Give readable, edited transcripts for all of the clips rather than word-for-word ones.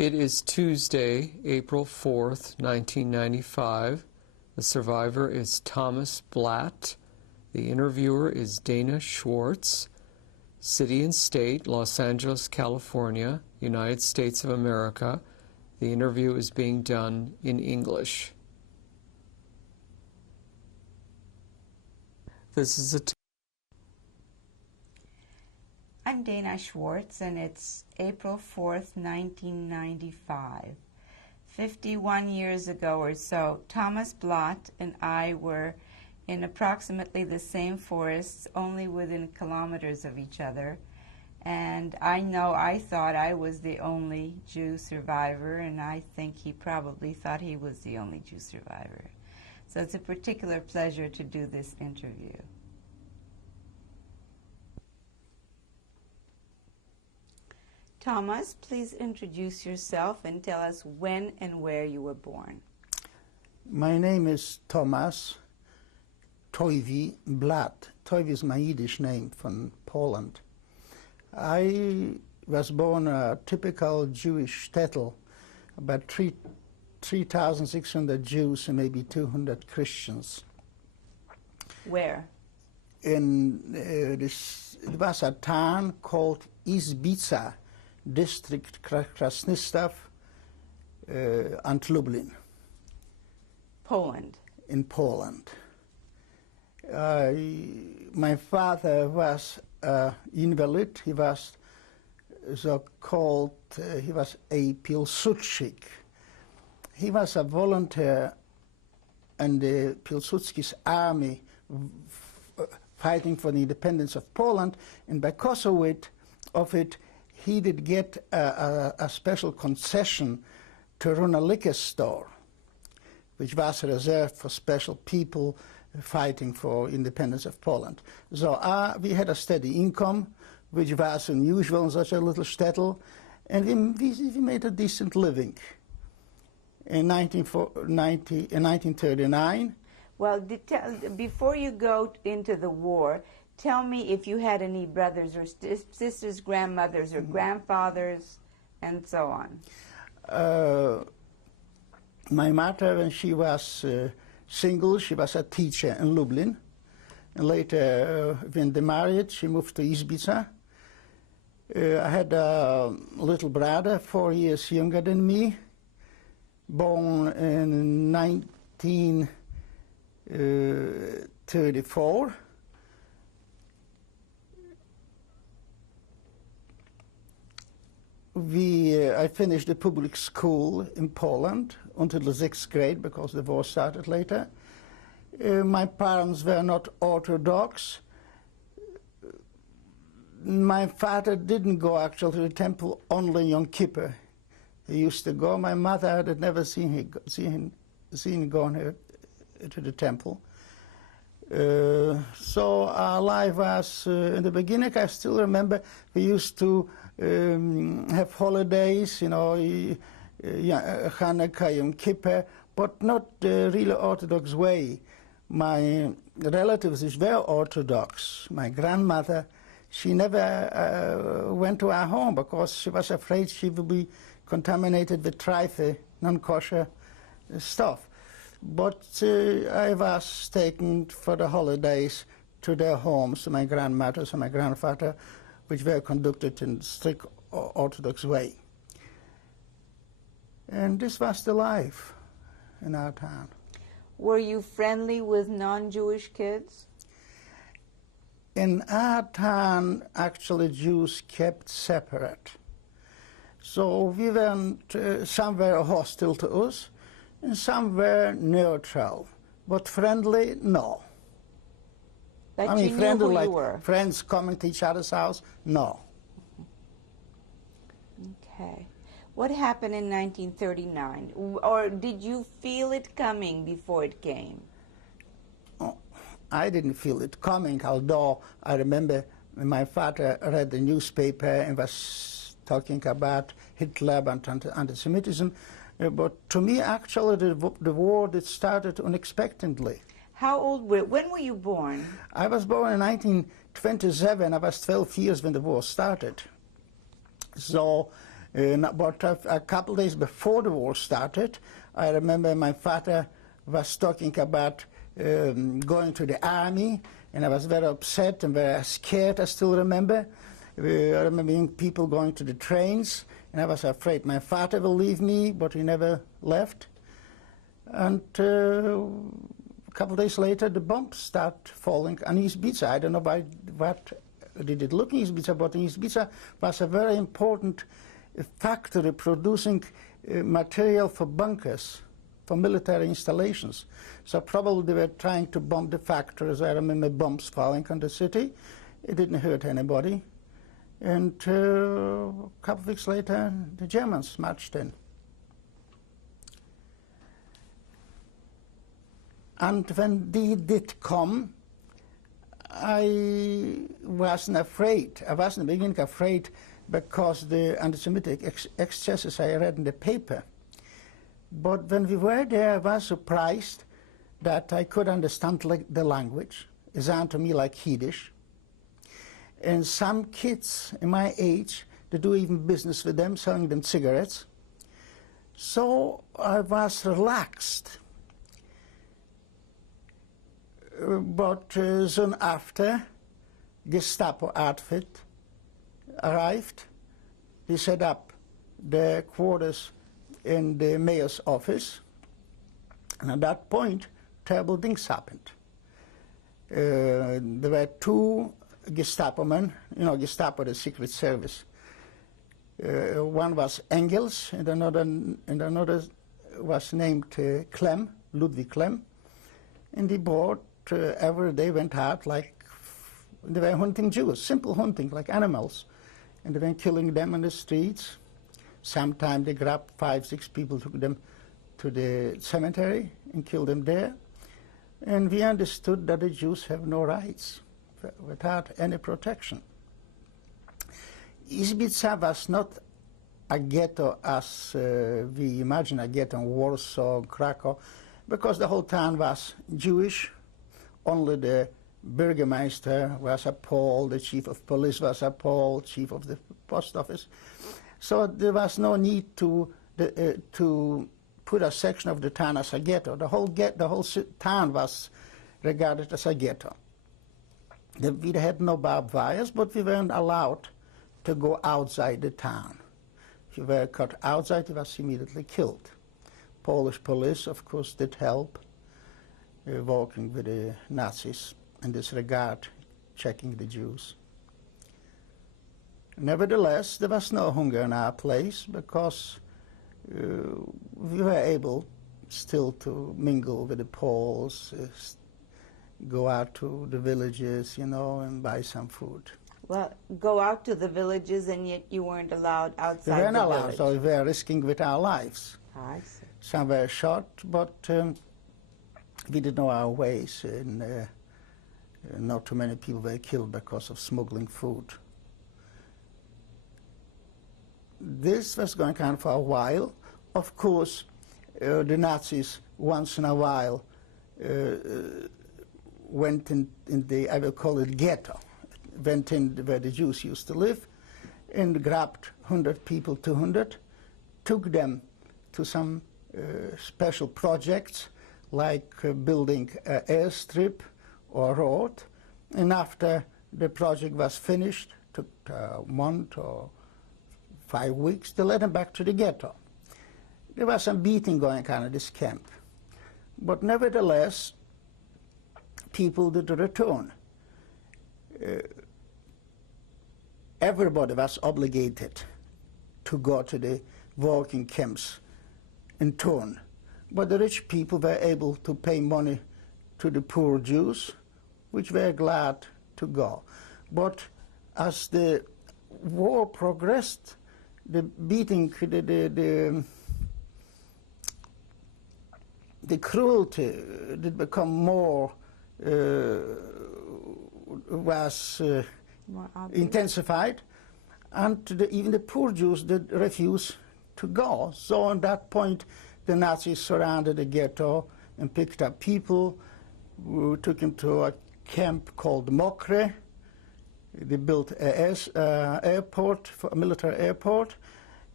It is Tuesday, April 4th, 1995. The survivor is Thomas Blatt. The interviewer is Dana Schwartz. City and State, Los Angeles, California, United States of America. The interview is being done in English. This is I'm Dana Schwartz, and it's April 4th, 1995. 51 years ago or so, Thomas Blatt and I were in approximately the same forests, only within kilometers of each other. And I thought I was the only Jew survivor, and I think he probably thought he was the only Jew survivor. So it's a particular pleasure to do this interview. Thomas, please introduce yourself and tell us when and where you were born. My name is Thomas Toivi Blatt. Toivi is my Yiddish name from Poland. I was born a typical Jewish shtetl, about 3,600 Jews and maybe 200 Christians. Where? It was a town called Izbica, district Krasnystaw and Lublin. Poland. In Poland. My father was an invalid. He was so-called, he was a Pilsudczyk. He was a volunteer in the Pilsudski's army fighting for the independence of Poland, and because of it, he did get a special concession to run a liquor store, which was reserved for special people fighting for independence of Poland. So we had a steady income, which was unusual in such a little shtetl, and we made a decent living. In 1939. Well, before you go into the war, tell me if you had any brothers or sisters, grandmothers or grandfathers, and so on. My mother, when she was single, she was a teacher in Lublin. And later, when they married, she moved to Izbica. I had a little brother, 4 years younger than me, born in 1934. I finished the public school in Poland until the 6th grade because the war started later. My parents were not Orthodox. My father didn't go actually to the temple only Yom Kippur. He used to go. My mother had never seen him going to the temple. So our life was, in the beginning, I still remember we used to have holidays, you know, Hanukkah, Yom Kippur, but not the really Orthodox way. My relatives were Orthodox. My grandmother, she never went to our home because she was afraid she would be contaminated with trifle, non-kosher stuff. But I was taken for the holidays to their homes, my grandmothers and my grandfather, which were conducted in strict Orthodox way. And this was the life in our town. Were you friendly with non-Jewish kids? In our town, actually, Jews kept separate. So we weren't, some were hostile to us, and some were neutral. But friendly, no. But I mean, you friendly knew who like you were. friends coming to each other's house, no. Okay. What happened in 1939? Or did you feel it coming before it came? Oh, I didn't feel it coming, although I remember when my father read the newspaper and was talking about Hitler and anti-Semitism. But to me, actually, the war that started unexpectedly. How old when were you born? I was born in 1927. I was 12 years when the war started. So But a couple days before the war started, I remember my father was talking about going to the army, and I was very upset and very scared, I still remember. I remember people going to the trains, and I was afraid my father will leave me, but he never left. And a couple days later, the bombs start falling on Izbica. I don't know what did it look in Izbica, but Izbica was a very important factory producing material for bunkers, for military installations. So probably they were trying to bomb the factories. I remember bombs falling on the city. It didn't hurt anybody. And a couple of weeks later, the Germans marched in. And when they did come, I wasn't afraid. I wasn't beginning afraid because the anti-Semitic excesses I read in the paper. But when we were there, I was surprised that I could understand the language. It sounded to me like Yiddish. And some kids in my age, they do even business with them, selling them cigarettes. So I was relaxed. But soon after, Gestapo outfit arrived. They set up their quarters in the mayor's office. And at that point, terrible things happened. There were two Gestapo men, you know, Gestapo, the Secret Service. One was Engels, and another was named Clem, Ludwig Clem. And they brought, every day went out like, they were hunting Jews, simple hunting, like animals. And they were killing them in the streets. Sometimes they grabbed 5, 6 people, took them to the cemetery and killed them there. And we understood that the Jews have no rights without any protection. Izbica was not a ghetto as we imagine a ghetto in Warsaw, Krakow, because the whole town was Jewish. Only the Burgermeister was a Pole, the chief of police was a Pole, chief of the post office. So there was no need to put a section of the town as a ghetto. The whole town was regarded as a ghetto. We had no barbed wires, but we weren't allowed to go outside the town. If you were caught outside, you was immediately killed. Polish police, of course, did help, working with the Nazis in this regard, checking the Jews. Nevertheless, there was no hunger in our place because we were able still to mingle with the Poles, go out to the villages, you know, and buy some food. Well, go out to the villages, and yet you weren't allowed outside We weren't the allowed, village. so we were risking with our lives. I see. Some were shot, but we didn't know our ways, and not too many people were killed because of smuggling food. This was going on for a while. Of course, the Nazis once in a while went in the, I will call it ghetto, went in where the Jews used to live and grabbed 100 people, 200, took them to some special projects like building an airstrip or road, and after the project was finished, took a month or 5 weeks, they let them back to the ghetto. There was some beating going on in this camp, but nevertheless, people did return. Everybody was obligated to go to the working camps in turn, but the rich people were able to pay money to the poor Jews, which were glad to go. But as the war progressed, the beating, the cruelty did become more, was More obvious. intensified, and even the poor Jews did refuse to go. So at that point, the Nazis surrounded the ghetto and picked up people, who took them to a camp called Mokre. They built an airport, a military airport,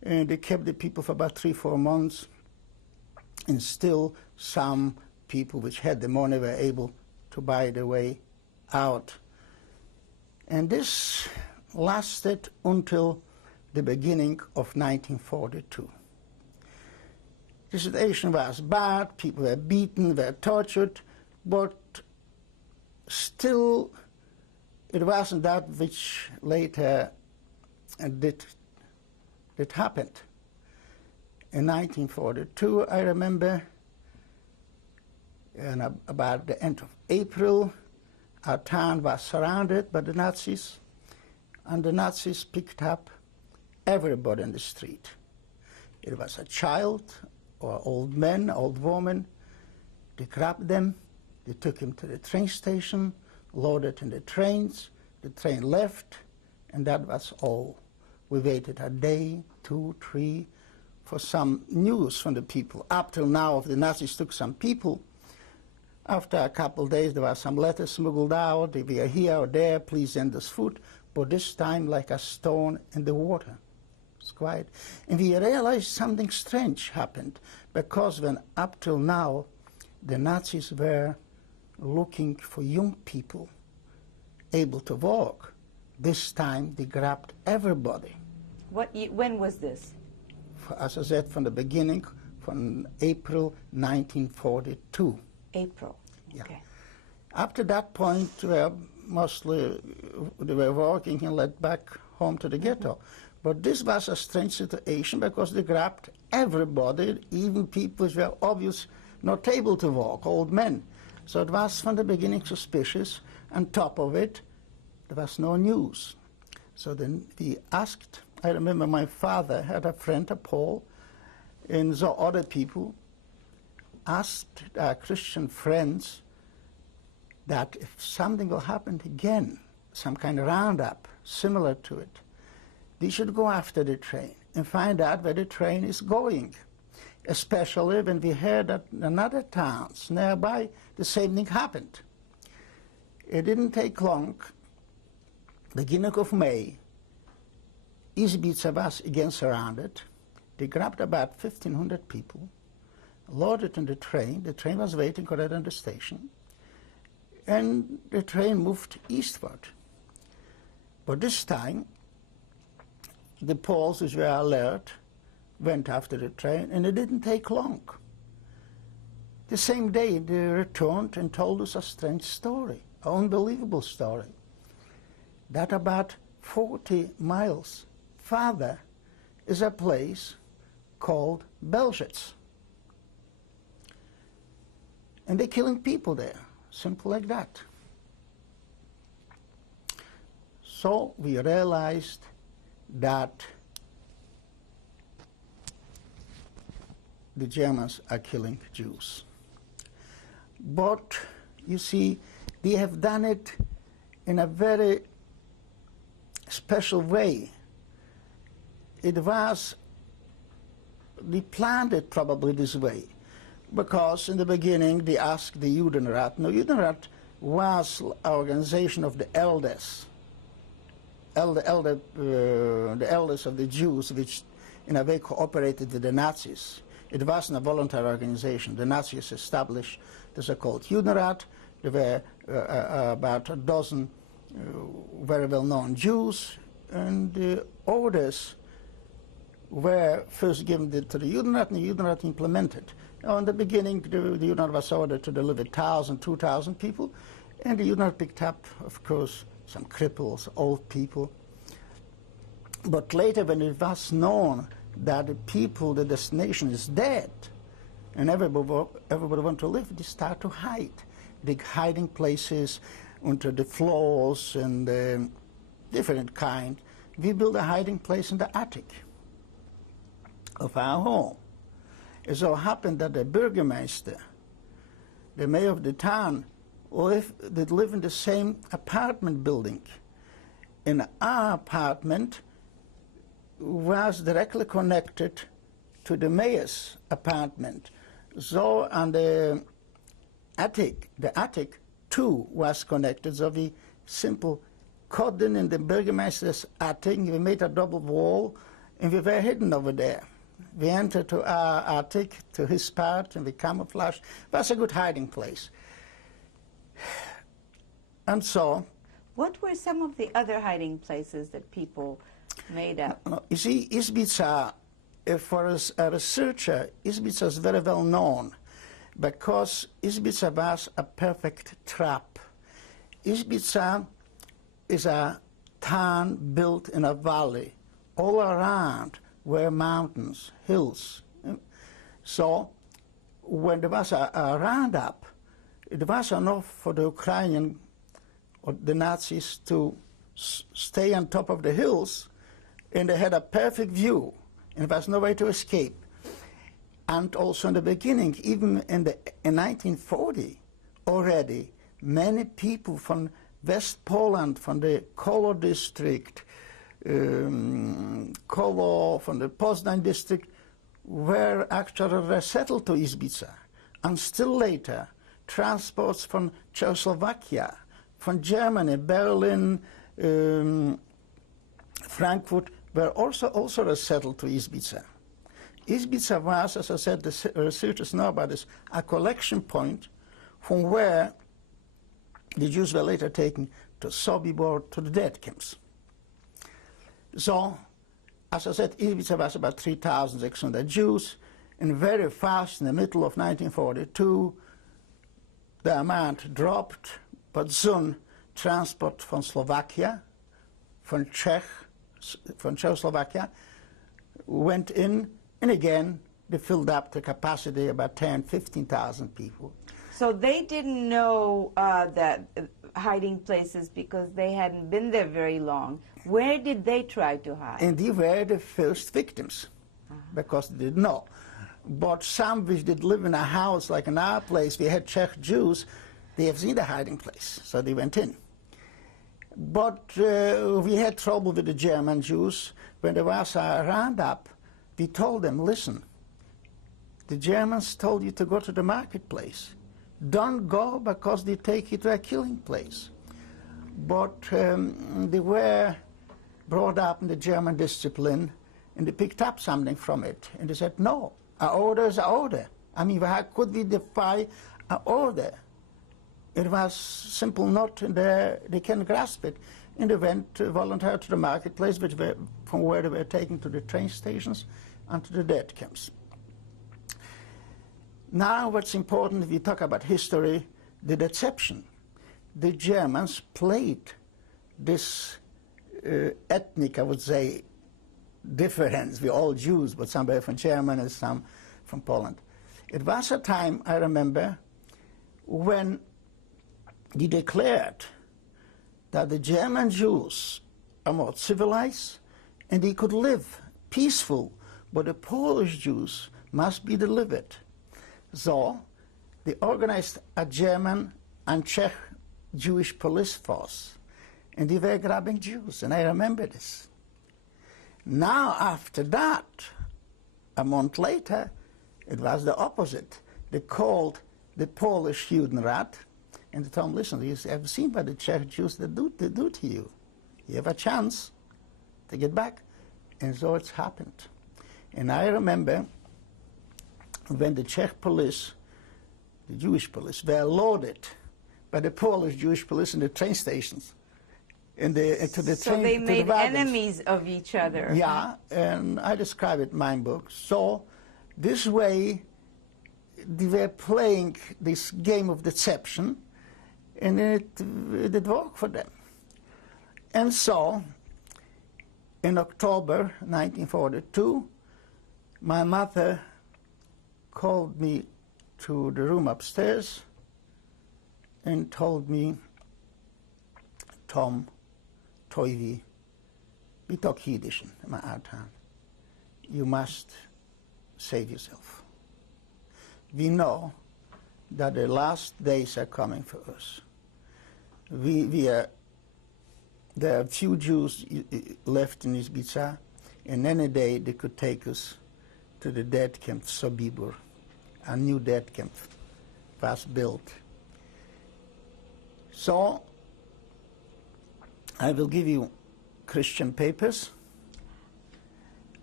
and they kept the people for about 3-4 months, and still some people which had the money were able to buy their way out. And this lasted until the beginning of 1942. The situation was bad, people were beaten, were tortured, but still it wasn't that which later did happen. In 1942, I remember, and about the end of April, our town was surrounded by the Nazis, and the Nazis picked up everybody in the street. It was a child, or old man, old woman. They grabbed them, they took him to the train station, loaded in the trains, the train left, and that was all. We waited a day, 2, 3, for some news from the people. Up till now, the Nazis took some people. After a couple of days, there were some letters smuggled out. If we are here or there, please send us food. But this time, like a stone in the water. It's quiet. And we realized something strange happened, because when up till now, the Nazis were looking for young people able to walk, this time they grabbed everybody. When was this? As I said, from the beginning, from April 1942. April. Yeah. Okay. Up to that point, mostly they were walking and led back home to the ghetto. But this was a strange situation because they grabbed everybody, even people who were obviously not able to walk, old men. So it was from the beginning suspicious. On top of it, there was no news. So then we asked, I remember my father had a friend, a Paul, and so other people asked our Christian friends that if something will happen again, some kind of roundup similar to it, they should go after the train and find out where the train is going. Especially when we heard that in other towns nearby the same thing happened. It didn't take long. Beginning of May, Izbica was again surrounded. They grabbed about 1,500 people, loaded in the train. The train was waiting already on the station, and the train moved eastward. But this time, the Poles, which were alert, went after the train, and it didn't take long. The same day, they returned and told us a strange story, an unbelievable story, that about 40 miles farther is a place called Belzec. And they're killing people there, simple like that. So we realized that the Germans are killing Jews. But, you see, they have done it in a very special way. They planned it probably this way, because in the beginning they asked the Judenrat. Now, Judenrat was an organization of the elders, the elders of the Jews, which in a way cooperated with the Nazis. It wasn't a voluntary organization. The Nazis established the so-called Judenrat. There were about a dozen very well-known Jews, and the orders were first given to the Judenrat, and the Judenrat implemented. Now, in the beginning, the Judenrat was ordered to deliver 1,000, 2,000 people, and the Judenrat picked up, of course, some cripples, old people. But later, when it was known that the people, the destination is dead, and everybody want to live, they start to hide. Big hiding places under the floors and different kind. We built a hiding place in the attic of our home. It so happened that the Bürgermeister, the mayor of the town, they live in the same apartment building. And our apartment was directly connected to the mayor's apartment. So on the attic too was connected. So we simple cut in the Bürgermeister's attic. We made a double wall, and we were hidden over there. We entered to our attic, to his part, and we camouflaged. It was a good hiding place. And so... What were some of the other hiding places that people made up? You see, Izbica, for a researcher, Izbica is very well known because Izbica was a perfect trap. Izbica is a town built in a valley. All around were mountains, hills. So when there was a roundup, it was enough for the Ukrainian or the Nazis to stay on top of the hills, and they had a perfect view, and there was no way to escape. And also in the beginning, even in 1940 already, many people from West Poland, from the Kolo district, Kolo, from the Poznan district, were actually resettled to Izbica. And still later, transports from Czechoslovakia, from Germany, Berlin, Frankfurt, were also resettled to Izbica. Izbica was, as I said, the researchers know about this, a collection point from where the Jews were later taken to Sobibor, to the death camps. So, as I said, Izbica was about 3,600 Jews, and very fast, in the middle of 1942, the amount dropped, but soon transport from Slovakia, from Czechoslovakia, went in, and again, they filled up the capacity about 10,000, 15,000 people. So they didn't know that hiding places because they hadn't been there very long. Where did they try to hide? And they were the first victims, because they didn't know. But some which did live in a house, like in our place, we had Czech Jews, they have seen the hiding place, so they went in. But we had trouble with the German Jews. When there was a roundup, we told them, listen, the Germans told you to go to the marketplace. Don't go because they take you to a killing place. But they were brought up in the German discipline, and they picked up something from it. And they said, no, an order is an order. I mean, how could we defy an order? It was simple not there, they can grasp it. And they went voluntarily to the marketplace, from where they were taken to the train stations and to the death camps. Now what's important, if we talk about history, the deception. The Germans played this ethnic, I would say, difference. We're all Jews, but some were from Germany and some from Poland. It was a time, I remember, when they declared that the German Jews are more civilized and they could live peaceful, but the Polish Jews must be delivered. So they organized a German and Czech Jewish police force, and they were grabbing Jews, and I remember this. Now, after that, a month later, it was the opposite. They called the Polish Judenrat, and they told them, listen, you have seen by the Czech Jews they do to you. You have a chance to get back. And so it's happened. And I remember when the Czech police, the Jewish police, were loaded by the Polish Jewish police in the train stations. So they made enemies of each other. Yeah, and I describe it in my book. So this way, they were playing this game of deception, and it worked for them. And so, in October 1942, my mother called me to the room upstairs and told me, Tom, Toivi, we talk Yiddish in my town. You must save yourself. We know that the last days are coming for us. There are few Jews left in Izbica, and any day they could take us to the death camp Sobibor. A new death camp was built. So I will give you Christian papers.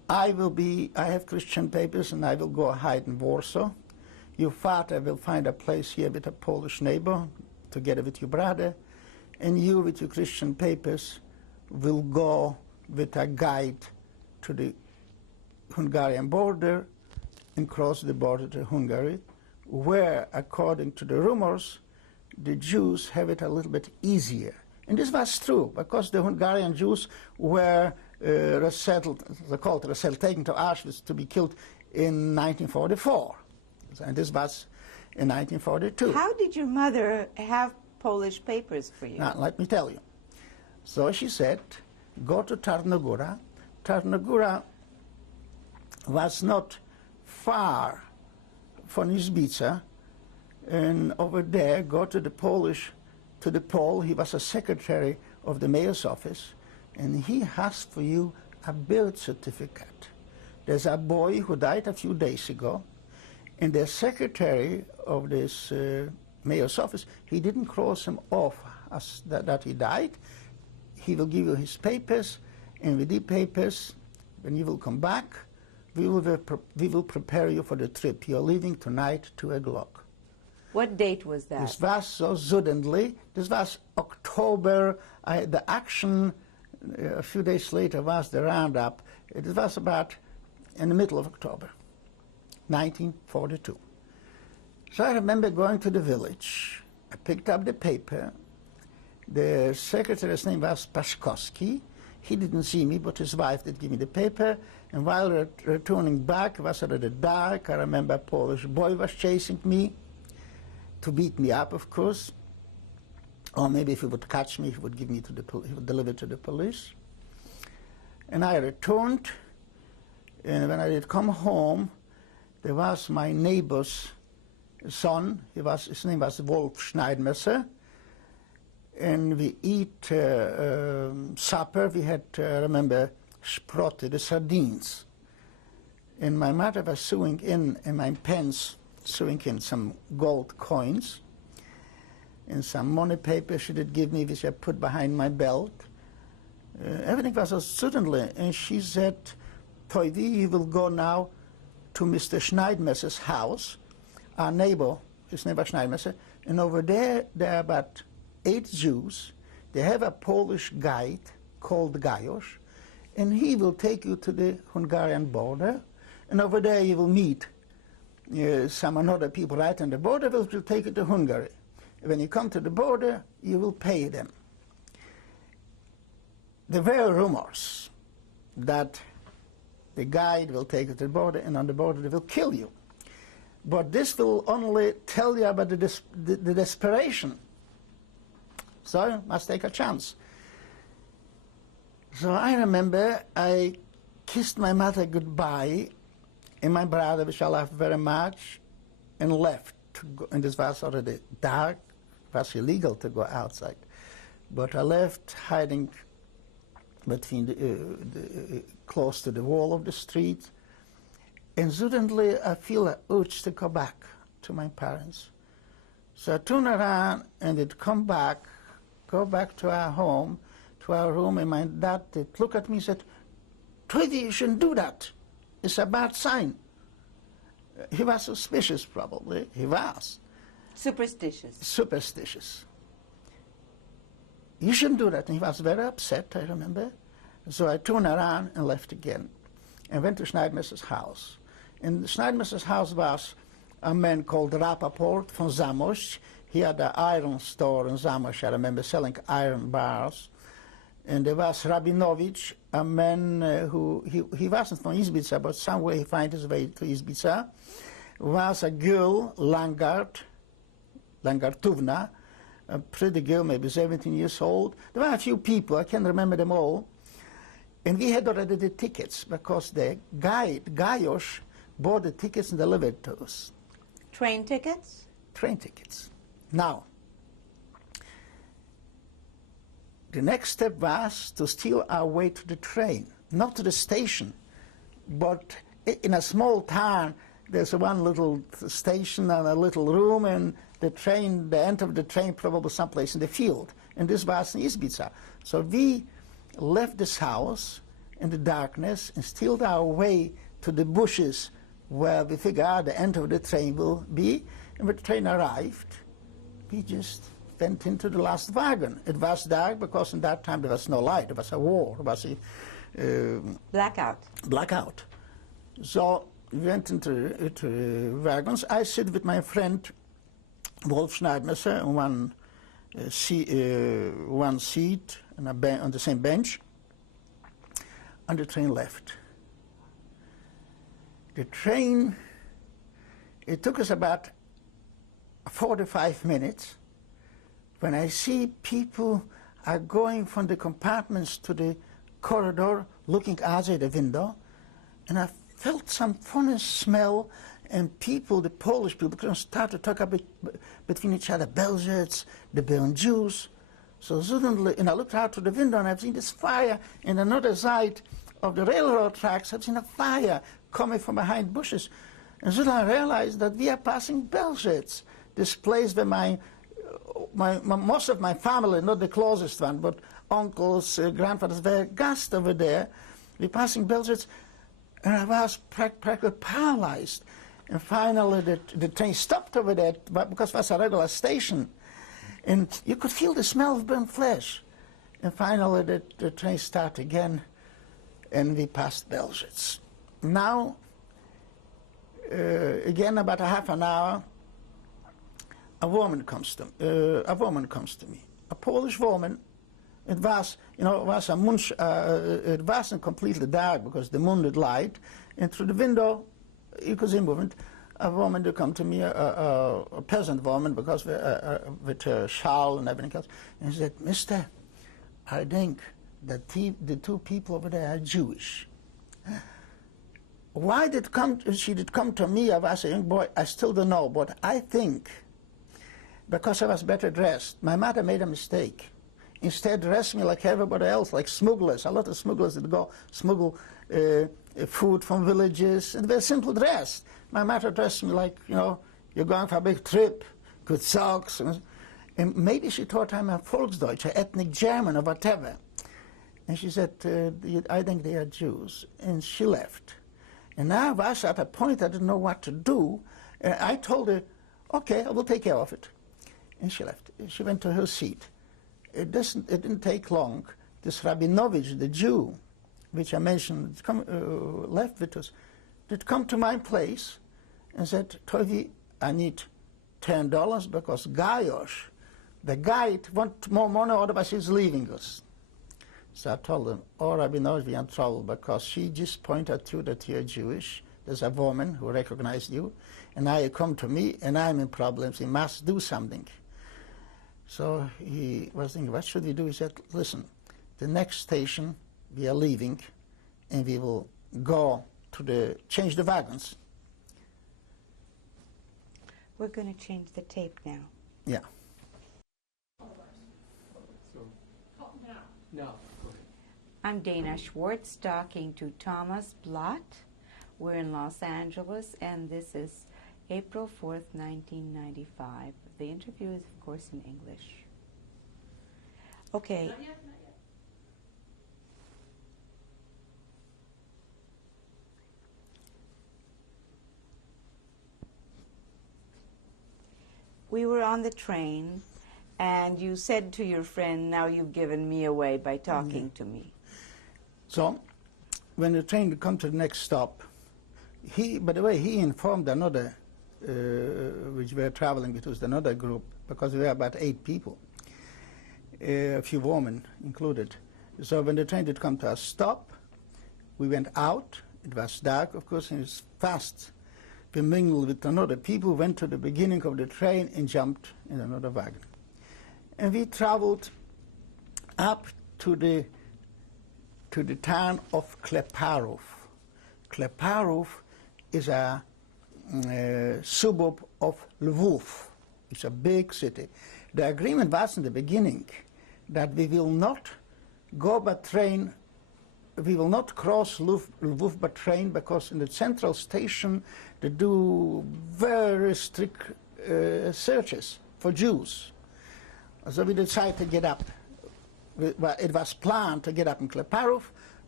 I have Christian papers and I will go hide in Warsaw. Your father will find a place here with a Polish neighbor together with your brother, and you with your Christian papers will go with a guide to the Hungarian border and cross the border to Hungary, where, according to the rumors, the Jews have it a little bit easier. And this was true, because the Hungarian Jews were resettled, they called resettled, taken to Auschwitz to be killed in 1944. And this was in 1942. How did your mother have Polish papers for you? Now, let me tell you. So she said, go to Tarnogóra. Tarnogóra was not far from Izbica, and over there, go to the Pole. He was a secretary of the mayor's office, and he asked for you a birth certificate. There's a boy who died a few days ago, and the secretary of this mayor's office, he didn't cross him off as that he died. He will give you his papers, and with the papers, when you will come back, we will prepare you for the trip. You're leaving tonight, 2 o'clock. What date was that? This was so suddenly. This was October. The action a few days later was the roundup. It was about in the middle of October, 1942. So I remember going to the village. I picked up the paper. The secretary's name was Paszkowski. He didn't see me, but his wife did give me the paper. And while returning back, it was already dark. I remember a Polish boy was chasing me to beat me up, of course. Or maybe if he would catch me, he would give me to the he would deliver to the police. And I returned, and when I did come home, there was my neighbor's son. His name was Wolf Schneidmesser. And we eat supper. We had, remember, sprotte, the sardines. And my mother was sewing in my pants, sewing in some gold coins and some money paper she did give me, which I put behind my belt. Everything was so suddenly. And she said, Toivi, you will go now to Mr. Schneidmesser's house, our neighbor, his name was Schneidmesser, and over there are about 8 Jews. They have a Polish guide called Gajos, and he will take you to the Hungarian border, and over there you will meet some other people right on the border, which will take you to Hungary. When you come to the border, you will pay them. There were rumors that the guide will take you to the border, and on the border they will kill you. But this will only tell you about the desperation. So you must take a chance. So I remember I kissed my mother goodbye, and my brother, which I loved very much, and left. To go, and this was already dark. It was illegal to go outside. But I left, hiding between close to the wall of the street. And suddenly I feel an urge to go back to my parents. So I turn around and it come back, go back to our home, to our room, and my dad did look at me and said, Tweety, you shouldn't do that. It's a bad sign. He was suspicious, probably. He was. Superstitious. Superstitious. You shouldn't do that. And he was very upset, I remember. So I turned around and left again and went to Schneidmesser's house. And Schneidmesser's house was a man called Rapaport from Zamość. He had an iron store in Zamość, I remember, selling iron bars. And there was Rabinovich, a man who, he wasn't from Izbica, but somewhere he found his way to Izbica. Was a girl, Langartuvna, a pretty girl, maybe 17 years old. There were a few people, I can't remember them all. And we had already the tickets, because the guide, Gajos, bought the tickets and delivered to us. Train tickets? Train tickets. Now, the next step was to steal our way to the train, not to the station, but in a small town, there's one little station and a little room, and the train, the end of the train probably someplace in the field. And this was in Izbica. So we left this house, in the darkness and stealed our way to the bushes where we figured the end of the train will be. And when the train arrived, we just went into the last wagon. It was dark because in that time there was no light. It was a war. It was a blackout. So we went into wagons. I sit with my friend Wolf Schneidmesser on one seat on the same bench, and the train left. The train, it took us about 45 minutes when I see people are going from the compartments to the corridor looking out the window, and I felt some funny smell, and people, the Polish people, start to talk a bit between each other, Belgians, the burnt Jews. So suddenly, and I looked out to the window and I've seen this fire, and on the other side of the railroad tracks, I've seen a fire coming from behind bushes. And suddenly I realized that we are passing Belzec, this place where most of my family, not the closest one, but uncles, grandfathers, were gassed over there. We're passing Belzec, and I was practically paralyzed. And finally the train stopped over there because it was a regular station. And you could feel the smell of burnt flesh. And finally the train started again, and we passed Belzec. Now, again, about a half an hour, a woman comes to me, a Polish woman. It was, it wasn't completely dark because the moon did light, and through the window you could see movement. A woman to come to me, a peasant woman, because with her shawl and everything else, and she said, "Mister, I think that the two people over there are Jewish." Why she did come to me? I was a young boy. I still don't know, but I think because I was better dressed, my mother made a mistake. Instead, dressed me like everybody else, like smugglers. A lot of smugglers that go smuggle food from villages, and they're simply dressed. My mother dressed me like, you're going for a big trip, good socks. And maybe she thought I'm a Volksdeutsch, an ethnic German or whatever. And she said, I think they are Jews. And she left. And now I was at a point I didn't know what to do. And I told her, okay, I will take care of it. And she left. She went to her seat. It didn't take long. This Rabinovich, the Jew, which I mentioned, left with us, did come to my place and said, "Tovi, I need $10 because Gajos, the guide, wants more money, otherwise he's leaving us." So I told him, "Oh, Rabinovich, we're in trouble because she just pointed to you that you're Jewish. There's a woman who recognized you, and now you come to me, and I'm in problems. He must do something." So he was thinking, what should we do? He said, "Listen, the next station, we are leaving, and we will go to change the wagons." We're going to change the tape now. Yeah. No. I'm Dana Schwartz talking to Thomas Blatt. We're in Los Angeles, and this is April 4th, 1995. The interview is, of course, in English. Okay. Not yet. We were on the train, and you said to your friend, "Now you've given me away by talking to me." So when the train come to the next stop, by the way, he informed another, which were traveling with us, another group, because we were about 8 people, a few women included. So when the train did come to a stop, we went out. It was dark, of course, and it was fast. We mingled with another people, went to the beginning of the train and jumped in another wagon. And we traveled up to the town of Kleparov. Kleparov is a suburb of Lvov. It's a big city. The agreement was in the beginning that we will not go by train, we will not cross Lvov by train, because in the central station they do very strict searches for Jews. So we decided to get up. Well, it was planned to get up in Kleparov,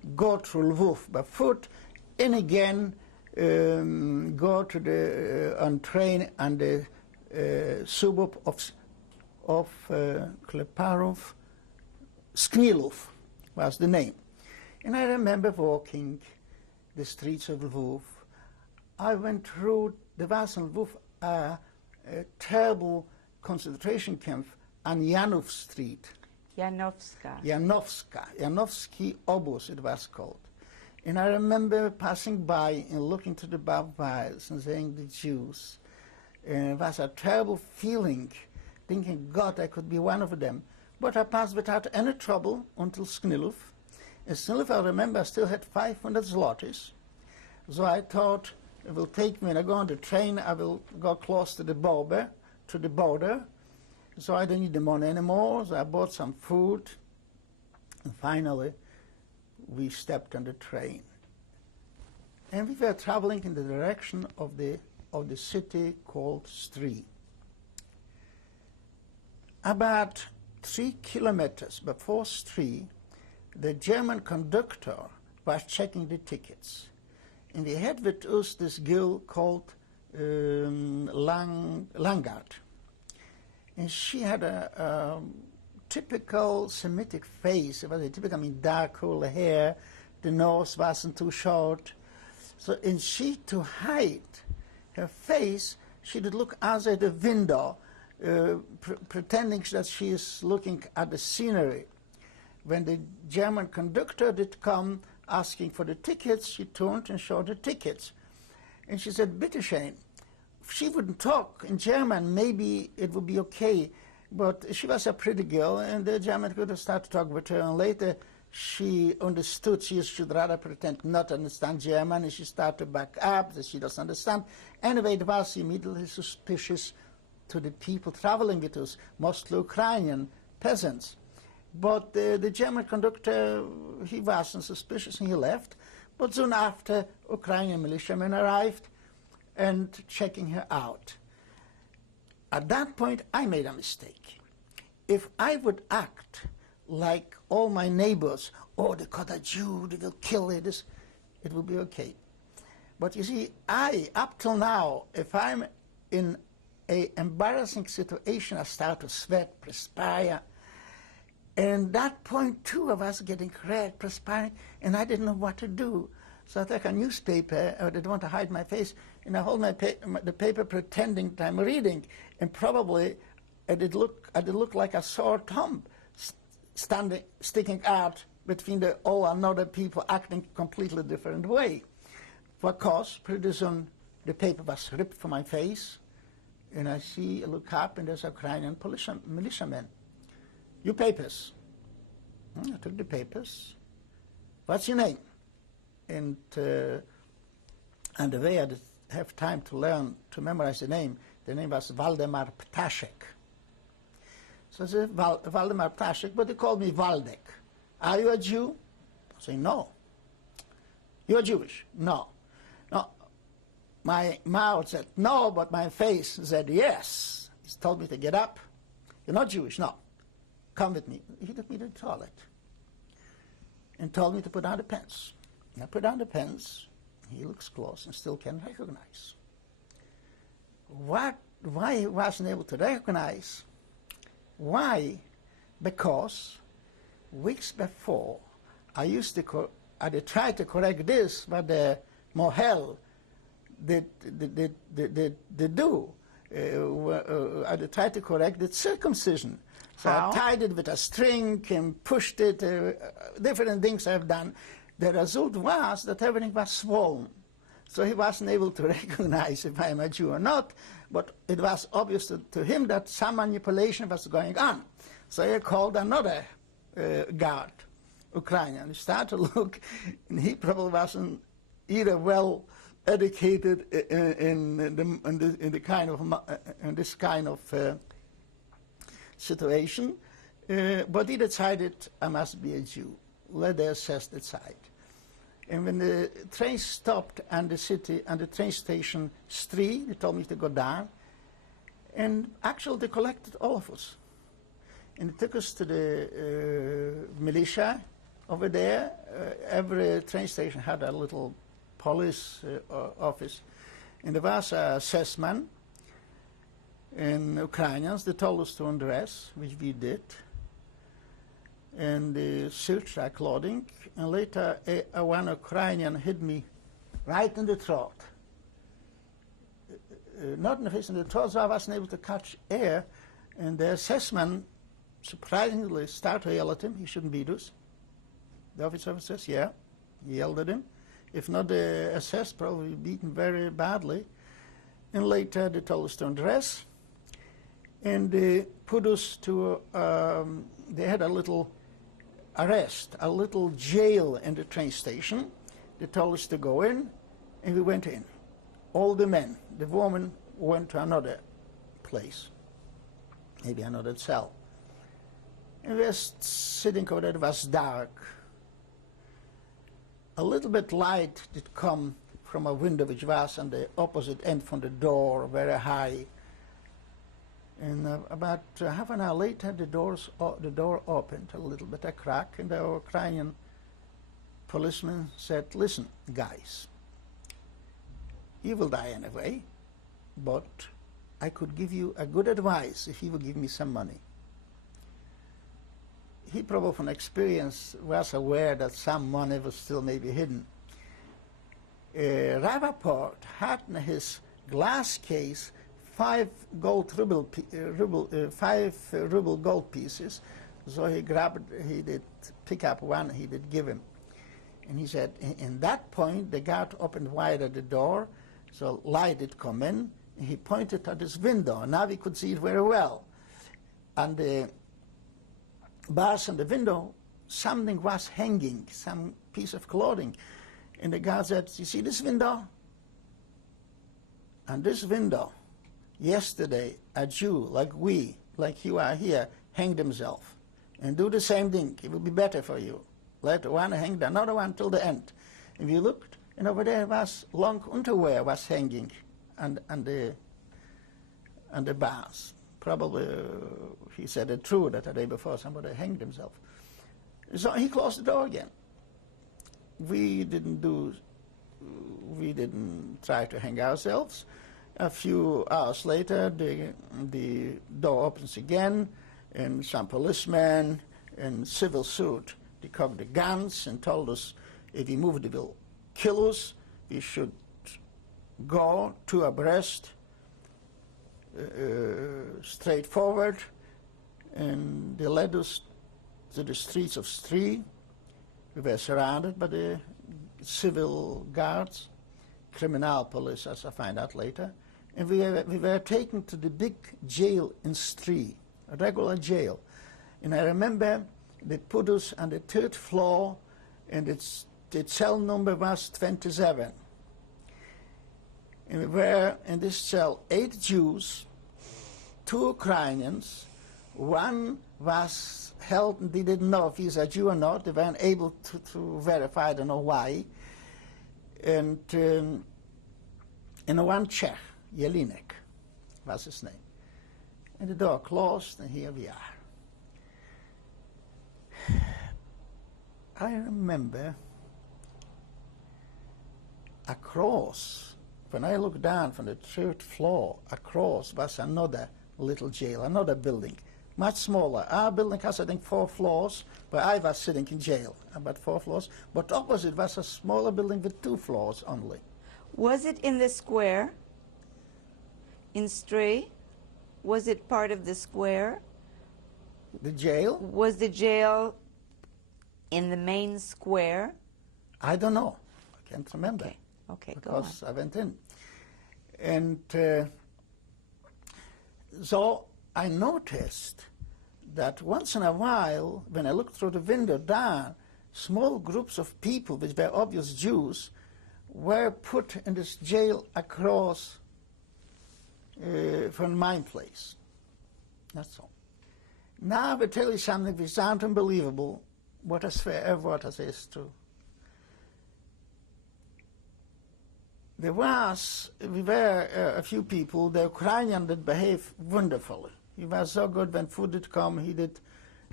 go through Lviv by foot, and again go to the on train and the suburb of Kleparov. Sknilov was the name. And I remember walking the streets of Lviv. I went through, there was in Lviv a terrible concentration camp on Janov Street. Janovsky Obóz it was called. And I remember passing by and looking to the barbed wires and saying the Jews. And it was a terrible feeling, thinking, God, I could be one of them. But I passed without any trouble until Sknilov. In Sknilov, I remember, I still had 500 zlotys. So I thought, it will take me, when I go on the train, I will go close to the border. So I don't need the money anymore. So I bought some food. And finally, we stepped on the train. And we were traveling in the direction of the city called Stry. About 3 kilometers before Stry, the German conductor was checking the tickets. And we had with us this girl called Langard. And she had a typical Semitic face. It was a typical, dark, cool hair. The nose wasn't too short. So, and she, to hide her face, she did look outside the window, pretending that she is looking at the scenery. When the German conductor did come asking for the tickets, she turned and showed the tickets. And she said, "Bitte schön." She wouldn't talk in German, maybe it would be okay. But she was a pretty girl, and the German could start to talk with her. And later, she understood she should rather pretend not to understand German, and she started to back up that she doesn't understand. Anyway, it was immediately suspicious to the people traveling with us, mostly Ukrainian peasants. But the German conductor, he wasn't suspicious, and he left. But soon after, Ukrainian militiamen arrived and checking her out. At that point, I made a mistake. If I would act like all my neighbors, oh, they caught a Jew, they will kill it, it will be okay. But you see, up till now, if I'm in an embarrassing situation, I start to sweat, perspire. And that point, too, I was getting red, perspiring, and I didn't know what to do. So I took a newspaper, I didn't want to hide my face, and I hold the paper pretending that I'm reading, and probably it did look like a sore thumb sticking out between all another people acting completely different way. Of course, pretty soon the paper was ripped from my face, and I look up, and there's a Ukrainian militiaman. "Your papers." I took the papers. "What's your name?" And the way I did have time to learn, to memorize the name was Waldemar Ptaszek. So I said, Waldemar Ptaszek, but they called me Waldek. "Are you a Jew?" I say, "No." "You're Jewish?" "No." No. My mouth said no, but my face said yes. He told me to get up. "You're not Jewish?" "No." "Come with me." He took me to the toilet and told me to put on the pants. And I put on the pants. He looks close and still can't recognize. Why he wasn't able to recognize? Why? Because weeks before, I tried to correct this, but the Mohel did do. I tried to correct the circumcision. So How? I tied it with a string and pushed it, different things I've done. The result was that everything was swollen. So he wasn't able to recognize if I'm a Jew or not, but it was obvious to him that some manipulation was going on. So he called another guard, Ukrainian. He started to look, and he probably wasn't either well educated in this kind of situation, but he decided I must be a Jew. Let the SS decide. And when the train stopped and the train station Stry, they told me to go down, and actually they collected all of us. And they took us to the militia over there, every train station had a little police office. And there was a assessment in Ukrainians. They told us to undress, which we did. And they searched our clothing. And later, one Ukrainian hit me right in the throat. Not in the face, in the throat, so I wasn't able to catch air. And the assessment surprisingly started to yell at him. He shouldn't beat us. The officer says, yeah, he yelled at him. If not, the assess probably beaten very badly. And later they told us to undress. And they put us to, they had a little arrest, a little jail in the train station. They told us to go in, and we went in. All the men. The woman went to another place, maybe another cell. And we were sitting over there. It was dark. A little bit light did come from a window which was on the opposite end from the door, very high. And about half an hour later, the door opened a little bit, a crack, and the Ukrainian policeman said, listen, guys, you will die anyway, but I could give you a good advice if you would give me some money. He probably from experience was aware that some money was still maybe hidden. Rappaport had in his glass case 5 ruble gold pieces. So he did pick up one, he did give him. And he said, in that point, the guard opened wider the door, so light did come in, and he pointed at this window, and now we could see it very well. And the bars on the window, something was hanging, some piece of clothing. And the guard said, you see this window? And this window, yesterday, a Jew like you are here, hanged himself. And do the same thing. It will be better for you. Let one hang, another one till the end. And we looked, and over there was long underwear was hanging on the bars. Probably he said it true that the day before somebody hanged himself. So he closed the door again. We didn't try to hang ourselves. A few hours later, the door opens again, and some policemen in civil suit, they cocked the guns and told us if we move, they will kill us. We should go 2 abreast, straight forward, and they led us to the streets of Stri. We were surrounded by the civil guards, criminal police, as I find out later, and we were taken to the big jail in Stri, a regular jail. And I remember they put us on the 3rd floor, and the cell number was 27. And we were in this cell 8 Jews, 2 Ukrainians, one was held and they didn't know if he's a Jew or not. They weren't able to verify, I don't know why. And one Czech, Jelinek was his name. And the door closed, and here we are. I remember across, when I looked down from the 3rd floor, across was another little jail, another building, much smaller. Our building has, I think, 4 floors, where I was sitting in jail, about 4 floors. But opposite was a smaller building with 2 floors only. Was it in the square? In Stray? Was it part of the square? The jail? Was the jail in the main square? I don't know. I can't remember. Okay, go on. Because I went in. And so I noticed that once in a while, when I looked through the window down, small groups of people, which were obvious Jews, were put in this jail across from my place. That's all. Now I will tell you something which sounds unbelievable, but I swear every word I say is true. We were a few people, the Ukrainian did behave wonderfully. He was so good when food did come, he did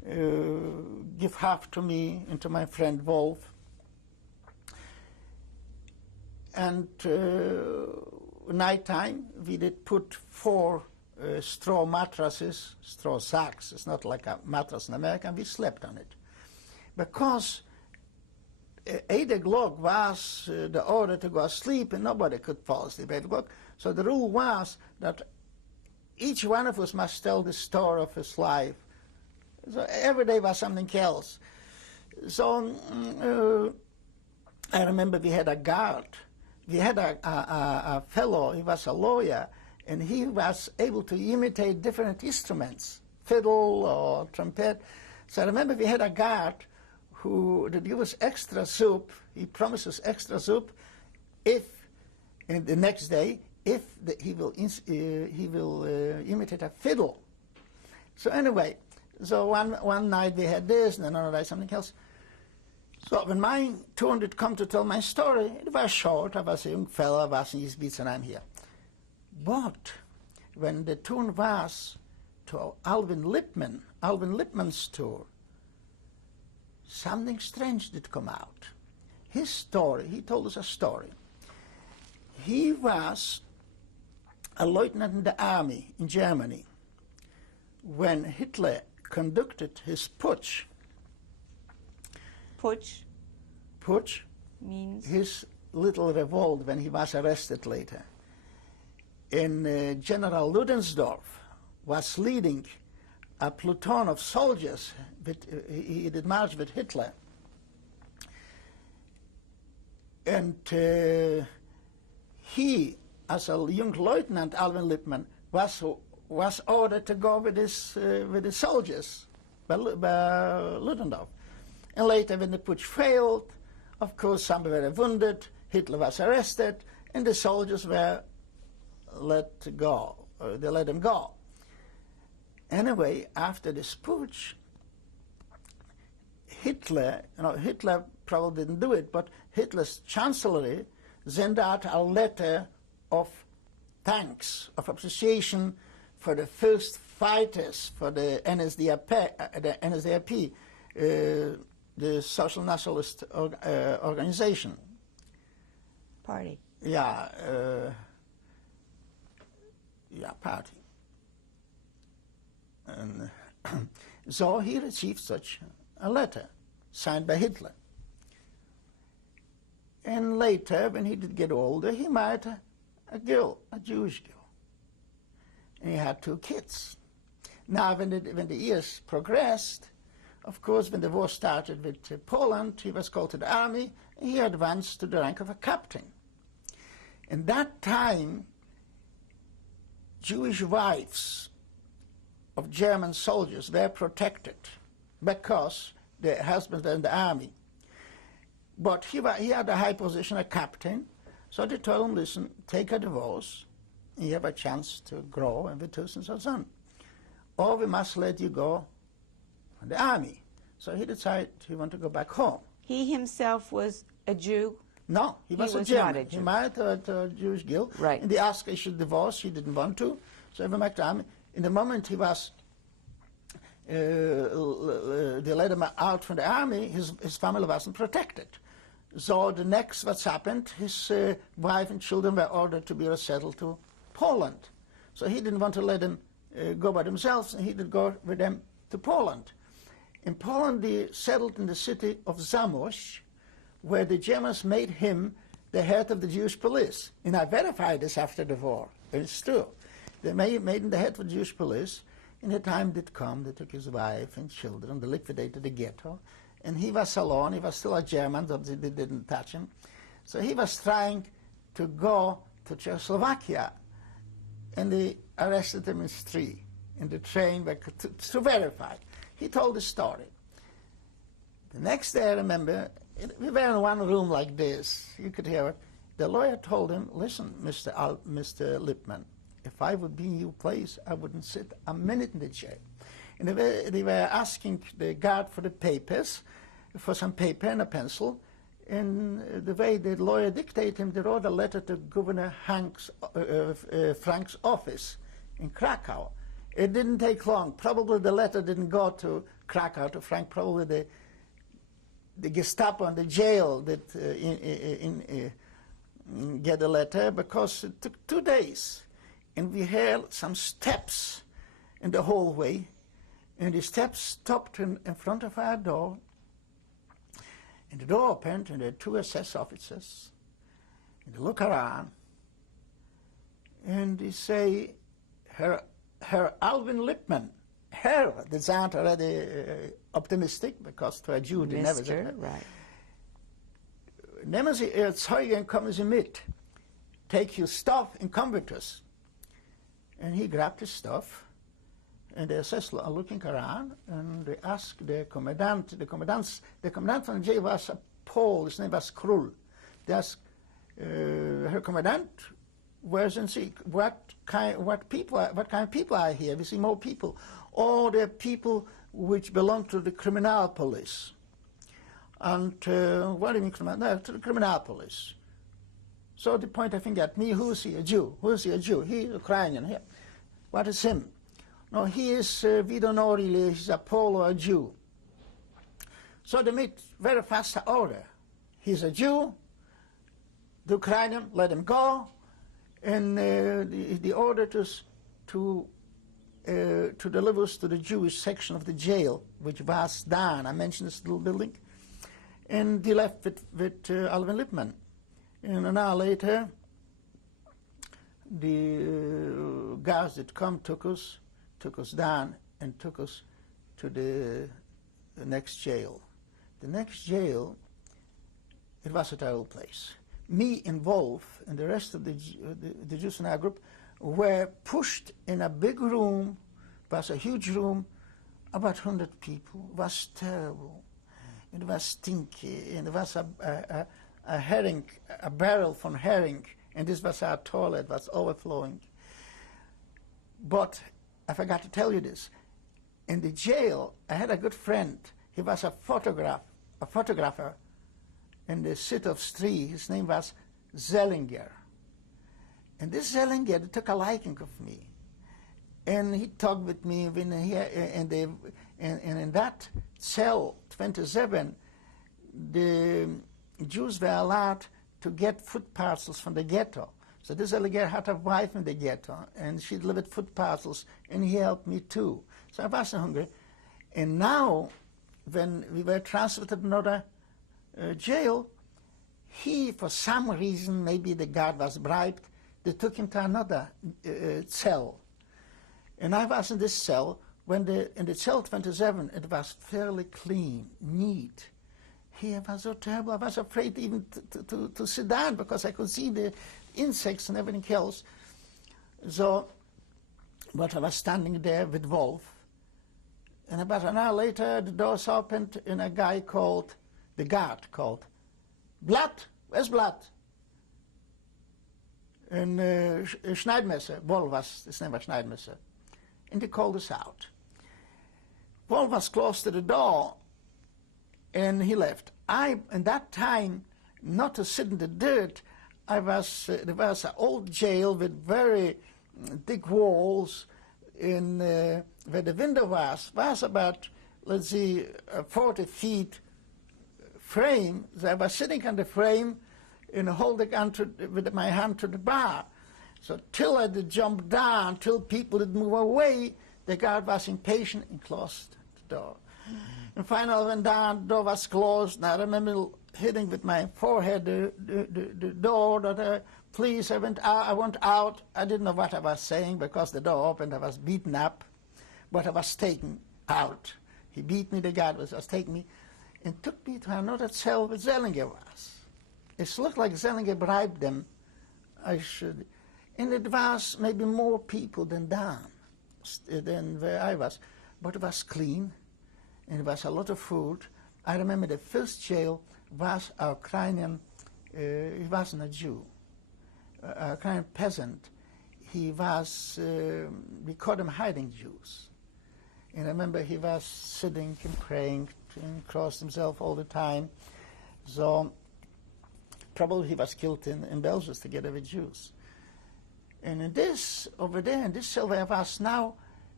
give half to me and to my friend Wolf. And nighttime, we did put 4 straw mattresses, straw sacks. It's not like a mattress in America, and we slept on it. Because 8 o'clock was the order to go to sleep, and nobody could fall asleep at 8 o'clock. So the rule was that each one of us must tell the story of his life. So every day was something else. So I remember we had a guard. We had a fellow, he was a lawyer, and he was able to imitate different instruments, fiddle or trumpet. So I remember we had a guard who would give us extra soup. He promised us extra soup if, in the next day, if he will imitate a fiddle. So anyway, so one night we had this, and another night something else. So when my turn did come to tell my story, it was short. I was a young fellow, I was in East Beach, and I'm here. But when the turn was to Alvin Lipman's tour, something strange did come out. His story, he told us a story. He was a lieutenant in the army in Germany when Hitler conducted his putsch. Putsch means? His little revolt when he was arrested later. And General Ludendorff was leading a platoon of soldiers. He did march with Hitler. And he, as a young lieutenant, Alvin Lipman, was ordered to go with his soldiers by Ludendorff. And later, when the putsch failed, of course, some were wounded, Hitler was arrested, and the soldiers were let go. They let him go. Anyway, after this putsch, Hitler probably didn't do it, but Hitler's chancellery sent out a letter of thanks, of appreciation for the first fighters for the NSDAP, the Social Nationalist organization. Party. Yeah, party. And so he received such a letter signed by Hitler. And later, when he did get older, he married a girl, a Jewish girl. And he had 2 kids. Now, when the years progressed, of course, when the war started with Poland, he was called to the army, and he advanced to the rank of a captain. In that time, Jewish wives of German soldiers were protected because their husbands were in the army. But he had a high position, a captain, so they told him, listen, take a divorce, and you have a chance to grow and with 2 sons of son. Or we must let you go from the army. So he decided he wanted to go back home. He himself was a Jew? No, he was a German. Not a Jew. He married a Jewish girl. Right. And they asked if he should divorce. He didn't want to. So he went back to the army. In the moment he was, they let him out from the army, his family wasn't protected. So the next what's happened, his wife and children were ordered to be resettled to Poland. So he didn't want to let them go by themselves, and he did go with them to Poland. In Poland, they settled in the city of Zamość, where the Germans made him the head of the Jewish police. And I verified this after the war. It's true. They made him the head of the Jewish police. And the time did come, they took his wife and children, they liquidated the ghetto. And he was alone, he was still a German, so they didn't touch him. So he was trying to go to Czechoslovakia. And they arrested him in the street, in the train, to verify. He told the story. The next day, I remember, we were in one room like this. You could hear it. The lawyer told him, listen, Mr. Lipman, if I would be in your place, I wouldn't sit a minute in the jail. And they were asking the guard for the papers, for some paper and a pencil. And the way the lawyer dictated him, they wrote a letter to Governor Frank's office in Krakow. It didn't take long. Probably the letter didn't go to Krakow, to Frank. Probably the Gestapo and the jail did get a letter, because it took 2 days. And we heard some steps in the hallway, and the steps stopped in front of our door. And the door opened, and there were 2 SS officers. And they look around, and they say, Herr Alvin Lippmann. Herr, they sound already optimistic, because to a Jew they never said that. Right. Nehmen Sie Ihr Zeuge und kommen Sie mit. Take your stuff and come with us. And he grabbed his stuff, and the SS are looking around, and they asked the commandant from the jail was a Pole, his name was Krull. They asked, Herr Commandant, where's in see? What kind of people are here? We see more people. All the people which belong to the criminal police. And what do you mean criminal? No, to the criminal police. So they point a finger at me. Who's he? A Jew? Who's he? A Jew? He, Ukrainian. Here. What is him? No, he is, we don't know really, he's a Pole or a Jew. So they made very fast order. He's a Jew, the Ukrainian, let him go. And the order to deliver us to the Jewish section of the jail, which was down. I mentioned this little building. And they left with Alvin Lippmann. And an hour later, the guards that come took us down and took us to the next jail. The next jail, it was a terrible place. Me involved and the rest of the Jews in our group were pushed in a big room. It was a huge room, about 100 people. It was terrible. It was stinky, and there was a herring, a barrel from herring, and this was our toilet, was overflowing. But I forgot to tell you this. In the jail, I had a good friend. He was a photographer in the city of Stri. His name was Zellinger. And this Zellinger took a liking of me. And he talked with me when and in that cell 27, the Jews were allowed to get food parcels from the ghetto. So this Zellinger had a wife in the ghetto, and she delivered food parcels, and he helped me too. So I wasn't hungry. And now, when we were transferred to another jail, he, for some reason, maybe the guard was bribed, they took him to another cell. And I was in this cell. When in the cell 27, it was fairly clean, neat. Here was so terrible. I was afraid even to sit down, because I could see the insects and everything else. So, but I was standing there with Wolf. And about an hour later, the doors opened, and a guy called, the guard called, Blatt, where's Blatt? And Schneidmesser, Wolf was, his name was Schneidmesser. And they called us out. Wolf was close to the door, and he left. In that time, not to sit in the dirt, there was an old jail with very thick walls, and where the window was about, let's see, a 40 feet frame. So I was sitting on the frame and holding on with my hand to the bar. So till I did jump down, till people did move away, the guard was impatient and closed the door. And finally I went down, the door was closed, and I remember hitting with my forehead the door that, please, I want out. I didn't know what I was saying, because the door opened, I was beaten up, but I was taken out. He beat me, the guard was taking me, and took me to another cell where Zellinger was. It looked like Zellinger bribed them. And it was maybe more people than down, than where I was. But it was clean, and it was a lot of food. I remember the first jail was a Ukrainian, he wasn't a Jew, a Ukrainian peasant. He was, we called him hiding Jews. And I remember he was sitting and praying and crossed himself all the time. So probably he was killed in Belgium together with Jews. And in this, over there, in this cell where I was now,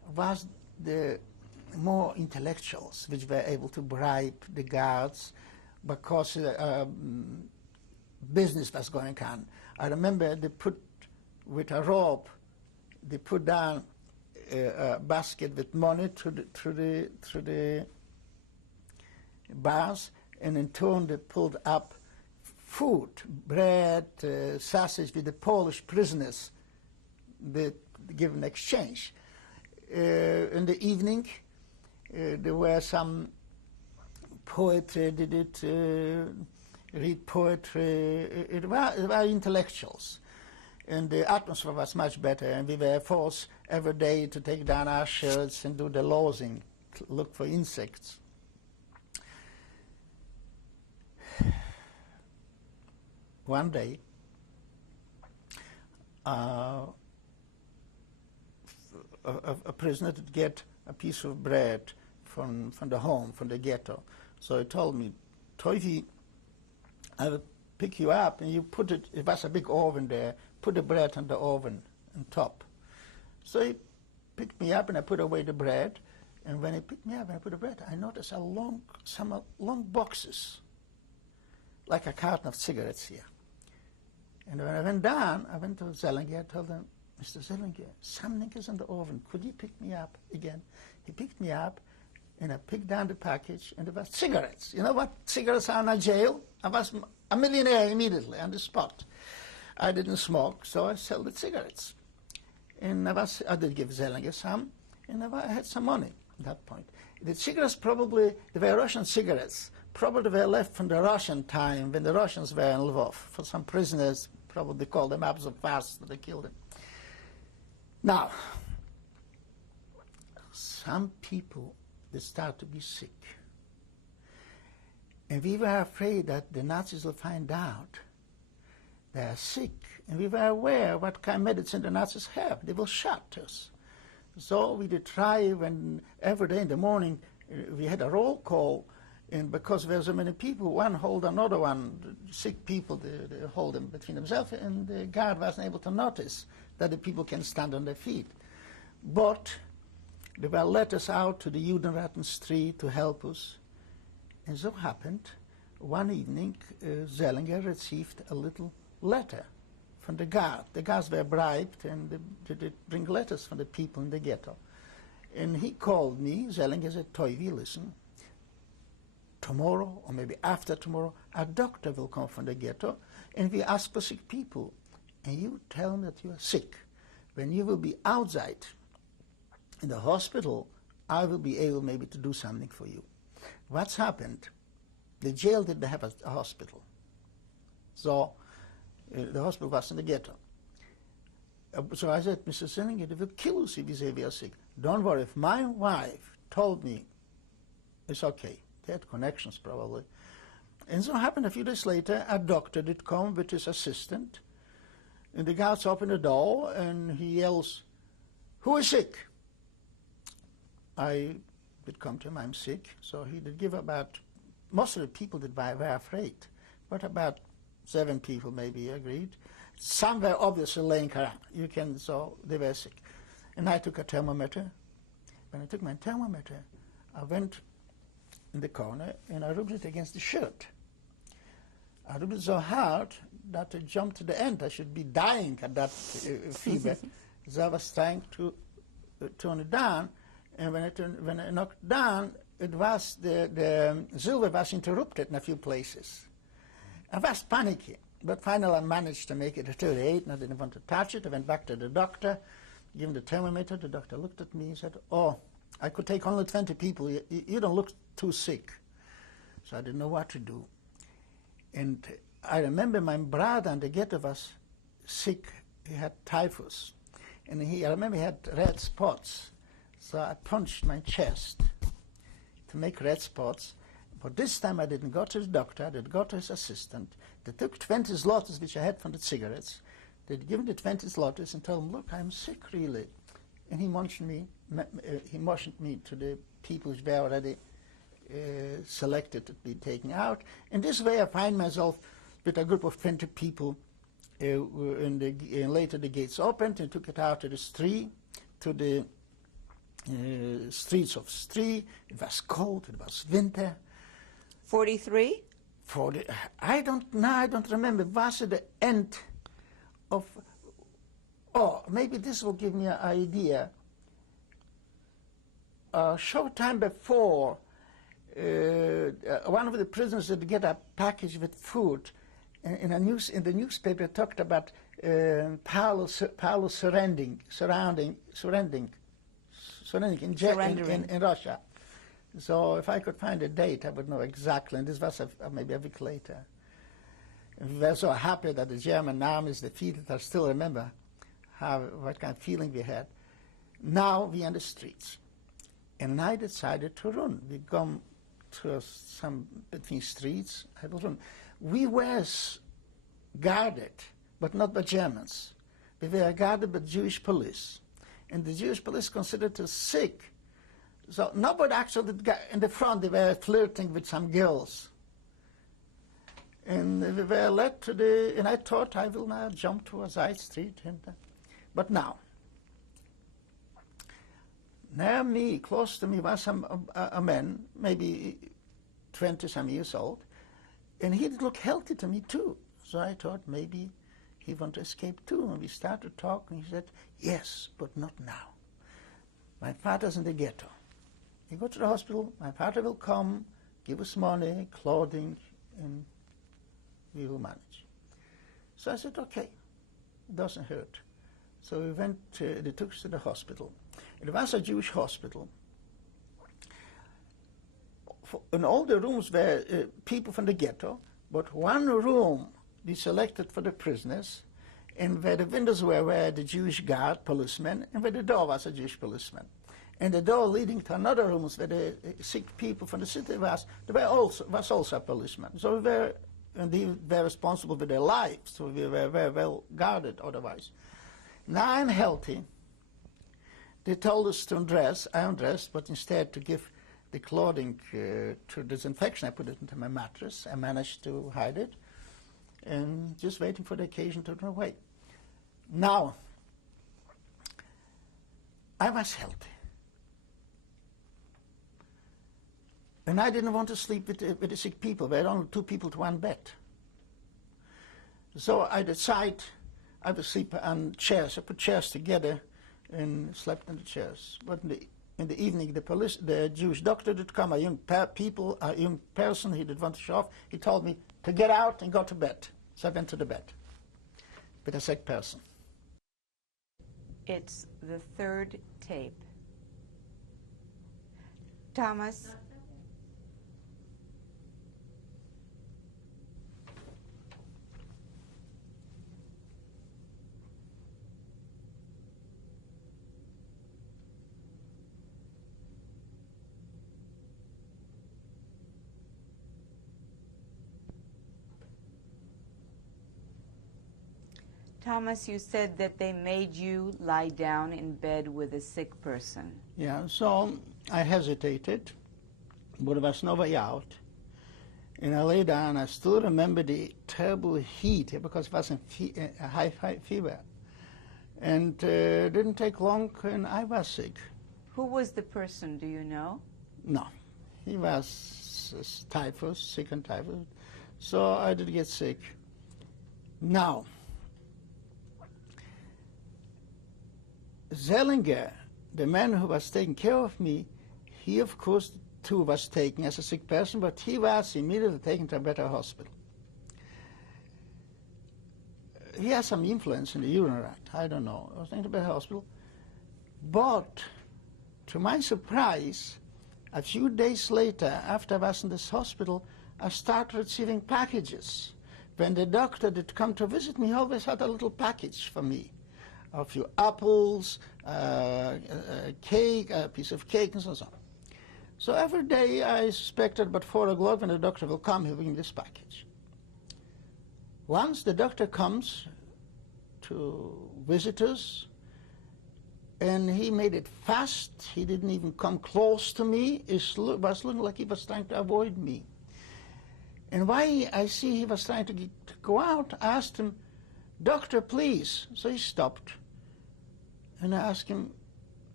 was the more intellectuals which were able to bribe the guards because business was going on. I remember they put with a rope, they put down a basket with money through the bars, and in turn they pulled up food, bread, sausage with the Polish prisoners they give in exchange. In the evening, there were some poetry, they did read poetry. It were intellectuals. And the atmosphere was much better, and we were forced every day to take down our shirts and do the losing, look for insects. One day, a prisoner did get a piece of bread from the home, from the ghetto. So he told me, Toivi, I will pick you up, and you put it was a big oven there, put the bread on the oven on top. So he picked me up, and I put away the bread, and when he picked me up and I put the bread, I noticed some long boxes, like a carton of cigarettes here. And when I went down, I went to Zellinger, I told him, Mr. Zellinger, something is in the oven, could you pick me up again? He picked me up, and I picked down the package, and there was cigarettes. You know what cigarettes are in a jail? I was a millionaire immediately on the spot. I didn't smoke, so I sold the cigarettes. And I did give Zellinger some, and I had some money at that point. The cigarettes probably, they were Russian cigarettes, probably were left from the Russian time when the Russians were in Lvov. For some prisoners, probably called them up so fast that they killed them. Now, some people, they start to be sick. And we were afraid that the Nazis will find out they are sick. And we were aware what kind of medicine the Nazis have. They will shoot us. So we did try when every day in the morning we had a roll call, and because there were so many people, one hold another one, sick people, they hold them between themselves, and the guard wasn't able to notice that the people can stand on their feet. But they were let us out to the Judenraten Street to help us. And so happened, one evening, Zellinger received a little letter from the guard. The guards were bribed, and they did bring letters from the people in the ghetto. And he called me, Zellinger said, Toivi, listen, tomorrow, or maybe after tomorrow, a doctor will come from the ghetto, and we ask for sick people. And you tell him that you are sick. When you will be outside in the hospital, I will be able maybe to do something for you. What's happened? The jail didn't have a hospital. So the hospital was in the ghetto. So I said, Mr. Zellinger, they will kill us if you say we are sick. Don't worry, if my wife told me, it's okay. They had connections probably. And so it happened a few days later, a doctor did come with his assistant, and the guards open the door, and he yells, who is sick? I did come to him, I'm sick. So he did give about, most of the people that were afraid, but about 7 people maybe agreed. Some were obviously laying around. So they were sick. And I took a thermometer. When I took my thermometer, I went in the corner and I rubbed it against the shirt. I rubbed it so hard that it jumped to the end. I should be dying at that fever. So I was trying to turn it down, and when I knocked down, it was the silver was interrupted in a few places. I was panicking, but finally I managed to make it a 38, and I didn't want to touch it. I went back to the doctor, gave him the thermometer. The doctor looked at me and said, oh, I could take only 20 people. You don't look too sick. So I didn't know what to do. And I remember my brother in the ghetto was sick. He had typhus. And I remember he had red spots. So I punched my chest to make red spots. But this time I didn't go to the doctor. I didn't go to his assistant. They took 20 zlotys, which I had from the cigarettes. They'd given the 20 zlotys and told him, look, I'm sick really. And he motioned me to the people who were already selected to be taken out. In this way I find myself with a group of 20 people. Later the gates opened and took it out to the street, to the streets of Stri. It was cold, it was winter. 43? I don't know, I don't remember. Was it the end of, maybe this will give me an idea. A short time before, one of the prisoners would get a package with food. In the newspaper, it talked about Paolo surrendering in Russia. So if I could find a date, I would know exactly. And this was maybe a week later. And we were so happy that the German army is defeated. I still remember what kind of feeling we had. Now we're on the streets. And I decided to run. We come to some between streets. I will run. We were guarded, but not by Germans. We were guarded by Jewish police. And the Jewish police considered us sick. So nobody actually, in the front, they were flirting with some girls. And we were led to and I thought I will now jump to a side street. But now, near me, close to me, was a man, maybe 20-some years old, and he did look healthy to me too. So I thought maybe he wanted to escape too. And we started talking. He said, yes, but not now. My father's in the ghetto. You go to the hospital, my father will come, give us money, clothing, and we will manage. So I said, okay, it doesn't hurt. So we went, they took us to the hospital. It was a Jewish hospital. In all the rooms were people from the ghetto, but one room we selected for the prisoners, and where the windows were the Jewish guard, policemen, and where the door was a Jewish policeman. And the door leading to another room where the sick people from the city was also a policeman. So they were responsible for their lives, so we were very well guarded otherwise. Now I'm healthy. They told us to undress. I undressed, but instead to give the clothing to disinfection, I put it into my mattress. I managed to hide it, and just waiting for the occasion to run away. Now, I was healthy. And I didn't want to sleep with the sick people. There were only 2 people to one bed. So I decided I would sleep on chairs. I put chairs together and slept in the chairs. But in the evening, the Jewish doctor did come, a young person he did want to show off. He told me to get out and go to bed. So I went to the bed with a sick person. It's the 3rd tape. Thomas? Thomas, you said that they made you lie down in bed with a sick person. Yeah, so I hesitated, but there was no way out. And I lay down. I still remember the terrible heat because it was a high fever. And it didn't take long, and I was sick. Who was the person, do you know? No, he was typhus, sick and typhus. So I did get sick. Now, Zellinger, the man who was taking care of me, he of course too was taken as a sick person, but he was immediately taken to a better hospital. He has some influence in the urinary tract, I don't know. I was taken to a better hospital. But to my surprise, a few days later, after I was in this hospital, I started receiving packages. When the doctor did come to visit me, he always had a little package for me. A few apples, cake, a piece of cake, and so on. So every day I suspected about 4 o'clock when the doctor will come, he'll bring me this package. Once the doctor comes to visit us, and he made it fast, he didn't even come close to me, it was looking like he was trying to avoid me. And why I see he was trying to go out, I asked him, "Doctor, please." So he stopped. And I asked him,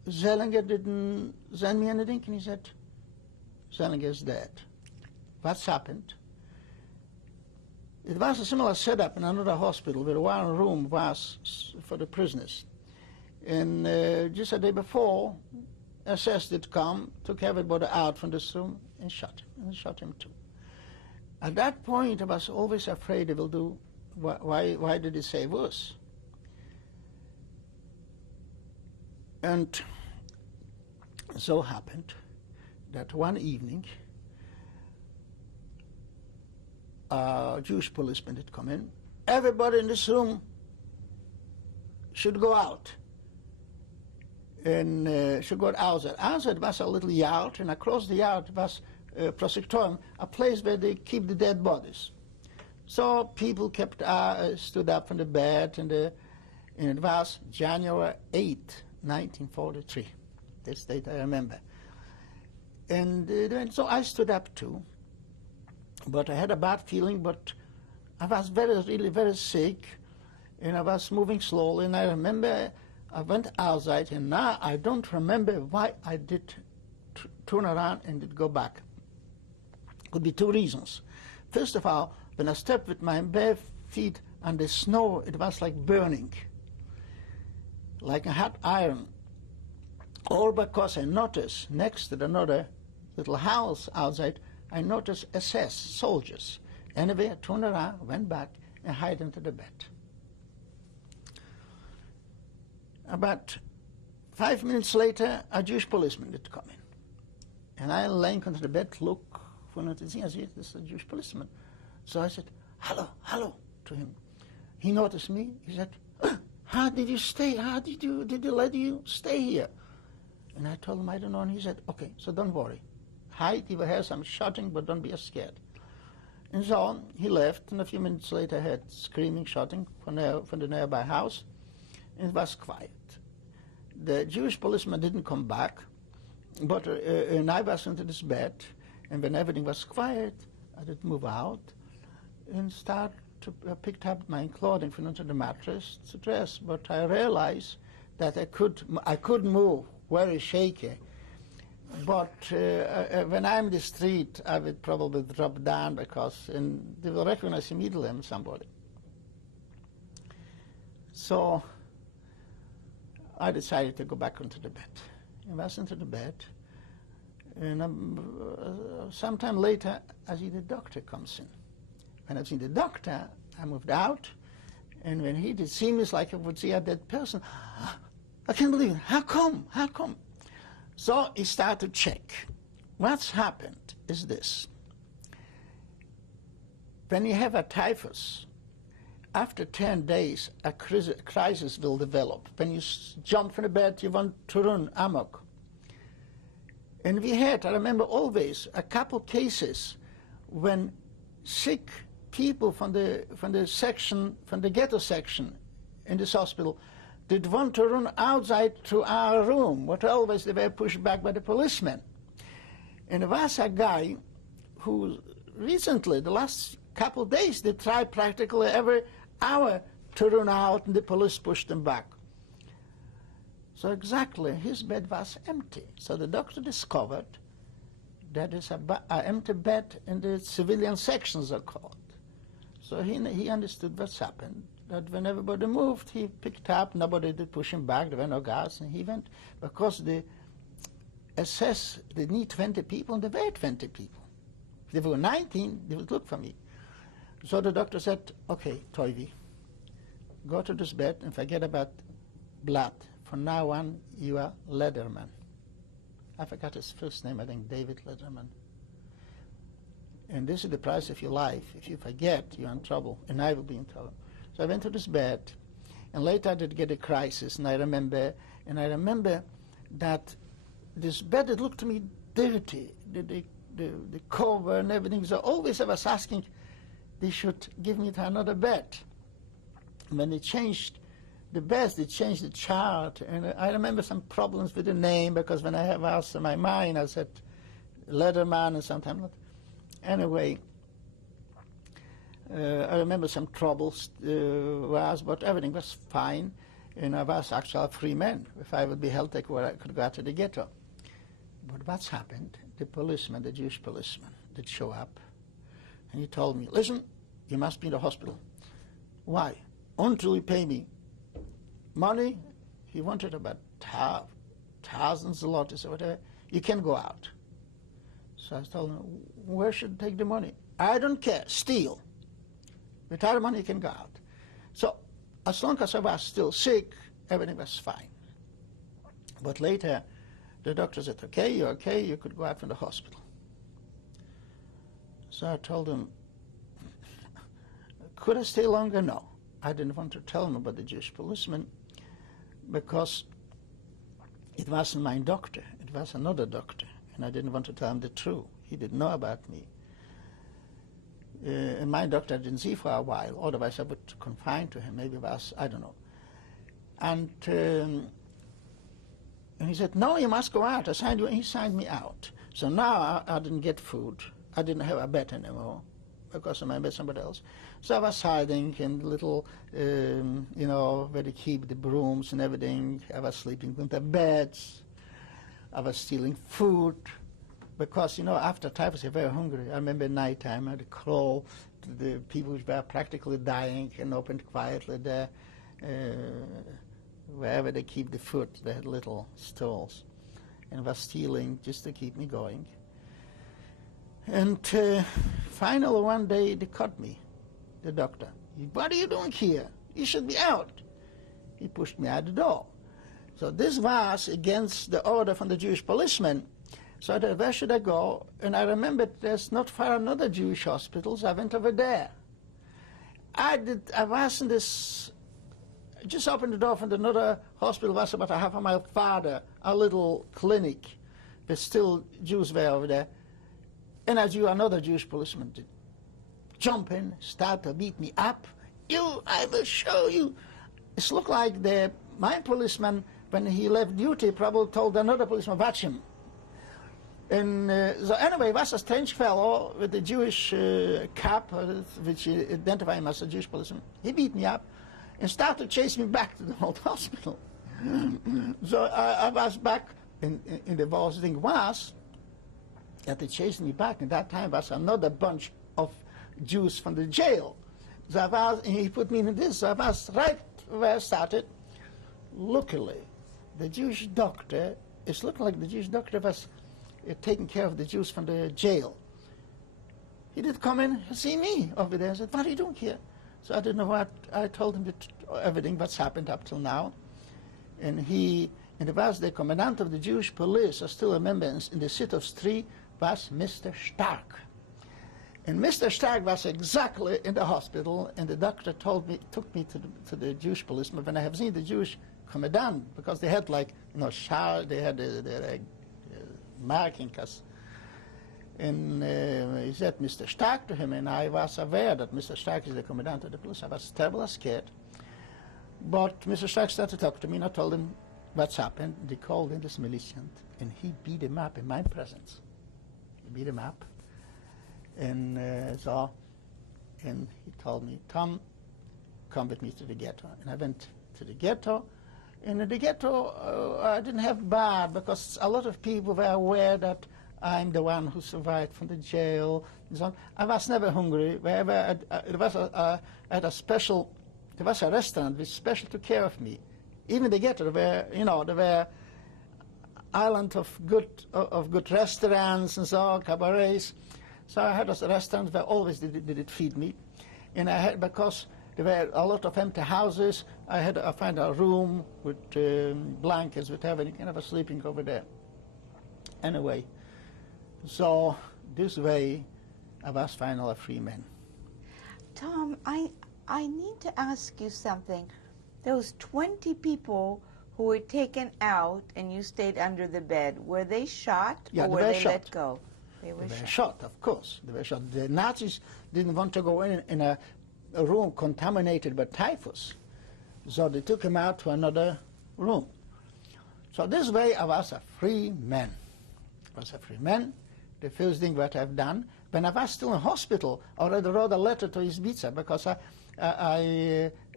Zellinger didn't send me anything, and he said, Zellinger is dead. What's happened? It was a similar setup in another hospital where one room was for the prisoners. And just a day before, SS did come, took everybody out from this room and shot him too. At that point, I was always afraid they will do, why did he save us? And so happened that one evening, a Jewish policeman had come in. Everybody in this room should go out. And should go outside. Outside was a little yard, and across the yard was a prosecutorium, a place where they keep the dead bodies. So people stood up from the bed, and it was January 8, 1943. This date I remember. And so I stood up too. But I had a bad feeling, but I was really very sick, and I was moving slowly, and I remember I went outside, and now I don't remember why I did turn around and did go back. Could be two reasons. First of all, when I stepped with my bare feet on the snow, it was like burning, like a hot iron. All because I noticed next to another little house outside, I noticed SS soldiers. Anyway, I turned around, went back, and hid into the bed. About 5 minutes later, a Jewish policeman did come in. And I laying under the bed, look, for not to see, I see this is a Jewish policeman. So I said, hello, to him. He noticed me. He said, how did you stay? How did they let you stay here? And I told him, I don't know. And he said, okay, so don't worry. Hide, you will have some shouting, but don't be scared. And so he left, and a few minutes later I heard screaming, shouting from the nearby house, and it was quiet. The Jewish policeman didn't come back, but and I was into this bed, and when everything was quiet, I did move out and start to pick up my clothing from under the mattress to dress. But I realized that I could move, very shaky. But when I'm in the street, I would probably drop down because they will recognize immediately I'm somebody. So I decided to go back into the bed. I was into the bed, and sometime later, I see the doctor comes in. When I see the doctor, I moved out, and when he did see me, it's like I would see a dead person. I can't believe it. How come? How come? So he started to check. What's happened is this. When you have a typhus, after 10 days, a crisis will develop. When you jump from the bed, you want to run amok. And we had, I remember always, a couple cases when sick people from the section, from the ghetto section in this hospital, did want to run outside to our room, but always they were pushed back by the policemen. And there was a guy who recently, the last couple of days, they tried practically every hour to run out, and the police pushed them back. So exactly, his bed was empty. So the doctor discovered that there's an empty bed in the civilian sections, are called. So he understood what's happened. That when everybody moved, he picked up, nobody did push him back, there were no guards, and he went, because the SS, they need 20 people, and there were 20 people. If there were 19, they would look for me. So the doctor said, okay, Toivi, go to this bed and forget about blood. From now on, you are Lederman. I forgot his first name, I think David Lederman. And this is the price of your life. If you forget, you're in trouble, and I will be in trouble. So I went to this bed, and later I did get a crisis, and I remember that this bed, it looked to me dirty, the cover and everything. So always I was asking, they should give me to another bed. When they changed the beds, they changed the chart, and I remember some problems with the name, because when I have asked in my mind, I said Lederman and sometimes not. Anyway, I remember some troubles but everything was fine. And I was actually a free man. If I would be held, I could go out to the ghetto. But what's happened? The policeman, the Jewish policeman, did show up, and he told me, listen, you must be in the hospital. Why? Until you pay me money. He wanted about thousands of zlotys or whatever. You can go out. So I told him, where should I take the money? I don't care. Steal. Without the money, you can go out. So as long as I was still sick, everything was fine. But later, the doctor said, okay, you're okay, you could go out from the hospital. So I told him, could I stay longer? No. I didn't want to tell him about the Jewish policeman because it wasn't my doctor, it was another doctor, and I didn't want to tell him the truth. He didn't know about me. And my doctor I didn't see for a while, otherwise I would confine to him, maybe it was, I don't know. And he said, no, you must go out. I signed you, and he signed me out. So now I didn't get food. I didn't have a bed anymore because I met somebody else. So I was hiding in little, you know, where they keep the brooms and everything. I was sleeping in the beds. I was stealing food because, you know, after typhus, you're very hungry. I remember at nighttime I had to crawl to the people who were practically dying and opened quietly there. Wherever they keep the food, they had little stalls. And I was stealing just to keep me going. And finally one day they caught me, the doctor. What are you doing here? You should be out. He pushed me out the door. So this was against the order from the Jewish policeman. So I thought, where should I go? And I remembered there's not far another Jewish hospital, so I went over there. I was in this, just opened the door from another hospital, was about a half a mile farther, a little clinic, but still Jews were over there. And another Jewish policeman did jump in, start to beat me up. I will show you. It looked like my policeman, when he left duty, probably told another policeman, watch him. And so anyway, he was a strange fellow with a Jewish cap, which identified him as a Jewish policeman. He beat me up and started to chase me back to the old hospital. So I was back in the worst thing was that they chased me back, and that time was another bunch of Jews from the jail. So he put me in this, so I was right where I started. Luckily, the Jewish doctor, it looked like the Jewish doctor was taking care of the Jews from the jail. He did come in and see me over there. I said, what are you doing here? So I didn't know what, I told him everything what's happened up till now. And it was the commandant of the Jewish police, I still remember, in the City Street, was Mr. Stark. And Mr. Stark was exactly in the hospital, and the doctor took me to the Jewish policeman when I have seen the Jewish commandant, because they had like, you know, they had their marking us. And he said Mr. Stark to him, and I was aware that Mr. Stark is the commandant of the police. I was terribly scared. But Mr. Stark started to talk to me, and I told him what's happened. They called in this militiant, and he beat him up in my presence. He beat him up. And and he told me, Tom, come with me to the ghetto. And I went to the ghetto. And in the ghetto, I didn't have bad, because a lot of people were aware that I'm the one who survived from the jail and so on. I was never hungry. Wherever there was a restaurant which special took care of me. Even the ghetto, there were island of good restaurants and so on, cabarets. So I had a restaurant where always did it feed me, and I had, because there were a lot of empty houses, I found a room with blankets, with everything, and I was sleeping over there. Anyway, so this way I was finally a free man. Tom, I need to ask you something. Those 20 people who were taken out and you stayed under the bed, were they shot, Yeah, or were they let go? They were shot, of course. They were shot. The Nazis didn't want to go in a room contaminated by typhus, so they took him out to another room. So this way I was a free man. I was a free man. The first thing that I've done, when I was still in hospital, I already wrote a letter to Izbica, because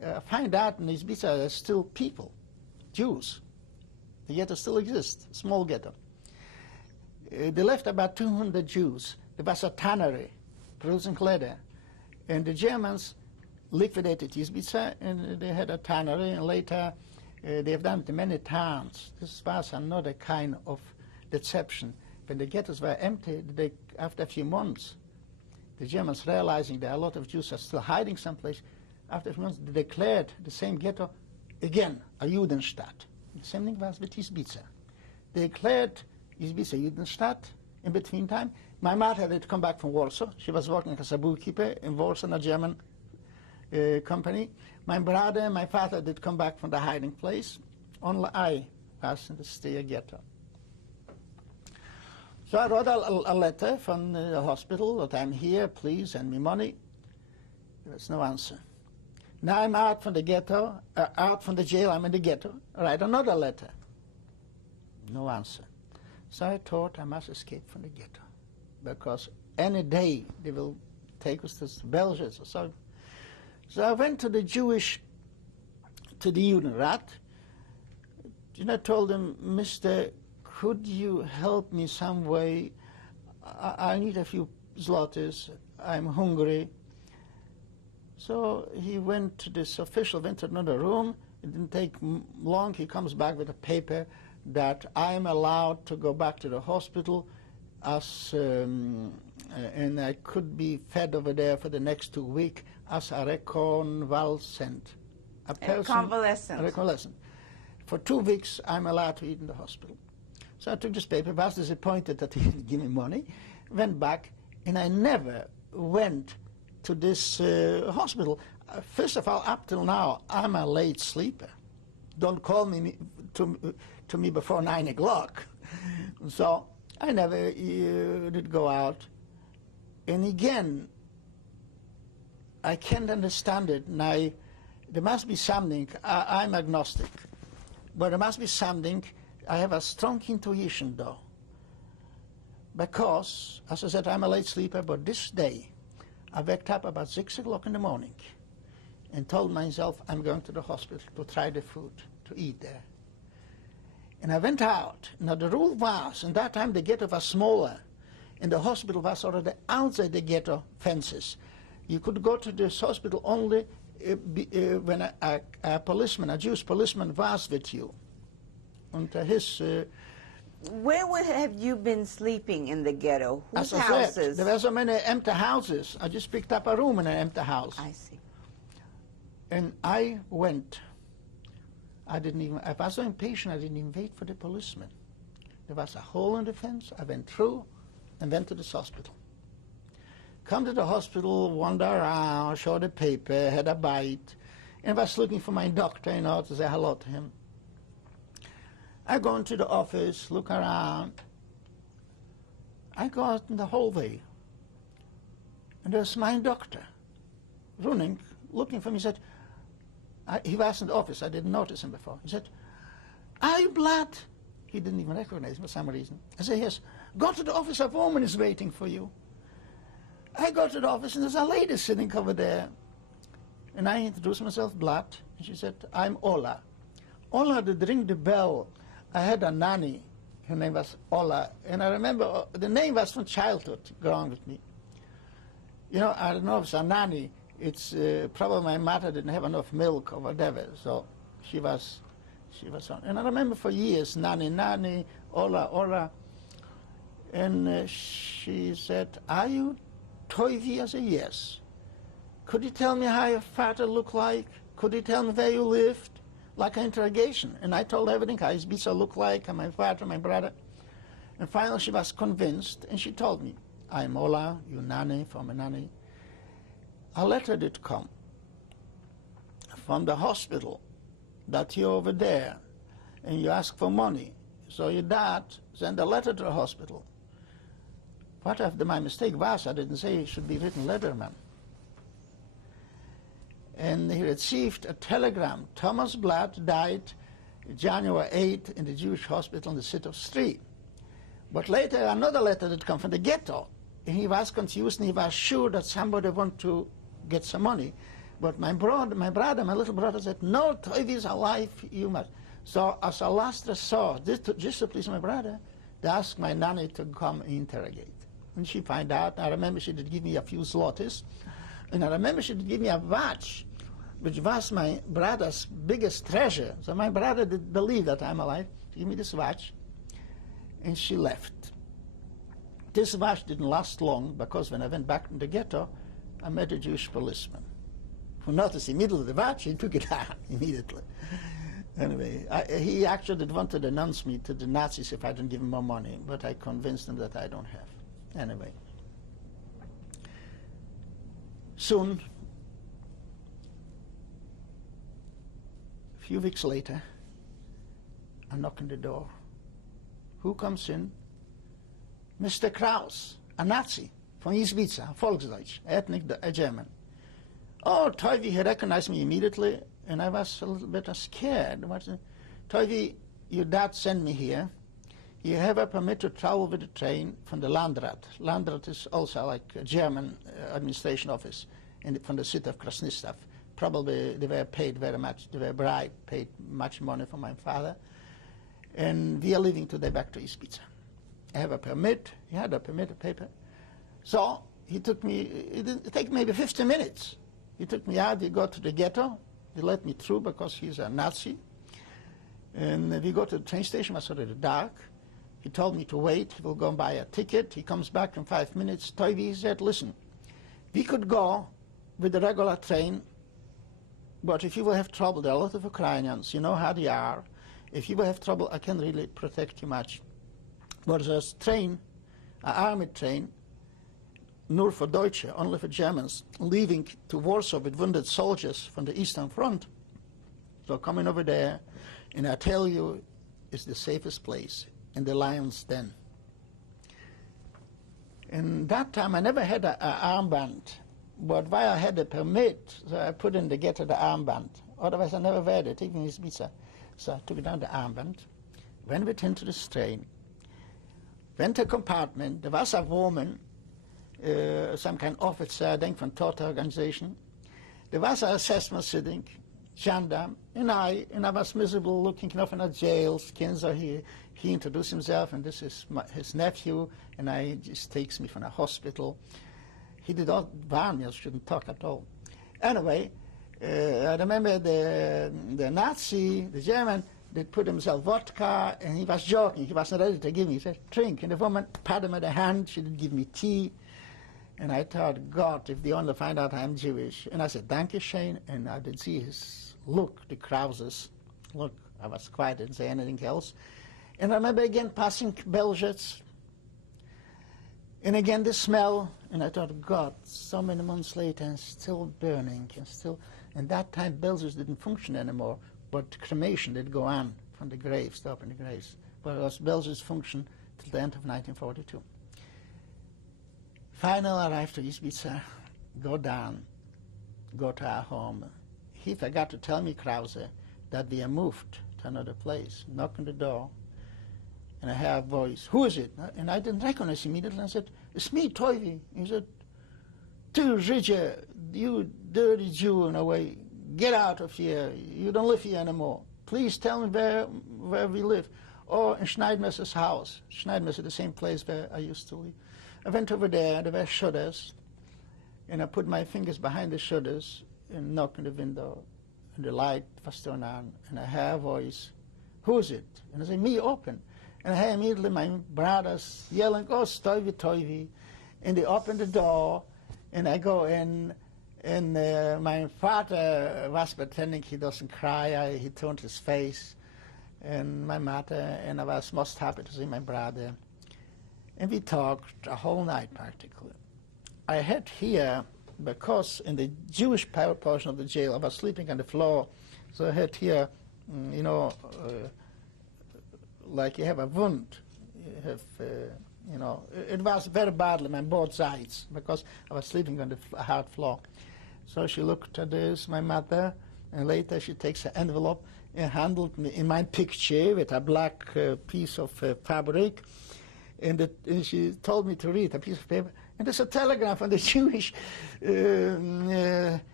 find out in Izbica there's still people, Jews. The ghetto still exists, small ghetto. They left about 200 Jews. There was a tannery producing leather. And the Germans liquidated Izbica, and they had a tannery, and later they have done it in many towns. This was another kind of deception. When the ghettos were empty, after a few months, the Germans, realizing that a lot of Jews are still hiding someplace, after a few months, they declared the same ghetto again a Judenstadt. The same thing was with Izbica. They declared Izbica Judenstadt in between time. My mother had come back from Warsaw. She was working as a bookkeeper in Warsaw, in a German company. My brother and my father did come back from the hiding place. Only I was in the Steyr ghetto. So I wrote a letter from the hospital that I'm here, please send me money. There was no answer. Now I'm out from the ghetto, out from the jail, I'm in the ghetto. I write another letter. No answer. So I thought I must escape from the ghetto, because any day they will take us to Belgium or so. So I went to the Judenrat, and I told them, Mister, could you help me some way? I need a few zlotys, I'm hungry. So he went to this official, went to another room. It didn't take long. He comes back with a paper that I'm allowed to go back to the hospital and I could be fed over there for the next 2 weeks as a reconvalescent. A reconvalescent. For 2 weeks, I'm allowed to eat in the hospital. So I took this paper, was disappointed that he didn't give me money, went back, and I never went to this hospital. First of all, up till now, I'm a late sleeper. Don't call me to me before 9 o'clock. So I never did go out. And again, I can't understand it. And there must be something. I'm agnostic. But there must be something. I have a strong intuition, though. Because, as I said, I'm a late sleeper, but this day, I woke up about 6 o'clock in the morning and told myself I'm going to the hospital to try the food, to eat there. And I went out. Now the rule was, in that time the ghetto was smaller, and the hospital was already outside the ghetto fences. You could go to this hospital only when a policeman, a Jewish policeman, was with you. And where have you been sleeping in the ghetto? Whose as I houses? said, there were so many empty houses. I just picked up a room in an empty house. I see. And I went. I was so impatient, I didn't even wait for the policeman. There was a hole in the fence. I went through and went to this hospital. Come to the hospital, wander around, show the paper, had a bite, and was looking for my doctor, to say hello to him. I go into the office, look around. I go out in the hallway, and there's my doctor running, looking for me. He said, he was in the office, I didn't notice him before. He said, "Are you Blood?" He didn't even recognize me for some reason. I said, "Yes." "Go to the office, a woman is waiting for you." I go to the office, and there's a lady sitting over there. And I introduced myself, Blood, and she said, "I'm Ola." Ola did ring the bell. I had a nanny, her name was Ola, and I remember the name was from childhood growing with me. I don't know if it's a nanny. It's probably my mother didn't have enough milk or whatever, so she was on. And I remember for years, nanny, Ola. And she said, "Are you Toivi?" I said, "Yes." "Could you tell me how your father looked like? Could you tell me where you lived?" Like an interrogation. And I told her everything, how Izbica looked like, and my father, my brother. And finally she was convinced, and she told me, "I'm Ola, your nanny, from a nanny." A letter did come from the hospital that you're over there, and you ask for money. So your dad sent a letter to the hospital. Part of my mistake was I didn't say it should be written letterman. And he received a telegram. Thomas Blood died January 8 in the Jewish hospital in the city of Stri. But later another letter did come from the ghetto. And he was confused, and he was sure that somebody wanted to get some money. But my little brother said, no, Toivi is alive, you must. So as a last resort, just to please my brother, they asked my nanny to come interrogate. And she found out. I remember she did give me a few zlotys, and I remember she did give me a watch, which was my brother's biggest treasure. So my brother did believe that I'm alive. She gave me this watch, and she left. This watch didn't last long, because when I went back to the ghetto, I met a Jewish policeman who noticed immediately the watch. He took it out immediately. Anyway, he actually wanted to denounce me to the Nazis if I didn't give him more money, but I convinced him that I don't have. Anyway, soon, a few weeks later, I knock on the door. Who comes in? Mr. Kraus, a Nazi from Izbica, Volksdeutsch, ethnic German. Oh, Toivi, he recognized me immediately, and I was a little bit scared. Toivi, your dad sent me here. You have a permit to travel with the train from the Landrat. Landrat is also like a German administration office from the city of Krasnystav. Probably they were paid very much, they were bribed, paid much money from my father. And we are leaving today back to Izbica. I have a permit, he had a permit, a paper. So he took me, it didn't take maybe 50 minutes. He took me out, we go to the ghetto, he let me through because he's a Nazi. And we go to the train station, it was already dark. He told me to wait, he will go and buy a ticket. He comes back in 5 minutes. Toivi said, listen, we could go with the regular train, but if you will have trouble, there are a lot of Ukrainians, you know how they are. If you will have trouble, I can't really protect you much. But there's a train, an army train, nur for Deutsche, only for Germans, leaving to Warsaw with wounded soldiers from the Eastern Front. So coming over there, and I tell you, it's the safest place. In the Lion's Den. And that time I never had an armband, but while I had a permit, so I put in the ghetto the armband. Otherwise I never wear it, even in Izbica. So I took down the armband, went with him to the train, went to a compartment. There was a woman, some kind of officer, I think from Total Organization. There was an assessment sitting, gendarme, and I was miserable looking in a jail. Kinzer, he introduced himself, and this is his nephew, and he just takes me from a hospital. He did not warn me, I shouldn't talk at all. Anyway, I remember the Nazi, the German, they put himself vodka, and he was joking. He wasn't ready to give me. He said, drink. And the woman patted me on the hand. She didn't give me tea. And I thought, God, if they only find out I'm Jewish. And I said, danke schön. And I did see his look, the Krauses. Look, I was quiet, didn't say anything else. And I remember again passing Belzec. And again the smell. And I thought, God, so many months later and still burning. And that time Belzec didn't function anymore. But cremation did go on from the graves, to open the graves. Whereas Belzec's function till the end of 1942. Finally arrived to Izbica, go down, go to our home. He forgot to tell me, Krause, that we are moved to another place. Knock on the door, and I hear a voice, who is it? And I didn't recognize him immediately. I said, it's me, Toivi. He said, tu Życie, you dirty Jew in a way, get out of here. You don't live here anymore. Please tell me where we live. Or in Schneidmesser's house. Schneidmesser, the same place where I used to live. I went over there were shutters, and I put my fingers behind the shutters and knocked on the window, and the light was turned on, and I hear a voice, who's it? And I say, me, open. And I hear immediately my brothers yelling, oh, Toivi, Toivi. And they open the door, and I go in, and my father was pretending he doesn't cry. He turned his face, and my mother, and I was most happy to see my brother. And we talked a whole night practically. I had here, because in the Jewish portion of the jail, I was sleeping on the floor, so I had here, like you have a wound. You have, it was very badly on both sides, because I was sleeping on the hard floor. So she looked at this, my mother, and later she takes an envelope and handled me in my picture with a black piece of fabric. And she told me to read a piece of paper. And there's a telegram from the Jewish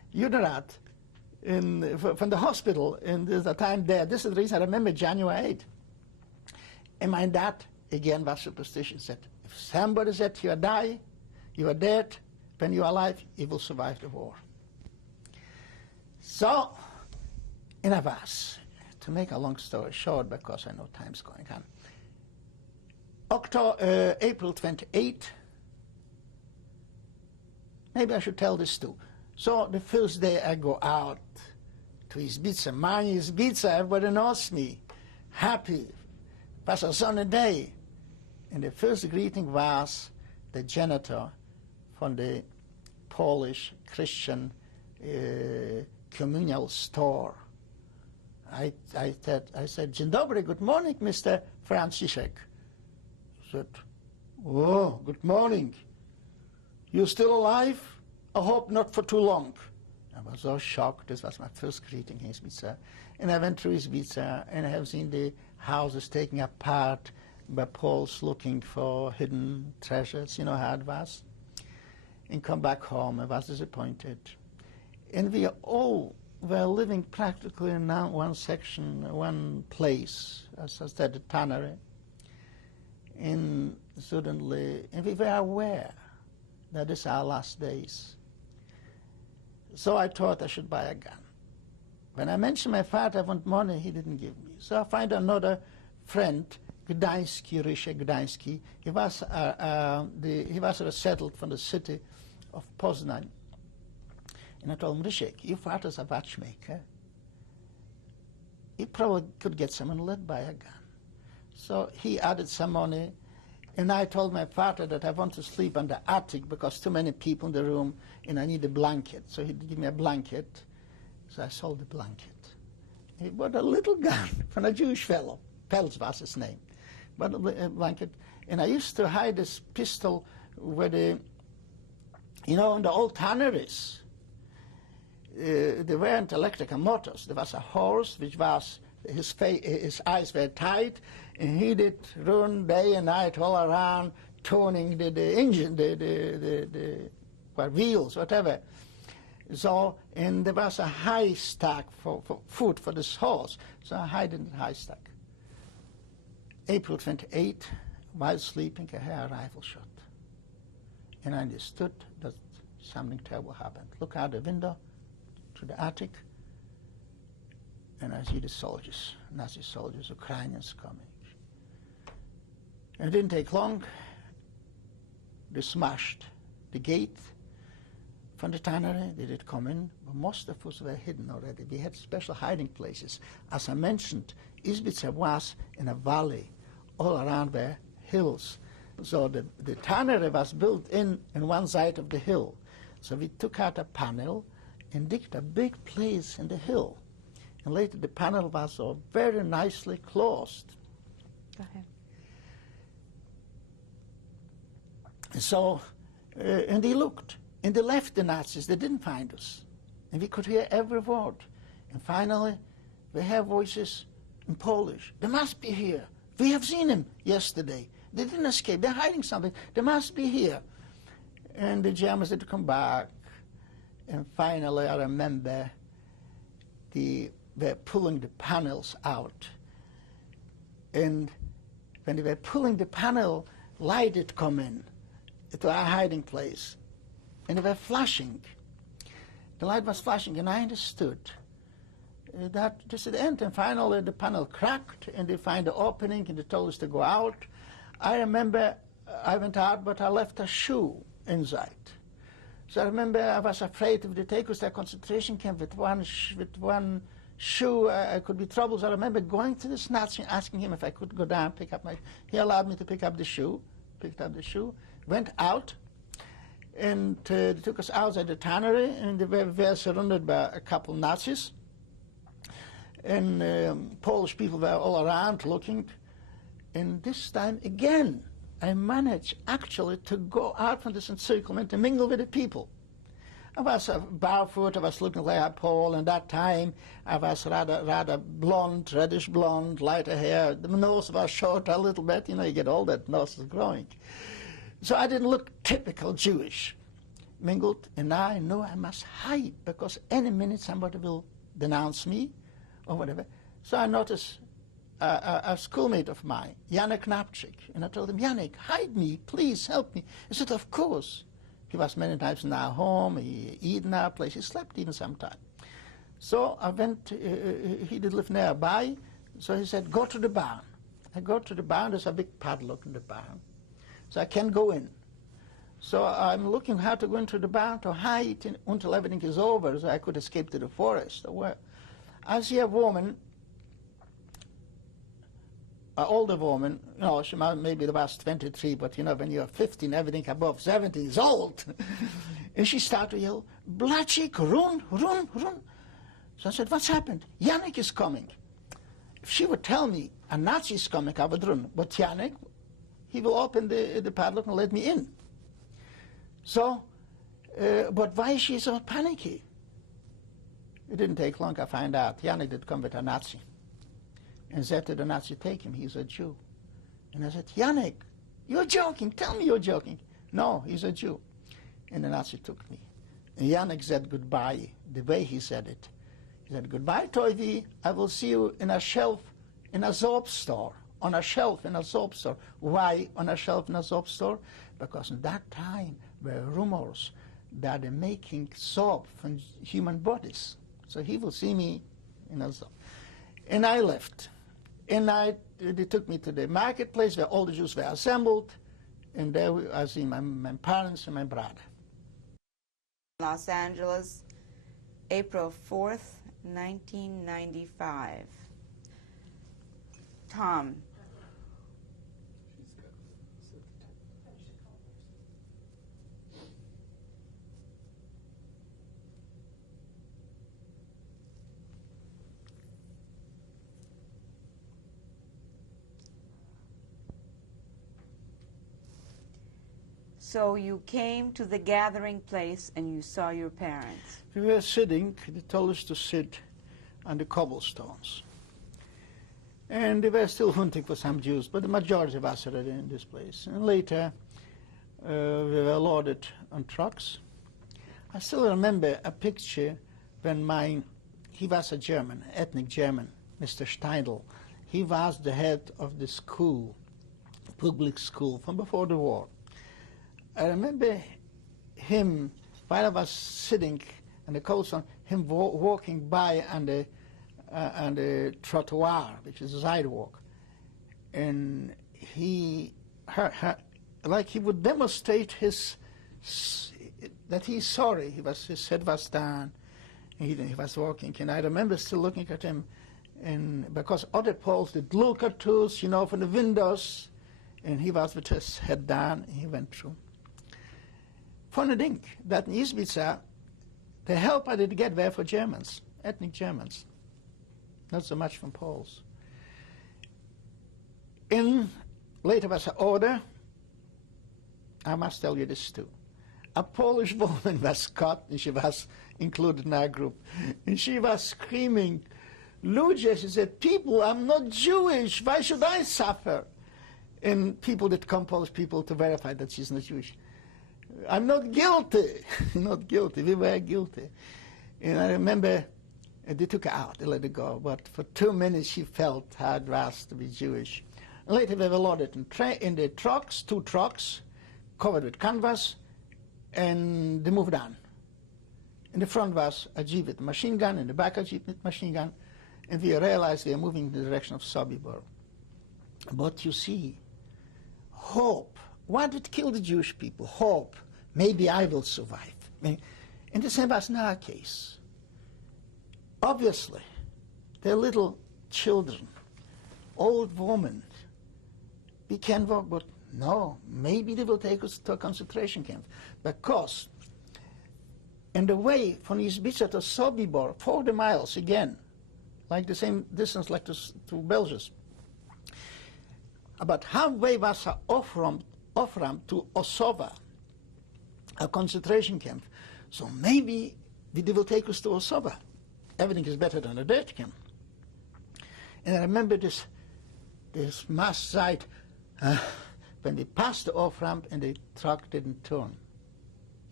Judenrat from the hospital in the time there. This is the reason I remember January 8. And my dad, again, was superstitious, said, if somebody said you are dying, you are dead, when you are alive, you will survive the war. So, and I was, to make a long story short, because I know time's going on, April 28, maybe I should tell this too. So the first day I go out to Izbica, Manje Izbica, everybody knows me, happy, was a sunny day. And the first greeting was the janitor from the Polish Christian communal store. I said, Dzień dobry, good morning, Mr. Franciszek. He said, oh, good morning. You still alive? I hope not for too long. I was so shocked. This was my first greeting in Izbica. And I went through Izbica, and I have seen the houses taken apart by Poles looking for hidden treasures. You know how it was? And come back home, I was disappointed. And we all were living practically in one section, one place, as I said, the tannery. And suddenly, and we were aware that these are our last days. So I thought I should buy a gun. When I mentioned my father I want money, he didn't give me. So I find another friend, Gdański, Ryszek Gdański. He was resettled from the city of Poznań. And I told him, Ryszek, your father's a watchmaker. He probably could get someone let buy a gun. So he added some money, and I told my father that I want to sleep on the attic because too many people in the room, and I need a blanket. So he'd give me a blanket. So I sold the blanket. He bought a little gun from a Jewish fellow. Pelz was his name. Bought a blanket. And I used to hide this pistol where in the old tanneries, they weren't electrical motors. There was a horse which was, his eyes were tight, and he did run day and night all around, tuning the engine, the wheels, whatever. So, and there was a high stack for food for this horse, so I hid in the high stack. April 28, while sleeping, I heard a rifle shot. And I understood that something terrible happened. Look out the window to the attic, and I see the soldiers, Nazi soldiers, Ukrainians coming. And it didn't take long. They smashed the gate from the tannery. They did come in, but most of us were hidden already. We had special hiding places. As I mentioned, Izbica was in a valley. All around were hills. So the tannery was built in one side of the hill. So we took out a panel and digged a big place in the hill. And later the panel was very nicely closed. Go ahead. So, and they looked, and they left the Nazis. They didn't find us. And we could hear every word. And finally, we heard voices in Polish. They must be here. We have seen him yesterday. They didn't escape. They're hiding something. They must be here. And the Germans had to come back. And finally, I remember they were pulling the panels out. And when they were pulling the panel, light had come in to our hiding place. And they were flashing. The light was flashing, and I understood that this is the end. And finally, the panel cracked, and they find the opening, and they told us to go out. I remember I went out, but I left a shoe inside. So I remember I was afraid if they take us to a concentration camp with one shoe, I could be trouble. So I remember going to this Nazi and asking him if I could go down, pick up he allowed me to pick up the shoe, picked up the shoe, went out, and they took us outside the tannery, and we were surrounded by a couple Nazis. And Polish people were all around looking. And this time again, I managed actually to go out from this encirclement and mingle with the people. I was barefoot, I was looking like a Pole, and that time I was rather blonde, reddish blonde, lighter hair. The nose was short a little bit, you get all that nose is growing. So I didn't look typical Jewish. mingled, and I know I must hide because any minute somebody will denounce me or whatever. So I noticed a schoolmate of mine, Janek Knapczyk, and I told him, Janek, hide me, please help me. He said, of course. He was many times in our home, he eat in our place, he slept even sometime. So I went, he did live nearby, so he said, go to the barn. I go to the barn, there's a big padlock in the barn, so I can't go in. So I'm looking how to go into the barn to hide until everything is over, so I could escape to the forest. I see a woman, an older woman, you know, she maybe was 23, but you know, when you're 15, everything above 70 is old. And she started to yell, Blachik, run, run, run. So I said, what's happened? Janek is coming. If she would tell me a Nazi is coming, I would run. But Janek, he will open the padlock and let me in. So, but why is she so panicky? It didn't take long, I find out. Janek did come with a Nazi. And said to the Nazi, take him, he's a Jew. And I said, Janek, you're joking, tell me you're joking. No, he's a Jew. And the Nazi took me. And Janek said goodbye, the way he said it. He said, goodbye, Toivi, I will see you in a shelf in a soap store. On a shelf in a soap store. Why on a shelf in a soap store? Because in that time were rumors that they're making soap from human bodies. So he will see me in a soap. And I left. And they took me to the marketplace where all the Jews were assembled. And there I see my parents and my brother. Los Angeles, April 4th, 1995. Tom. So you came to the gathering place and you saw your parents. We were sitting, they told us to sit on the cobblestones. And they were still hunting for some Jews, but the majority of us were in this place. And later, we were loaded on trucks. I still remember a picture when he was a German, ethnic German, Mr. Steindl. He was the head of the school, public school, from before the war. I remember him, while I was sitting on the cobblestone, him walking by on the trottoir, which is a sidewalk. And he, like he would demonstrate that he's sorry. His head was down, he was walking. And I remember still looking at him, and because other Poles did look at us, you know, from the windows, and he was with his head down, and he went through. Funny thing, that in Izbica, the help I did get were for Germans, ethnic Germans, not so much from Poles. Later was an order, I must tell you this too. A Polish woman was caught, and she was included in our group, and she was screaming, Ludzie, she said, people, I'm not Jewish, why should I suffer? And people did come, Polish people, to verify that she's not Jewish. I'm not guilty, not guilty, we were guilty. And I remember they took her out, they let her go, but for 2 minutes she felt how it was to be Jewish. And later we were loaded in the trucks, 2 trucks, covered with canvas, and they moved on. In the front was a Jeep with a machine gun, in the back a Jeep with machine gun, and we realized we are moving in the direction of Sobibor. But you see, hope. What did kill the Jewish people? Hope. Maybe I will survive. And the same was in our case. Obviously, they're little children, old women. We can walk, but no, maybe they will take us to a concentration camp. Because in the way from Izbica to Sobibor, 40 miles again, like the same distance like to Belgium, about halfway was an off-ramp to Osowa, a concentration camp. So maybe they will take us to Osowa. Everything is better than a dirt camp. And I remember this mass sight when they passed the off-ramp and the truck didn't turn.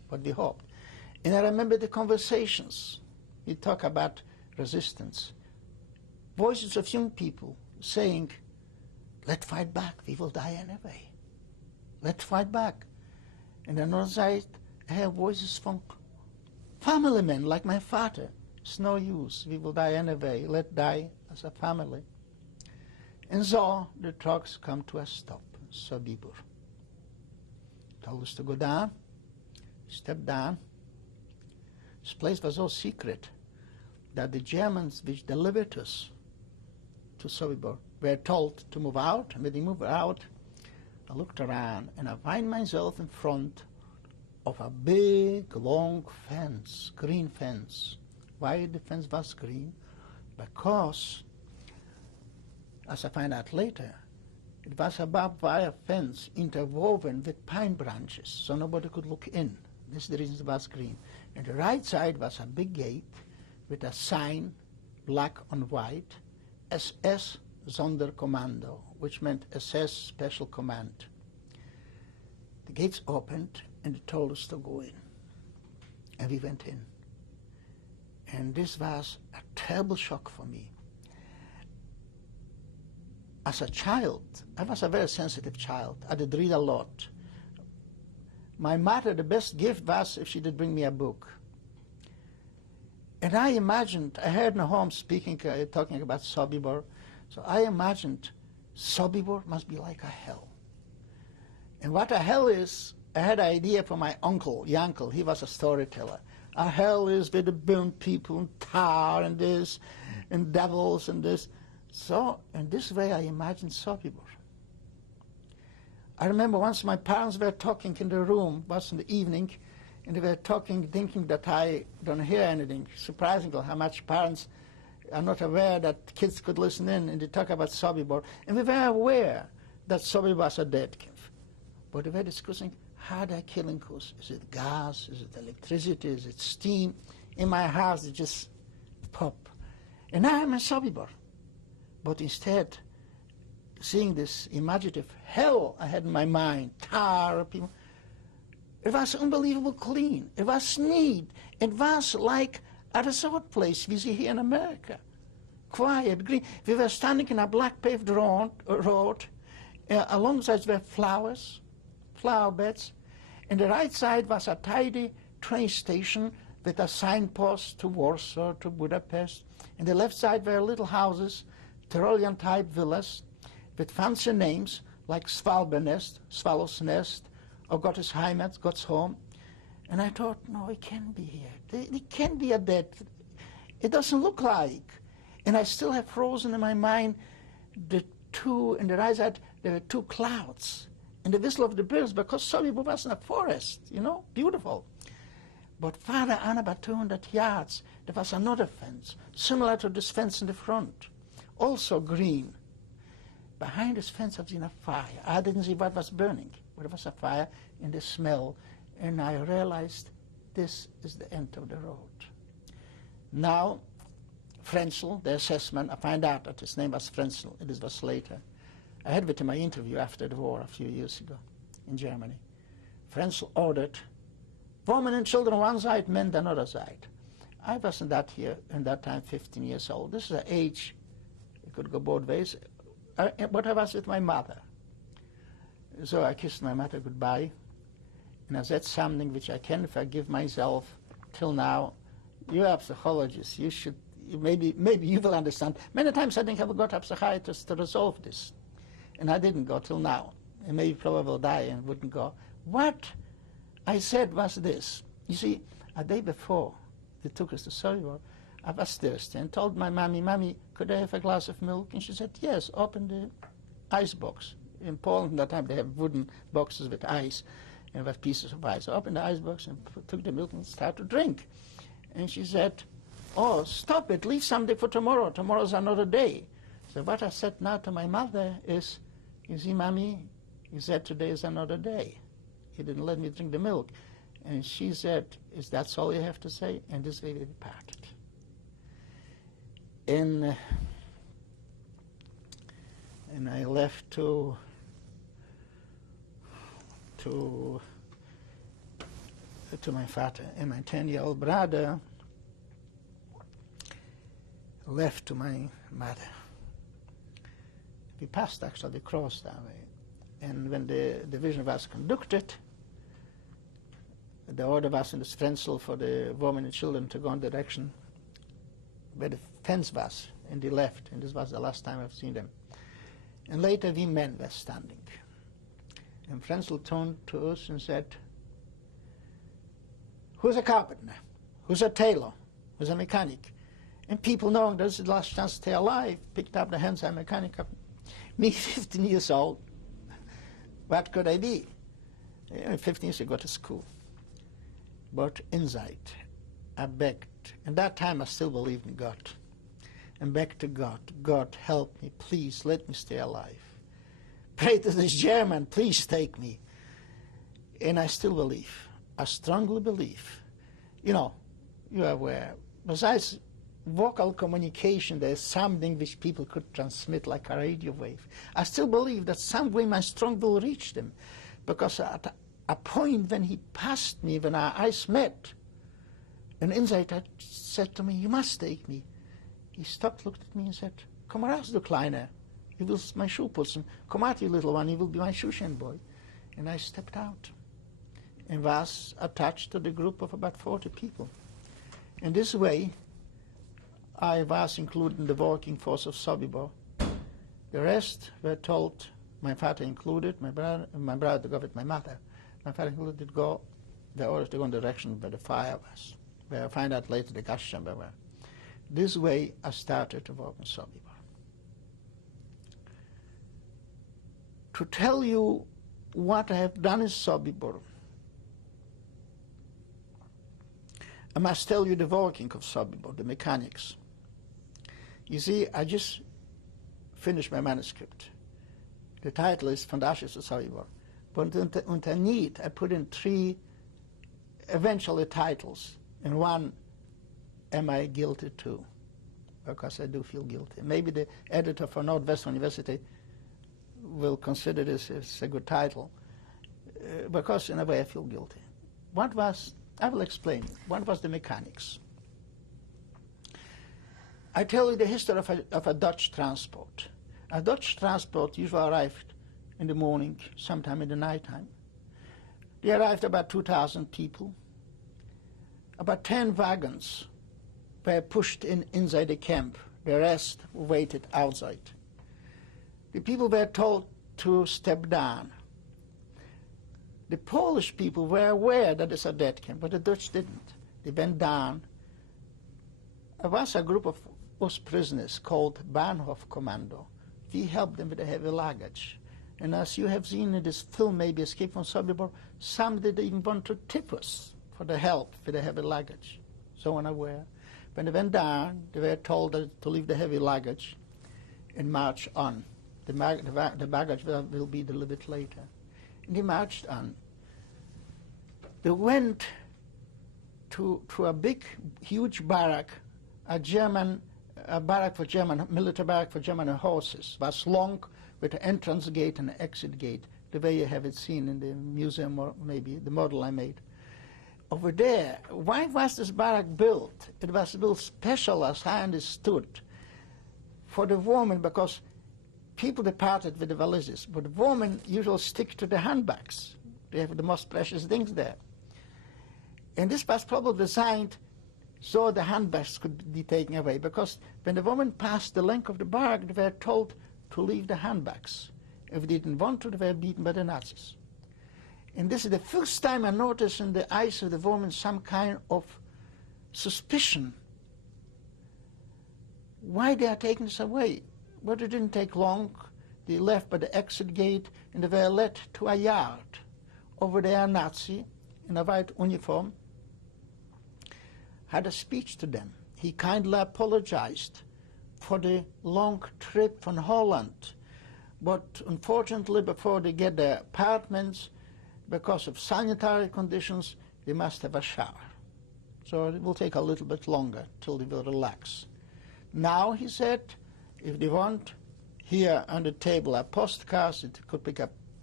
what we hoped. And I remember the conversations. We talk about resistance. Voices of young people saying, let's fight back, we will die anyway. Let's fight back. And on the other side, I have voices from family men like my father. It's no use, we will die anyway, let's die as a family. And so the trucks come to a stop, Sobibor. Told us to go down, step down. This place was so secret that the Germans which delivered us to Sobibor were told to move out. And when they moved out, I looked around and I find myself in front of a big, long fence, green fence. Why the fence was green? Because, as I find out later, it was a barbed wire fence interwoven with pine branches, so nobody could look in. This is the reason it was green. And the right side was a big gate with a sign, black on white, SS Sonderkommando, which meant SS Special Command. The gates opened and they told us to go in. And we went in. And this was a terrible shock for me. As a child, I was a very sensitive child. I did read a lot. My mother, the best gift was if she did bring me a book. And I imagined, I heard Nahum speaking, talking about Sobibor, so I imagined Sobibor must be like a hell. And what a hell is, I had an idea from my uncle, Yankel, he was a storyteller. A hell is where they burn people and tar and this, and devils and this. So in this way I imagined Sobibor. I remember once my parents were talking in the room, it was in the evening, and they were talking, thinking that I don't hear anything. Surprisingly how much parents are not aware that kids could listen in, and they talk about Sobibor. And we were aware that Sobibor was a dead cave. But they were discussing how they're killing us. Is it gas? Is it electricity? Is it steam? In my house, it just pop. And now I'm in Sobibor. But instead, seeing this imaginative hell I had in my mind, tar, people, it was unbelievable clean. It was neat. It was like a resort place we see here in America. Quiet, green. We were standing in a black paved road. Alongside were flowers, flower beds. And the right side was a tidy train station with a signpost to Warsaw, to Budapest. And the left side were little houses, Tyrolean-type villas, with fancy names like Svalbernest, Swallow's Nest, or Gottes Heimat, God's home. And I thought, no, it can't be here. It can't be a dead. It doesn't look like. And I still have frozen in my mind the two, in the right side, there were two clouds. And the whistle of the birds, because Sobibor was in a forest, you know, beautiful. But farther on, about 200 yards, there was another fence, similar to this fence in the front, also green. Behind this fence, I've seen a fire. I didn't see what was burning, but it was a fire and the smell. And I realized this is the end of the road. Now, Frenzel, the assessment, I find out that his name was Frenzel. It was later. I had with him my interview after the war a few years ago in Germany. Frenzel ordered women and children on one side, men on another side. I wasn't that here, in that time, 15 years old. This is an age, it could go both ways. But I was with my mother. So I kissed my mother goodbye, and I said something which I can't forgive myself till now. You are a psychologist. You should, maybe you will understand. Many times I think I will go to a psychiatrist to resolve this. And I didn't go till now. And maybe probably will die and wouldn't go. What I said was this. You see, a day before they took us to Sobibor, I was thirsty and told my mommy, Mommy, could I have a glass of milk? And she said, yes, open the ice box. In Poland at that time they have wooden boxes with ice and with pieces of ice. I opened the ice box and took the milk and started to drink. And she said, oh, stop it, leave something for tomorrow. Tomorrow's another day. So what I said now to my mother is, you see, Mommy, you said today is another day. You didn't let me drink the milk. And she said, is that all you have to say? And this way we departed. And I left to to my father, and my 10-year-old brother left to my mother. We passed, actually, we crossed that way. And when the division was conducted, the order was in the Frenzel for the women and children to go in the direction where the fence was, and they left, and this was the last time I've seen them. And later we men were standing. And Frenzel turned to us and said, "Who's a carpenter? Who's a tailor? Who's a mechanic?" And people, knowing this is the last chance to stay alive, picked up the hands of mechanic. Me, 15 years old, what could I be? 15 years ago to school. But inside, I begged. And that time I still believed in God. And begged to God, "God, help me, please, let me stay alive. Pray to this German, please take me." And I still believe. I strongly believe. You know, you are aware, besides vocal communication, there's something which people could transmit like a radio wave. I still believe that some way my strong will reach them, because at a point when he passed me, when our eyes met, and inside I said to me, "You must take me." He stopped, looked at me and said, "Komm raus, du Kleiner. You will my shoe putzen. Come out, you little one, you will be my shoeshine boy." And I stepped out and was attached to the group of about 40 people. In this way, I was included in the working force of Sobibor. The rest were told, my father included, my brother to go with my mother. My father included go, the orders to go in the direction where the fire was, where I find out later the gas chamber were. This way I started to work in Sobibor. To tell you what I have done in Sobibor, I must tell you the working of Sobibor, the mechanics. You see, I just finished my manuscript. The title is Von der Asche zu Sobibor. But underneath, I put in 3 eventually titles, and one, "Am I guilty too?" Because I do feel guilty. Maybe the editor for Northwestern University will consider this as a good title, because in a way I feel guilty. I will explain, what was the mechanics? I tell you the history of a Dutch transport. A Dutch transport usually arrived in the morning, sometime in the nighttime. They arrived about 2,000 people. About 10 wagons were pushed inside the camp. The rest waited outside. The people were told to step down. The Polish people were aware that it's a death camp, but the Dutch didn't. They went down. There was a group of us prisoners called Bahnhof Commando. We helped them with the heavy luggage. And as you have seen in this film, maybe Escape from Sobibor, some did even want to tip us for the help with the heavy luggage. So unaware. When they went down, they were told to leave the heavy luggage and march on. The baggage will be delivered later. And they marched on. They went to a big, huge barrack, a barrack for German, military barrack for German horses. It was long, with an entrance gate and an exit gate, the way you have it seen in the museum, or maybe the model I made. Over there, why was this barrack built? It was built special, as I understood, for the women, because people departed with the valises, but the women usually stick to the handbags. They have the most precious things there. And this was probably designed so the handbags could be taken away, because when the women passed the length of the barrack, they were told to leave the handbags. If they didn't want to, they were beaten by the Nazis. And this is the first time I noticed in the eyes of the woman some kind of suspicion. Why they are taking this away? But it didn't take long. They left by the exit gate, and they were led to a yard. Over there, a Nazi in a white uniform had a speech to them. He kindly apologized for the long trip from Holland. But unfortunately, before they get their apartments, because of sanitary conditions, they must have a shower. So it will take a little bit longer till they will relax. Now, he said, if they want, here on the table are postcards. They could pick up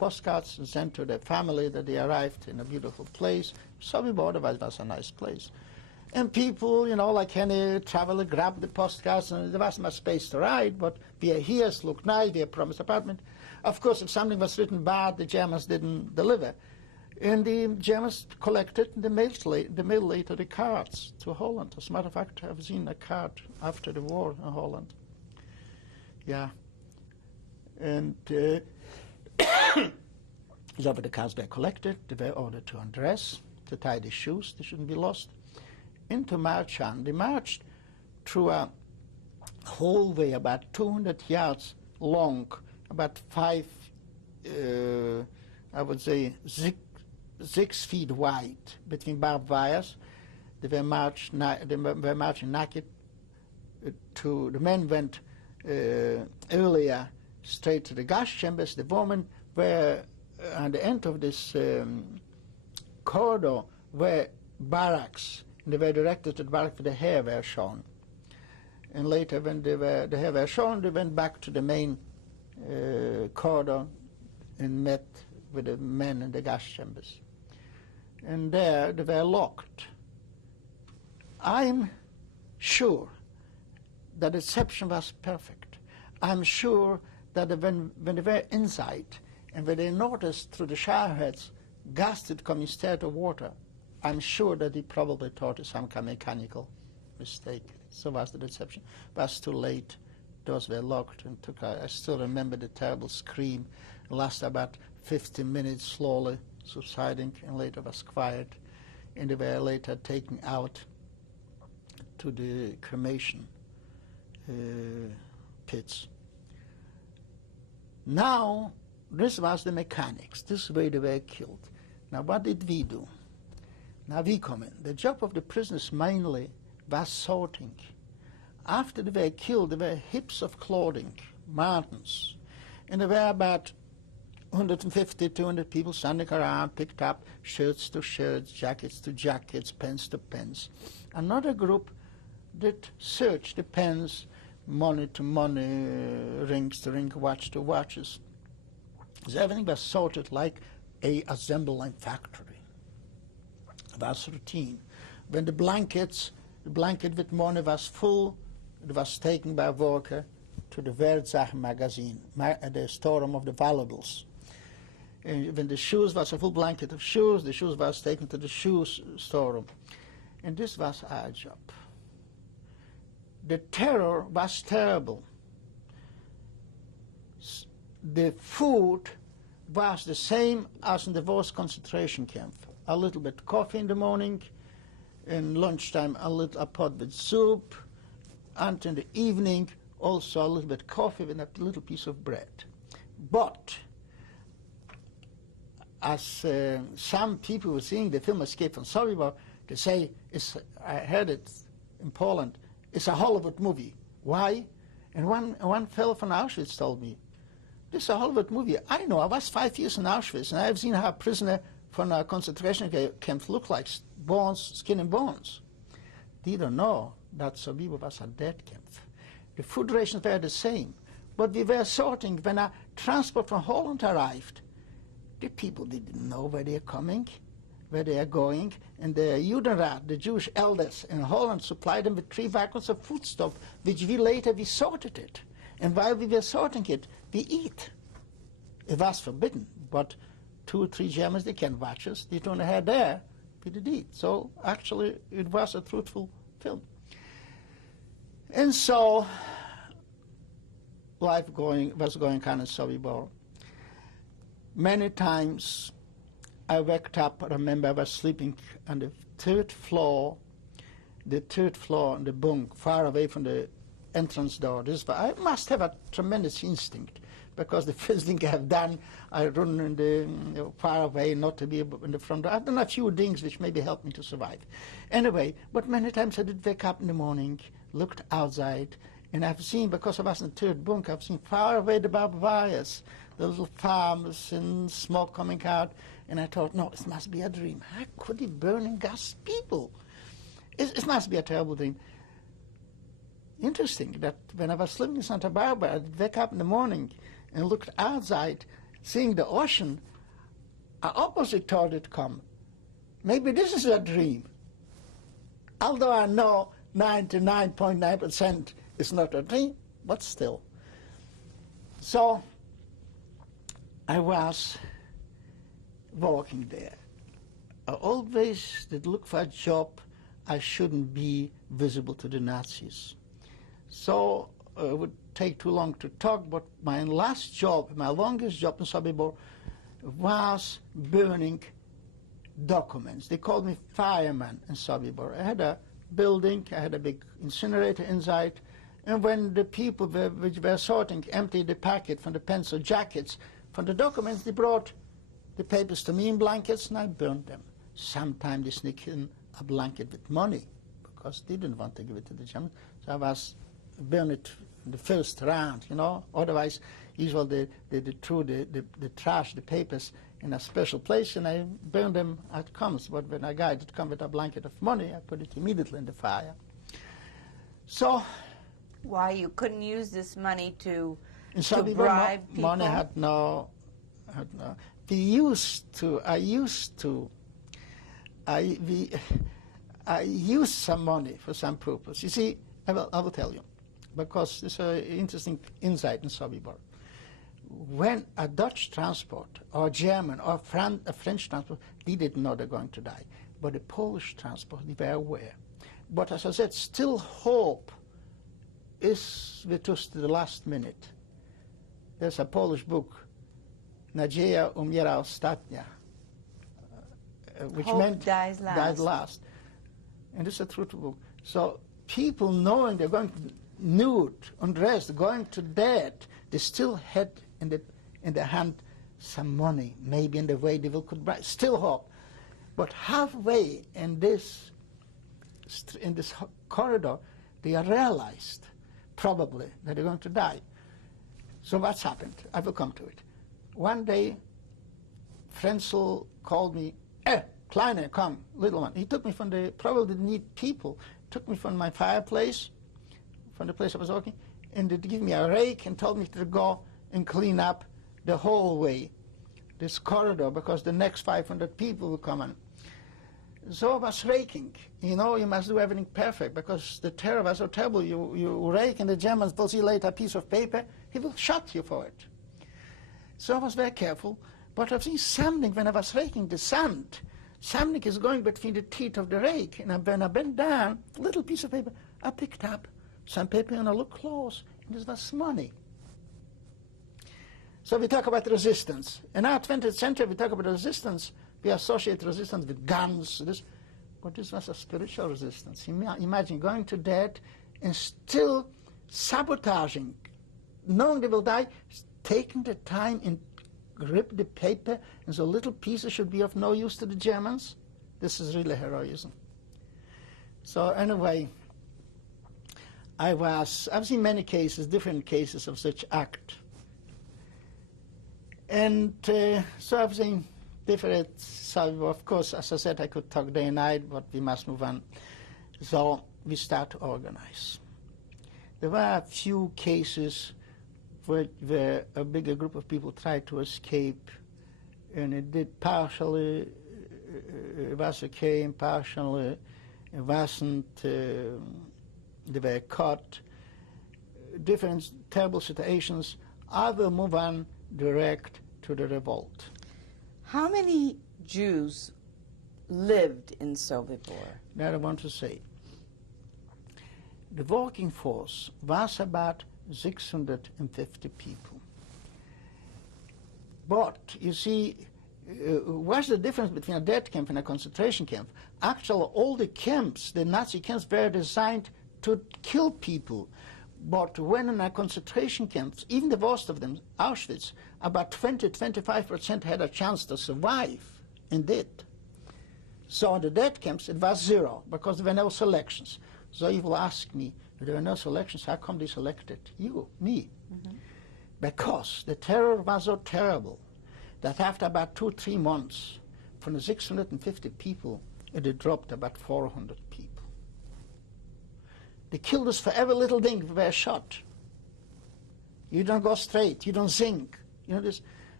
postcards and sent to their family that they arrived in a beautiful place. Sobibor was a nice place. And people, you know, like any traveler, grabbed the postcards, and there wasn't much space to write, but we are here, it looked nice, we are promised apartment. Of course, if something was written bad, the Germans didn't deliver. And the Germans collected the mail later the cards to Holland. As a matter of fact, I've seen a card after the war in Holland. Yeah. And so the cards were collected, they were ordered to undress, to tie the shoes, they shouldn't be lost, and to march on. They marched through a hallway about 200 yards long, about 5, I would say, 6 feet wide between barbed wires. They were marching naked. The men went earlier straight to the gas chambers. The women were on the end of this corridor were barracks, and they were directed to the barrack where the hair were shown. And later, when the hair were shown, they went back to the main corridor and met with the men in the gas chambers. And there they were locked. I'm sure that the reception was perfect. I'm sure that when they were inside and when they noticed through the shower heads gas did come instead of water, I'm sure that they probably thought it some kind of mechanical mistake. So was the reception. It was too late. Doors were locked and I still remember the terrible scream. It lasted about 15 minutes, slowly subsiding, and later was quiet. And they were later taken out to the cremation pits. Now, this was the mechanics. This way they were killed. Now, what did we do? Now we come in. The job of the prisoners mainly was sorting. After they were killed, there were heaps of clothing, mountains, and there were about 150, 200 people standing around, picked up shirts to shirts, jackets to jackets, pens to pens. Another group did search the pens, money to money, rings to ring, watch to watches. So everything was sorted like a assembly line factory. It was routine. When the blanket with money was full, it was taken by a worker to the Wertsachen magazine, the storeroom of the valuables. And when the shoes was a full blanket of shoes, the shoes was taken to the shoes storeroom. And this was our job. The terror was terrible. The food was the same as in the worst concentration camp. A little bit coffee in the morning, in lunchtime a pot with soup, and in the evening also a little bit coffee with a little piece of bread. But as some people were seeing the film Escape from Sobibor, they say, I heard it in Poland, it's a Hollywood movie. Why? And one fellow from Auschwitz told me, this is a Hollywood movie. I know, I was 5 years in Auschwitz, and I've seen how a prisoner from a concentration camp look like, bones, skin and bones. They don't know that Sobibor was a dead camp. The food rations were the same, but we were sorting. When a transport from Holland arrived, the people didn't know where they are coming, where they are going, and the Judenrat, the Jewish elders in Holland, supplied them with 3 wagons of foodstuff, which we sorted it. And while we were sorting it, we eat. It was forbidden, but 2 or 3 Germans, they can watch us. They don't have there, we did eat. So actually, it was a truthful film. And so, life was going on in Sobibor. Many times, I waked up, I remember I was sleeping on the 3rd floor in the bunk, far away from the entrance door. I must have a tremendous instinct, because the first thing I have done, I run in the far away, not to be in the front door. I've done a few things which maybe helped me to survive. Anyway, but many times I did wake up in the morning, looked outside, and I've seen, because I was in the 3rd bunk, I've seen far away the barbed wires, the little farms and smoke coming out, and I thought, no, it must be a dream. How could he burn and gas people? It must be a terrible dream. Interesting that when I was living in Santa Barbara, I'd wake up in the morning and looked outside, seeing the ocean, I opposite thought it come. Maybe this is a dream. Although I know 99.9% is not a dream, but still. So I was walking there. I always did look for a job I shouldn't be visible to the Nazis. So it would take too long to talk, but my last job, my longest job in Sobibor, was burning documents. They called me fireman in Sobibor. I had a building, I had a big incinerator inside, and when the people which were sorting emptied the packet from the pencil jackets, from the documents, they brought the papers to me in blankets, and I burned them. Sometimes they sneak in a blanket with money, because they didn't want to give it to the Germans. So I was burn it in the first round, you know. Otherwise, usually they threw the trash, the papers, in a special place, and I burned them at comes. But when a guy did come with a blanket of money, I put it immediately in the fire. So, Why you couldn't use this money to Sobibor, bribe people? money had no. We used to. I used some money for some purpose. You see, I will tell you, because this is an interesting insight in Sobibor. When a Dutch transport, or German, or a French transport, they didn't know they're going to die. But the Polish transport, they were aware. But as I said, still hope is with us to the last minute. There's a Polish book, Nadzieja umiera ostatnia, which Hope meant dies last. And it's a true book. So people knowing they're going nude, undressed, going to death, they still had in the hand some money, maybe in the way they could buy. Still hope. But halfway in this corridor, they realized probably that they're going to die. So what's happened? I will come to it. One day, Frenzel called me, Kleine, come, little one. He took me from the, probably didn't need people, took me from my fireplace, from the place I was working, and they gave me a rake and told me to go and clean up the whole way, this corridor, because the next 500 people will come in. So I was raking. You know, you must do everything perfect, because the terror was so terrible. You rake, and the Germans will see later a piece of paper, he will shot you for it. So I was very careful, but I've seen something when I was raking the sand. Something is going between the teeth of the rake, and when I bent down, a little piece of paper, I picked up some paper, and I looked close, and this was money. So we talk about resistance. In our 20th century, we talk about resistance. We associate resistance with guns, but this was a spiritual resistance. Imagine going to death and still sabotaging, knowing they will die, taking the time and grip the paper, and so little pieces should be of no use to the Germans. This is really heroism. So anyway, I've seen many cases, different cases of such act. And so I've seen different, so of course, as I said, I could talk day and night, but we must move on. So we start to organize. There were a few cases where a bigger group of people tried to escape, and it did partially, it was okay, and partially it wasn't, they were caught. Different terrible situations. I will move on direct to the revolt. How many Jews lived in Sobibor? That I want to say. The working force was about 650 people. But, you see, what's the difference between a death camp and a concentration camp? Actually, all the camps, the Nazi camps, were designed to kill people. But when in a concentration camps, even the worst of them, Auschwitz, about 20-25% had a chance to survive, and did. So in the death camps, it was zero, because there were no selections. So you will ask me, if there were no selections, how come they selected you, me? Mm-hmm. Because the terror was so terrible that after about 2-3 months, from the 650 people, it had dropped about 400 people. They killed us for every little thing we were shot. You don't go straight, you don't sink. You know this.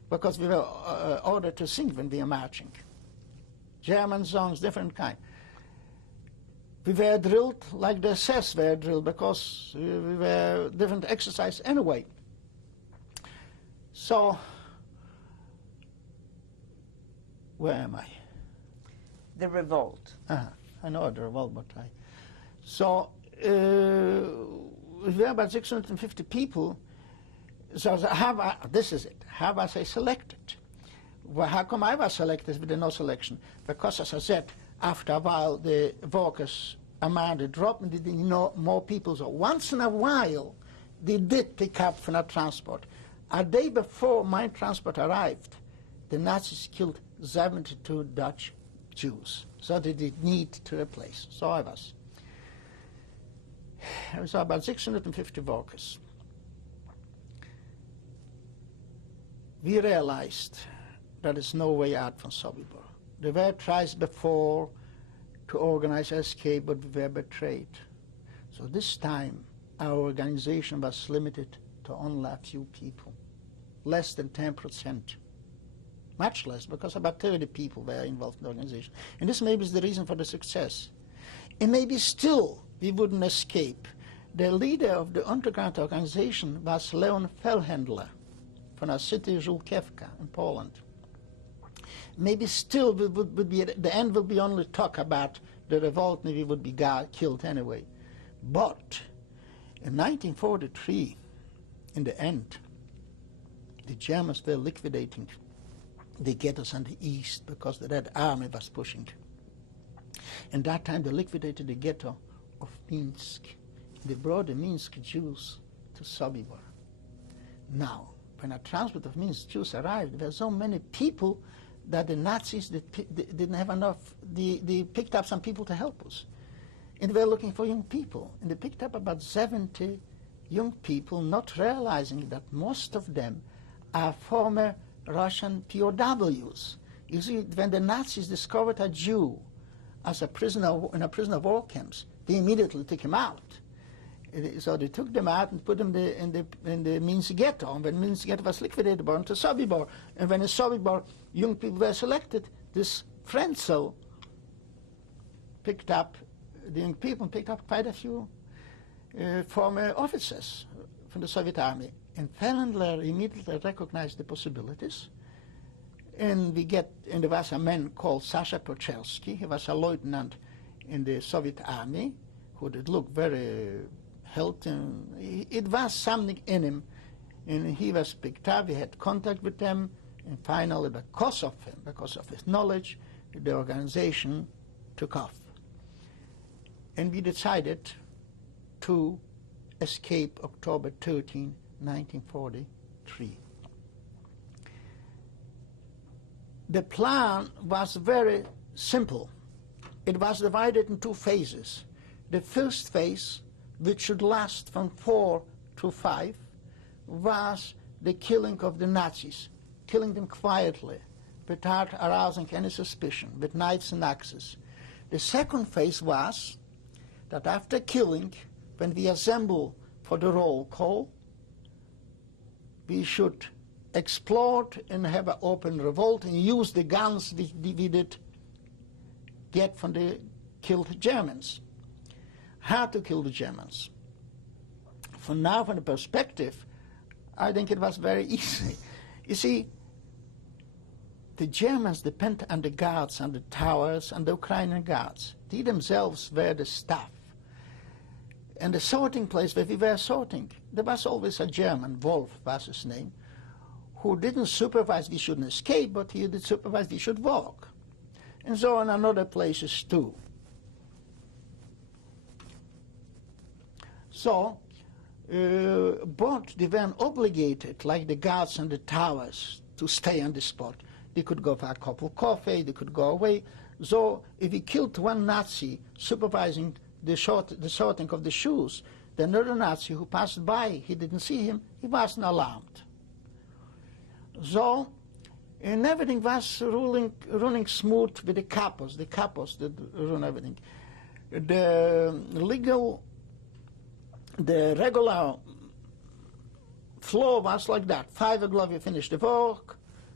because we were ordered to sing when we were marching. German songs, different kind. We were drilled like the SS were drilled, because we were different exercise anyway. So, where am I? The revolt. I know the revolt, but I... So, we were about 650 people. So this is it. How was I selected? Well, how come I was selected with no selection? Because, as I said, after a while the workers' amount dropped and they didn't know more people. So once in a while they did pick up from a transport. A day before my transport arrived, the Nazis killed 72 Dutch Jews. So they did need to replace. So I was. There was about 650 workers. We realized there is no way out from Sobibor. There were tries before to organize escape, but we were betrayed. So this time, our organization was limited to only a few people, less than 10%. Much less, because about 30 people were involved in the organization. And this maybe is the reason for the success. And maybe still we wouldn't escape. The leader of the underground organization was Leon Fellhandler from a city, Żółkiewka, in Poland. Maybe still would be, the end will be only talk about the revolt, and we would be killed anyway. But in 1943, in the end, the Germans were liquidating the ghettos on the east because the Red Army was pushing. And that time they liquidated the ghetto of Minsk. They brought the Minsk Jews to Sobibor. Now, when a transport of Minsk Jews arrived, there were so many people that the Nazis didn't have enough. They picked up some people to help us. And they were looking for young people. And they picked up about 70 young people, not realizing that most of them are former Russian POWs. You see, when the Nazis discovered a Jew as a prisoner in a prisoner of war camps, they immediately took him out. So they took them out and put them in the Minsk ghetto. And when Minsk ghetto was liquidated, brought to Sobibor. And when in Sobibor young people were selected, this Frenzel picked up the young people and picked up quite a few former officers from the Soviet army. And Fellhandler immediately recognized the possibilities. And there was a man called Sasha Pochersky. He was a lieutenant in the Soviet army who did look very healthy. It was something in him. And he was picked up. We had contact with them. And finally, because of him, because of his knowledge, the organization took off. And we decided to escape October 13, 1943. The plan was very simple. It was divided in two phases. The first phase, which should last from 4 to 5, was the killing of the Nazis, killing them quietly, without arousing any suspicion, with knives and axes. The second phase was that after killing, when we assemble for the roll call, we should explode and have an open revolt and use the guns we did get from the killed Germans. How to kill the Germans? From now, from the perspective, I think it was very easy. You see, the Germans depend on the guards, on the towers, and the Ukrainian guards. They themselves were the staff. And the sorting place where we were sorting, there was always a German, Wolf was his name, who didn't supervise we shouldn't escape, but he did supervise we should walk. And so on other places too. So, but they weren't obligated, like the guards and the towers, to stay on the spot. They could go for a cup of coffee, they could go away. So if we killed one Nazi supervising the sorting of the shoes, the another Nazi who passed by, he didn't see him, he wasn't alarmed. So, and everything was running smooth with the capos that run everything. The regular flow was like that. 5 o'clock we finished the work,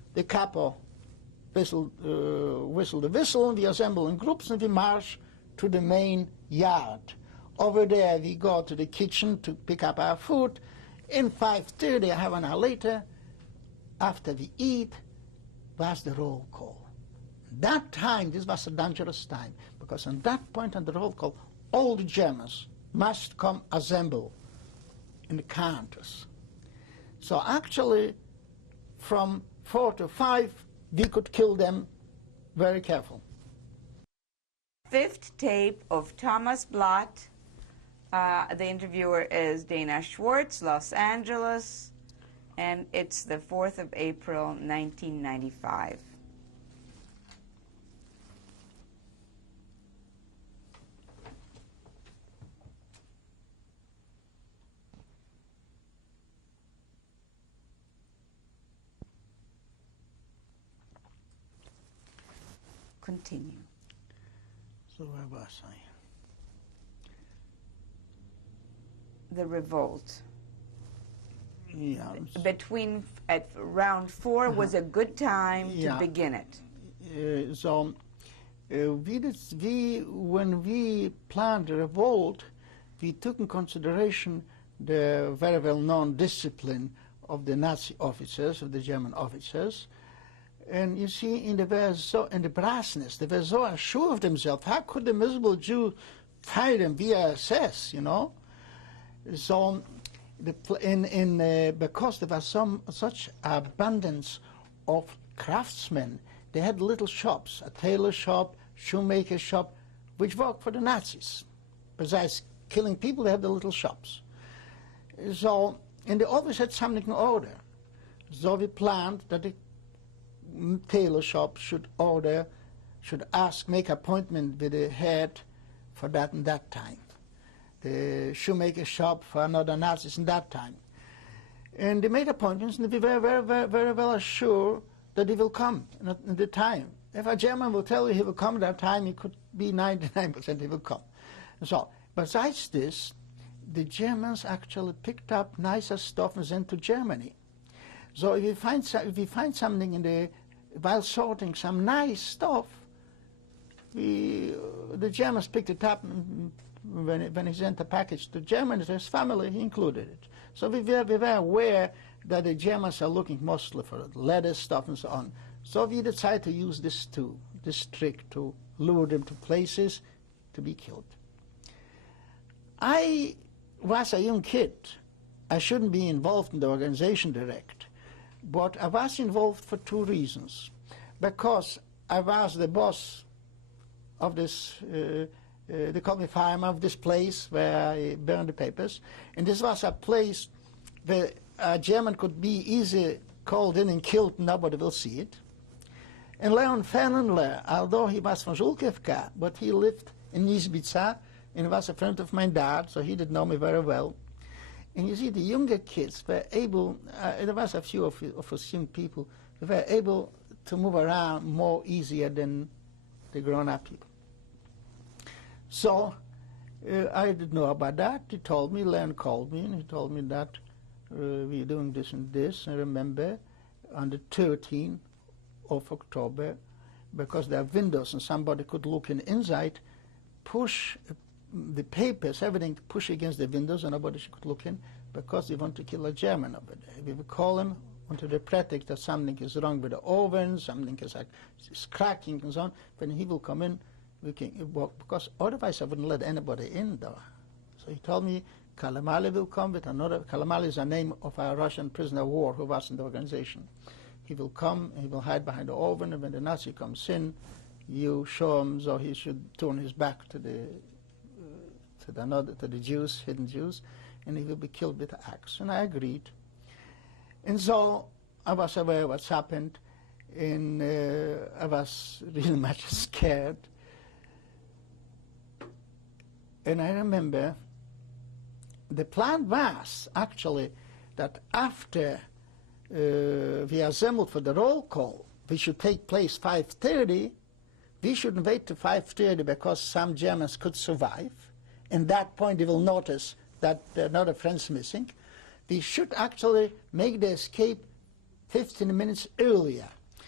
the capo whistle the whistle, and we assemble in groups and we march to the main yard. Over there we go to the kitchen to pick up our food. In 5:30, half an hour later, after we eat, was the roll call. That time, this was a dangerous time, because on that point on the roll call, all the Germans must come assemble in the counters. So actually, from 4 to 5, we could kill them very careful. Fifth tape of Thomas Blatt. The interviewer is Dana Schwartz, Los Angeles, and it's the 4th of April, 1995. Continue. So where was I? The revolt. Yeah. Between at round 4 was a good time to Yeah. begin it. When we planned the revolt, we took in consideration the very well-known discipline of the Nazi officers, of the German officers. And you see, in the brassness, they were so assured of themselves. How could the miserable Jew fight them via SS, you know? So, because there was such abundance of craftsmen, they had little shops, a tailor shop, shoemaker shop, which worked for the Nazis. Besides killing people, they had the little shops. So, and they always had something in order. So we planned that the tailor shop should make appointment with the head for that and that time. The shoemaker shop for another Nazis in that time. And they made appointments, and we were very, very, very well assured that he will come in the time. If a German will tell you he will come at that time, it could be 99% he will come. So, besides this, the Germans actually picked up nicer stuff and sent to Germany. So if we find something while sorting some nice stuff, the Germans picked it up. When he sent the package to Germany, to his family, he included it. So we were aware that the Germans are looking mostly for leather stuff and so on. So we decided to use this trick to lure them to places to be killed. I was a young kid. I shouldn't be involved in the organization direct, but I was involved for 2 reasons. Because I was the boss of this they called me fireman of this place where I burned the papers. And this was a place where a German could be easily called in and killed, and nobody will see it. And Leon Fernandler, although he was from Žulkivka, but he lived in Nisbica and was a friend of my dad, so he did know me very well. And you see, the younger kids were able, there was a few of us young people, who were able to move around more easier than the grown-up people. So I didn't know about that. He told me, Len called me, and he told me that we're doing this and this. And remember, on the 13th of October, because there are windows and somebody could look inside, push the papers, everything, push against the windows and nobody could look in, because they want to kill a German over there. We will call him under the pretext that something is wrong with the oven, something is cracking and so on. When he will come in, we can walk, because otherwise I wouldn't let anybody in though. So he told me Kalamali will come with another. Kalamali is a name of a Russian prisoner of war who was in the organization. He will come, he will hide behind the oven, and when the Nazi comes in, you show him, so he should turn his back to the Jews, hidden Jews, and he will be killed with an axe. And I agreed. And so I was aware of what's happened, and I was really much scared. And I remember the plan was actually that after we assembled for the roll call, which should take place 5:30, we shouldn't wait to 5:30 because some Germans could survive. And that point they will notice that there are not a friends missing. We should actually make the escape 15 minutes earlier.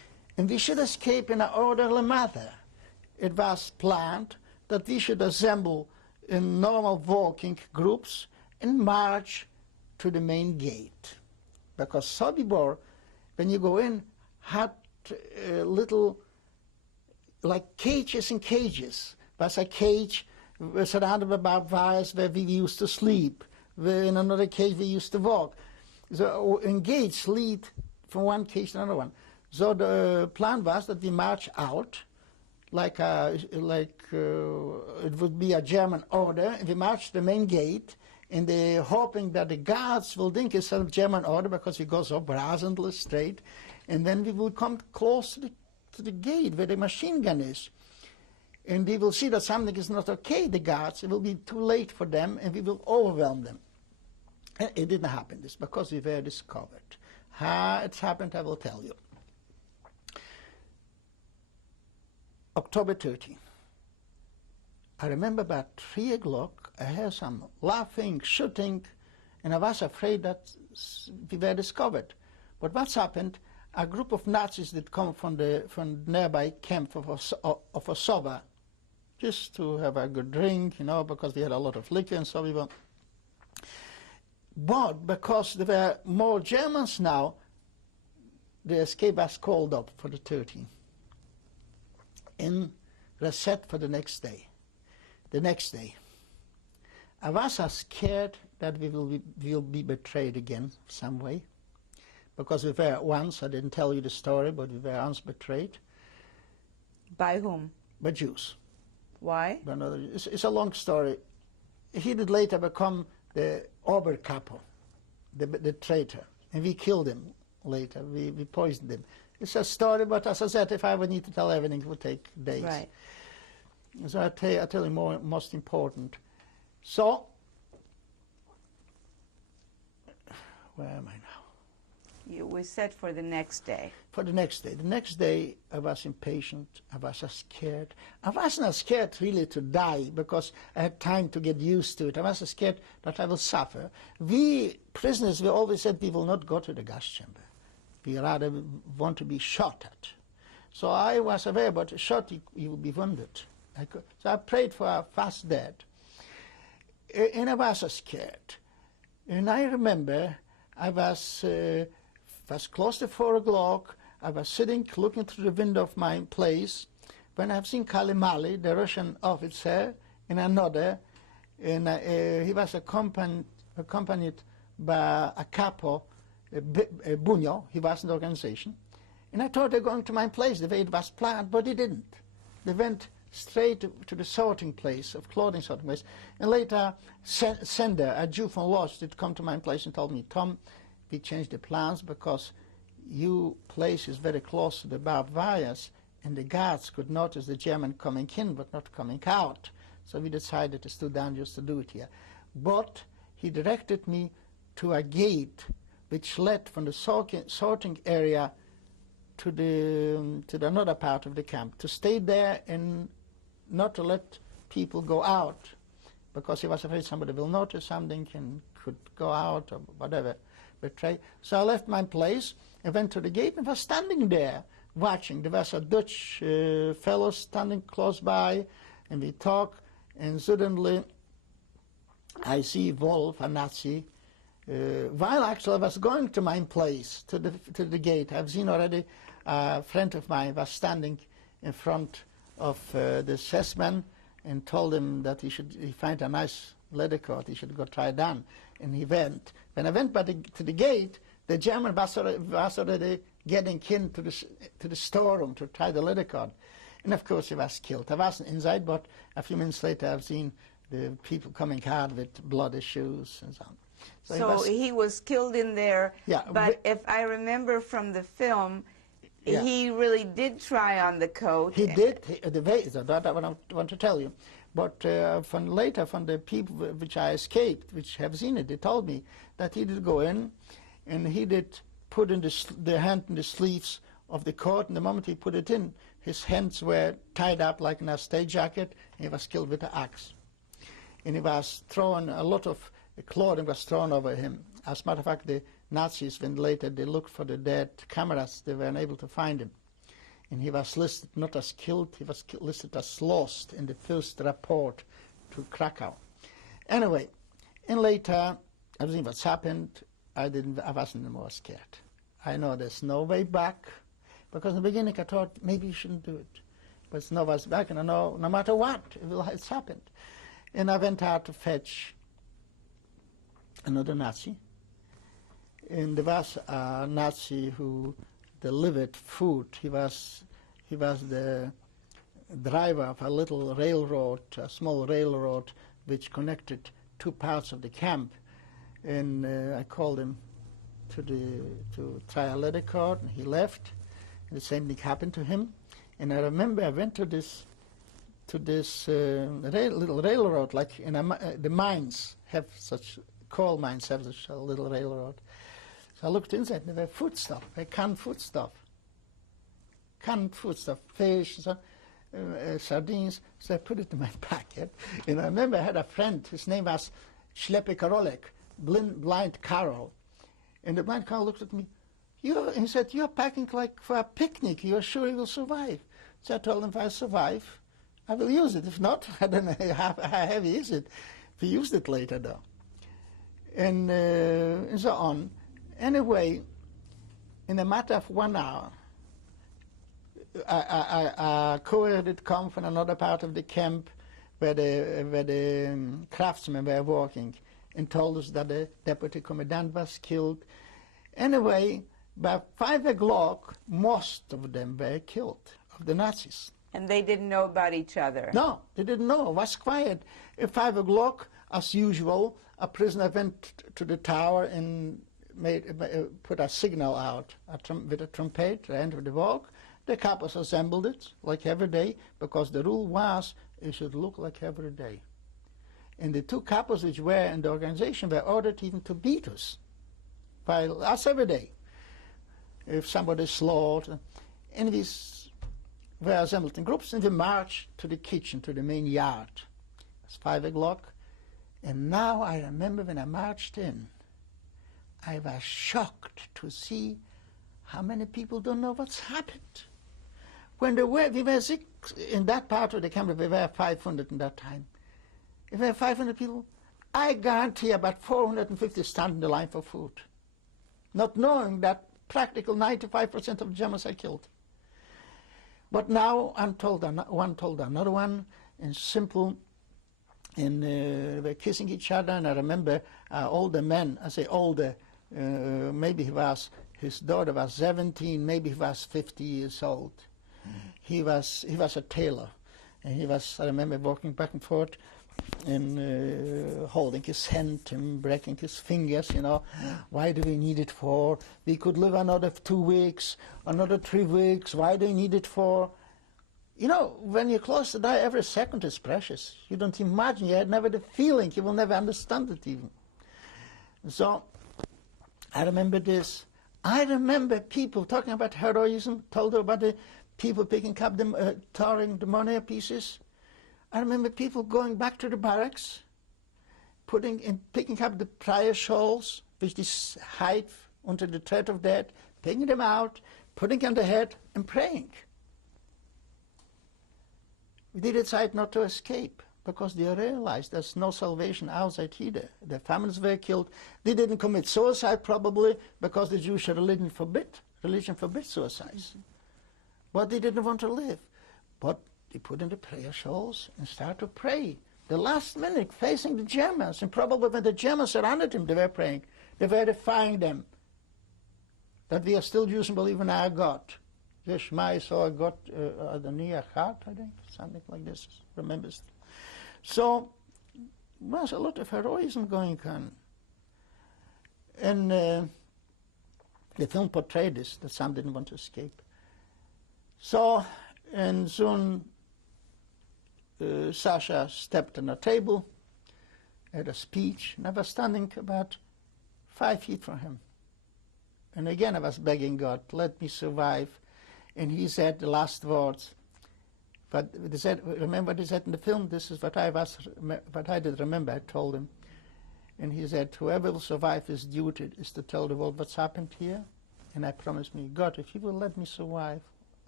And we should escape in an orderly manner. It was planned that we should assemble in normal walking groups and march to the main gate. Because Sobibor, when you go in, had little, like cages and cages. Was a cage surrounded by barbed wires where we used to sleep. In another cage we used to walk. So and gates lead from one cage to another one. So the plan was that we march out like it would be a German order. We march to the main gate, and they're hoping that the guards will think it's a German order because we go so brazenly straight, and then we will come close to the gate where the machine gun is. And they will see that something is not okay, the guards. It will be too late for them, and we will overwhelm them. It didn't happen, this because we were discovered. How it happened, I will tell you. October 13. I remember about 3 o'clock, I heard some laughing, shooting, and I was afraid that we were discovered. But what's happened, a group of Nazis that come from the nearby camp of Osoba, just to have a good drink, you know, because we had a lot of liquor and so we were. But because there were more Germans now, the escape was called up for the 13th. And reset for the next day. The next day, I was scared that we will be betrayed again some way, because we were once, I didn't tell you the story, but we were once betrayed. By whom? By Jews. Why? It's a long story. He did later become the Oberkapo, the traitor, and we killed him later. We poisoned him. It's a story, but as I said, if I would need to tell everything, it would take days. Right. So I tell you most important. So, where am I now? You were set for the next day. For the next day. The next day, I was impatient. I was scared. I wasn't scared really to die because I had time to get used to it. I was scared that I will suffer. We prisoners, we always said we will not go to the gas chamber. We rather want to be shot at. So I was aware, but shot, you will be wounded. So I prayed for a fast death. And I was scared. And I remember I was close to 4 o'clock. I was sitting, looking through the window of my place, when I've seen Kalimali, the Russian officer, and another, and he was accompanied by a capo, Bunyo. He was in the organization. And I thought they were going to my place the way it was planned, but they didn't. They went straight to the sorting place, of clothing sorting place. And later, Sender, a Jew from Lodz, did come to my place and told me, Tom, we changed the plans because your place is very close to the barbed wires, and the guards could notice the German coming in but not coming out. So we decided to stood down just to do it here. But he directed me to a gate which led from the sorting area to the another part of the camp, to stay there and not to let people go out, because he was afraid somebody will notice something and could go out or whatever, betray. So I left my place and went to the gate and was standing there watching. There was a Dutch fellow standing close by, and we talked, and suddenly I see Wolf, a Nazi, while actually I was going to my place, to the gate. I've seen already a friend of mine was standing in front of the Sessman and told him that he find a nice leather coat, he should go try it on. And he went. When I went to the gate, the German was already getting into the storeroom to try the leather coat. And of course he was killed. I wasn't inside, but a few minutes later I've seen the people coming out with bloody shoes and so on. So he was killed in there, yeah, but if I remember from the film, yeah, he really did try on the coat. He did. That I want to tell you. But from the people which I escaped, which have seen it, they told me that he did go in, and he did put in the hand in the sleeves of the coat, and the moment he put it in, his hands were tied up like in a stage jacket, and he was killed with an axe. And he was thrown, a lot of clothing was thrown over him. As a matter of fact, the Nazis, when later they looked for the dead cameras, they were unable to find him. and he was listed not as killed, he was listed as lost in the first report to Krakow. Anyway, and later, everything what's happened, I wasn't more scared. I know there's no way back, because in the beginning I thought maybe you shouldn't do it. But there's no way back, and I know no matter what, it's happened. And I went out to fetch another Nazi. And there was a Nazi who delivered food. He was the driver of a little railroad, a small railroad, which connected two parts of the camp. And I called him to try a letter card, and he left. And the same thing happened to him. And I remember I went to this little railroad, like in the mines have such, coal mines have such a little railroad. So I looked inside, and there were foodstuff, canned foodstuff, fish, sardines. So I put it in my pocket. And I remember I had a friend, his name was Schleppe Karolek, blind Carol. And the blind Carol looked at me. He said, "You're packing like for a picnic. You're sure you will survive?" So I told him, if I survive, I will use it. If not, I don't know how heavy is it. We used it later, though. And so on. Anyway, in a matter of 1 hour, a courier did come from another part of the camp where the craftsmen were working, and told us that the deputy commandant was killed. Anyway, by 5 o'clock, most of them were killed, of the Nazis. And they didn't know about each other? No, they didn't know. It was quiet. At 5 o'clock, as usual, a prisoner went to the tower and put a signal out with a trumpet, the end of the walk. The couples assembled it, like every day, because the rule was it should look like every day. And the 2 couples which were in the organization were ordered even to beat us, while us every day, if somebody slaughtered. And we were assembled in groups, and we marched to the kitchen, to the main yard. It's 5 o'clock. And now I remember when I marched in, I was shocked to see how many people don't know what's happened. When we were sick in that part of the camp, we were 500 in that time. If we were 500 people, I guarantee about 450 stand in the line for food, not knowing that practically 95% of Germans are killed. But now I'm told one told another one, and simple, and they were kissing each other. And I remember older men, I say older, maybe his daughter was 17, maybe he was 50 years old. He was a tailor, and I remember walking back and forth, and holding his hand and breaking his fingers, Why do we need it for? We could live another 2 weeks, another 3 weeks. Why do we need it for? When you're close to die, every second is precious. You don't imagine, you had never the feeling, you will never understand it even. So, I remember this. I remember people talking about heroism, told about the people picking up tearing the money pieces. I remember people going back to the barracks, picking up the prayer shawls, which they hide under the threat of death, taking them out, putting on the head, and praying. They decided not to escape because they realized there's no salvation outside either. Their families were killed. They didn't commit suicide probably because the Jewish religion forbids suicides. But they didn't want to live. But they put in the prayer shawls and started to pray. The last minute, facing the Germans, and probably when the Germans surrounded them, they were praying. They were defying them that we are still Jews and believe in our God. The Shema Yisrael God, Adonai Echad, I think, something like this. Remembers. So there was a lot of heroism going on, and the film portrayed this, that some didn't want to escape. So, and soon Sasha stepped on a table, had a speech, and I was standing about 5 feet from him. And again I was begging God, let me survive. And he said the last words. But they said, remember what he said in the film? This is what I did remember, I told him. And he said, whoever will survive his duty is to tell the world what's happened here. And I promised me, God, if you will let me survive,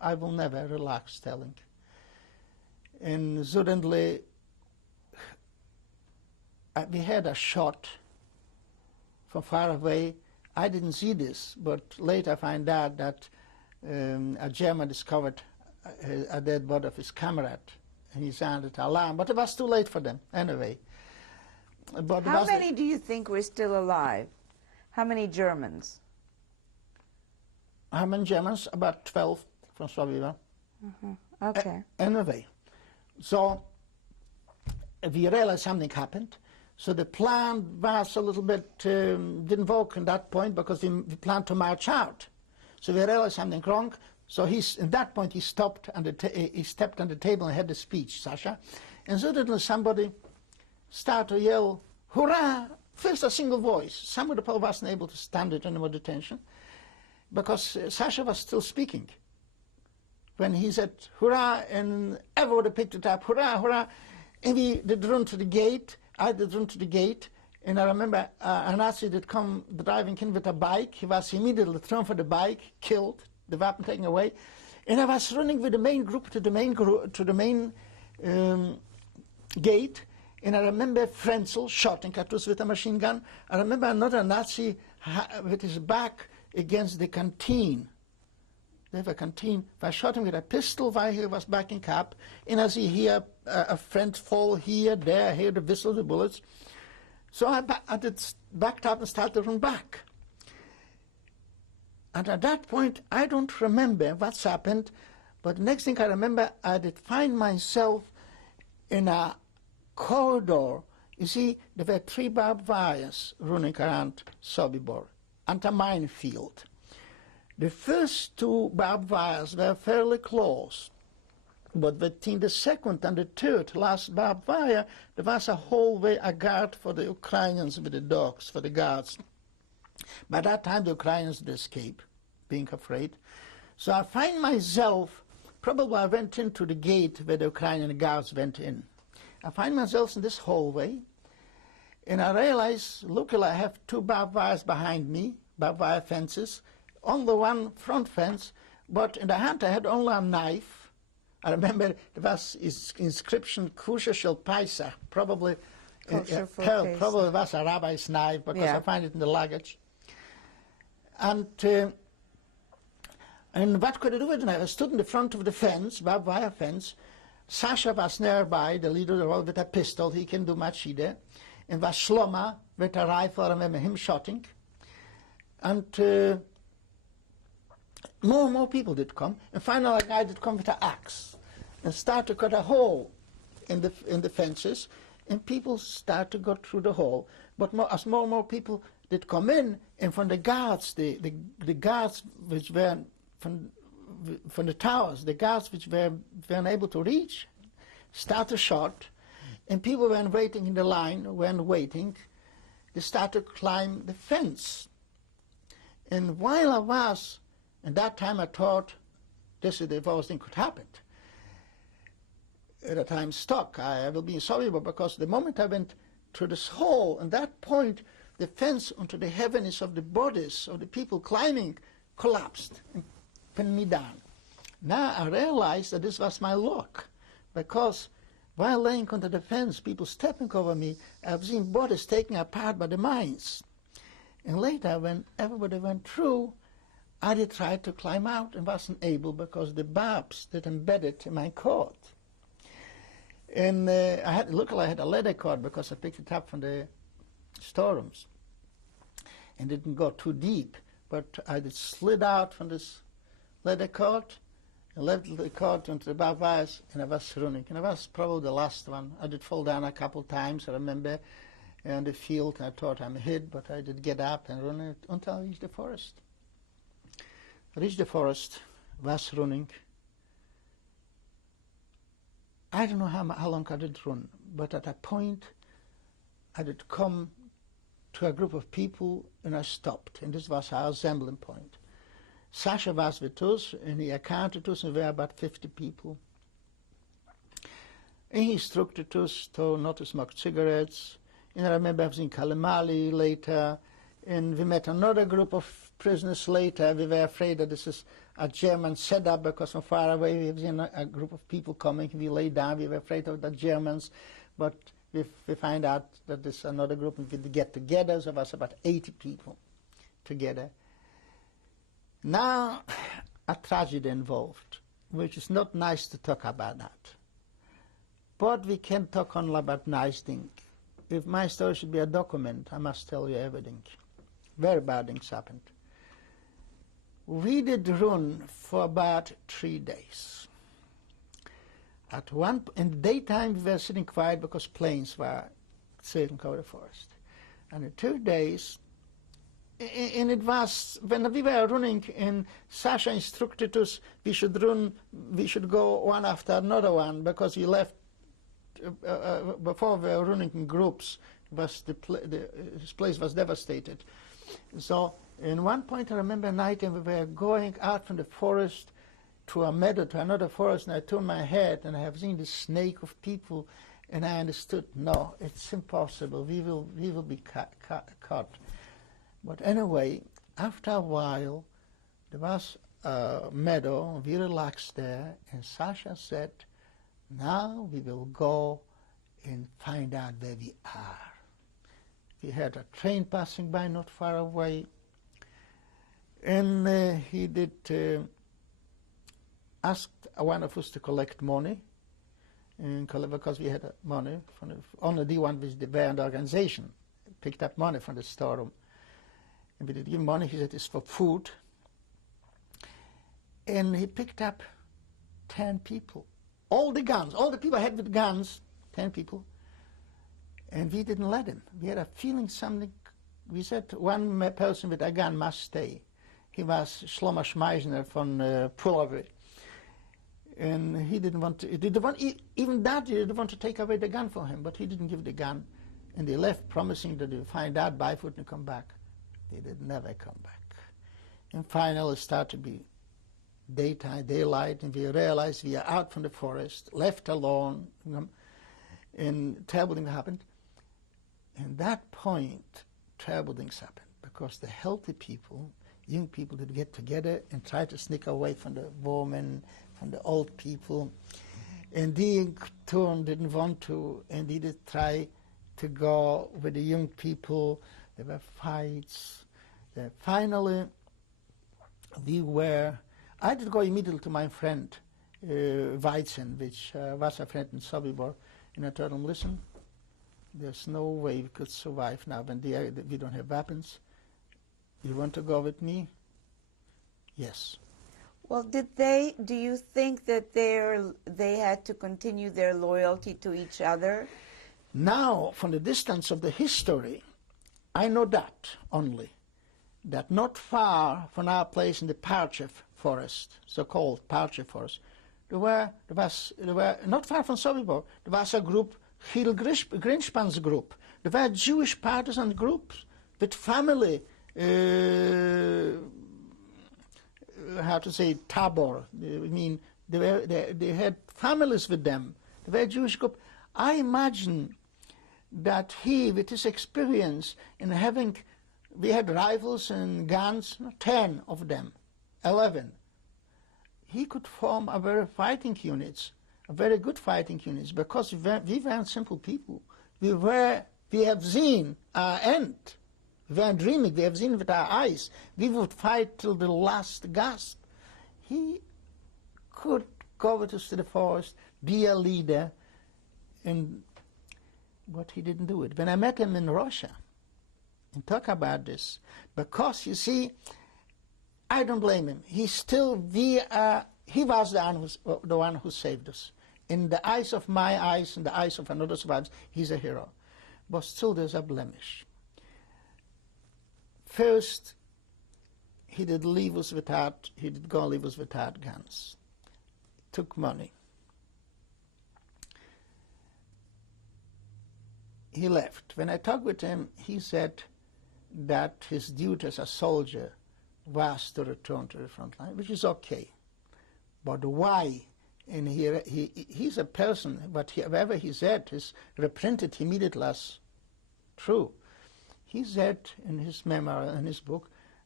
I will never relax telling. And suddenly, we had a shot from far away. I didn't see this, but later I find out that a German discovered a dead body of his comrade, and he sounded alarm, but it was too late for them anyway. But How many do you think were still alive? How many Germans? How many Germans? About 12 from Sobibor. Okay. Anyway, so we realized something happened. So the plan was a little bit, didn't work at that point because we planned to march out. So we realized something wrong. So at that point he stopped and he stepped on the table and had the speech, Sasha. And suddenly somebody started to yell, hurrah! First a single voice. Some of the people wasn't able to stand it anymore attention because Sasha was still speaking. When he said hurrah, and everybody picked it up, hurrah, hurrah. And we did run to the gate. I did run to the gate. And I remember a Nazi did come driving in with a bike. He was immediately thrown for the bike, killed, the weapon taken away. And I was running with the main group to the main gate. And I remember Frenzel shooting at us with a machine gun. I remember another Nazi with his back against the canteen. They have a canteen. I shot him with a pistol while he was backing up. And as he hear a friend fall here, there, hear the whistle, the bullets. So I backed up and started to run back. And at that point, I don't remember what's happened, but the next thing I remember, I did find myself in a corridor. You see, there were 3 barbed wires running around Sobibor and a minefield. The first 2 barbed wires were fairly close, but between the second and the third last barbed wire, there was a hallway, a guard for the Ukrainians with the dogs, for the guards. By that time, the Ukrainians had escaped, being afraid. So I find myself, probably I went into the gate where the Ukrainian guards went in. I find myself in this hallway, and I realize, luckily I have 2 barbed wires behind me, barbed wire fences, on the one front fence, but in the hand I had only a knife. I remember there was his inscription, Kusha Shel Paisa, probably was a rabbi's knife, because I find it in the luggage. And what could I do with the knife? I stood in the front of the fence, barbed wire fence. Sasha was nearby, the leader of the world, with a pistol. He can do much either. And was Shloma with a rifle. I remember him shooting. And more and more people did come. And finally a guy did come with an axe and start to cut a hole in the fences. And people start to go through the hole. But as more and more people did come in, and from the guards, the guards which were from the towers, the guards which were unable to reach, started shot, and people were waiting in the line, they started to climb the fence. And while I was, at that time I thought, this is the worst thing could happen. At the time stuck, I will be sorry, but because the moment I went through this hole, at that point, the fence onto the heavens of the bodies of the people climbing collapsed and pinned me down. Now I realized that this was my luck, because while laying under the fence, people stepping over me, I've seen bodies taken apart by the mines. And later, when everybody went through, I did try to climb out and wasn't able because the barbs that embedded in my cord. And luckily I had a leather cord because I picked it up from the storerooms and didn't go too deep. But I did slid out from this leather cord and left the cord onto the barbed wires, and I was running. And I was probably the last one. I did fall down a couple times, I remember, in the field. I thought I'm hit, but I did get up and run until I reached the forest. I reached the forest, was running. I don't know how long I did run, but at a point I did come to a group of people and I stopped, and this was our assembling point. Sasha was with us, and he accounted us, and we were about 50 people. And he instructed us to not to smoke cigarettes. And I remember I was in Kalamali later, and we met another group of prisoners later. We were afraid that this is a German setup because from far away we have seen a group of people coming. We lay down. We were afraid of the Germans, but we find out that there's another group and we get together. So it was about 80 people together. Now, a tragedy involved, which is not nice to talk about that. But we can talk only about nice things. If my story should be a document, I must tell you everything. Very bad things happened. We did run for about 3 days. In the daytime, we were sitting quiet because planes were sailing over the forest. And in 2 days, and it was when we were running, and Sasha instructed us we should go one after another one because we left before we were running in groups. His place was devastated. So in one point I remember a night and we were going out from the forest to a meadow, to another forest, and I turned my head and I have seen this snake of people, and I understood, no, it's impossible, we will be caught. But anyway, after a while, there was a meadow, we relaxed there, and Sasha said, now we will go and find out where we are. We had a train passing by not far away, and he did ask one of us to collect money, because we had money from only the one with the band organization picked up money from the storeroom. And we did give money. He said it's for food. And he picked up 10 people. All the guns, all the people had with guns, 10 people. And we didn't let him. We had a feeling something. We said one person with a gun must stay. He was Shlomo Schmeisner from Pulovy. And he didn't want to, even that he didn't want to take away the gun from him, but he didn't give the gun. And they left promising that they'd find out by foot and come back. They did never come back. And finally it started to be daylight, and we realized we are out from the forest, left alone, and terrible things happened. And that point, terrible things happened, because the healthy people, young people, did get together and try to sneak away from the women, from the old people. And they in turn didn't want to, and they did try to go with the young people. There were fights. Finally, I did go immediately to my friend, Weizen, which was a friend in Sobibor, and I told him, listen, there's no way we could survive now when we don't have weapons. You want to go with me? Yes. Well, do you think that they had to continue their loyalty to each other? Now, from the distance of the history, I know that only, that not far from our place in the Parchev forest, so-called Parchev forest, there were not far from Sobibor, there was a group, Gil Grinspan's group. There were Jewish partisan groups with family, how to say, tabor. I mean, they had families with them. They were a Jewish group. I imagine that he, with his experience in having, we had rifles and guns, 10 of them, 11. He could form a very fighting units, a very good fighting units, because we weren't simple people. We have seen our end. We weren't dreaming, we have seen with our eyes. We would fight till the last gasp. He could go with us to the forest, be a leader, but he didn't do it. When I met him in Russia and talk about this, because you see, I don't blame him. He was the one who saved us. In the eyes of my eyes, in the eyes of another survivors, he's a hero. But still there's a blemish. First, he did go and leave us without guns. Took money. He left. When I talked with him, he said that his duty as a soldier was to return to the front line, which is okay. But why? And he's a person, but whatever he said is reprinted immediately as true. He said in his memoir, in his book,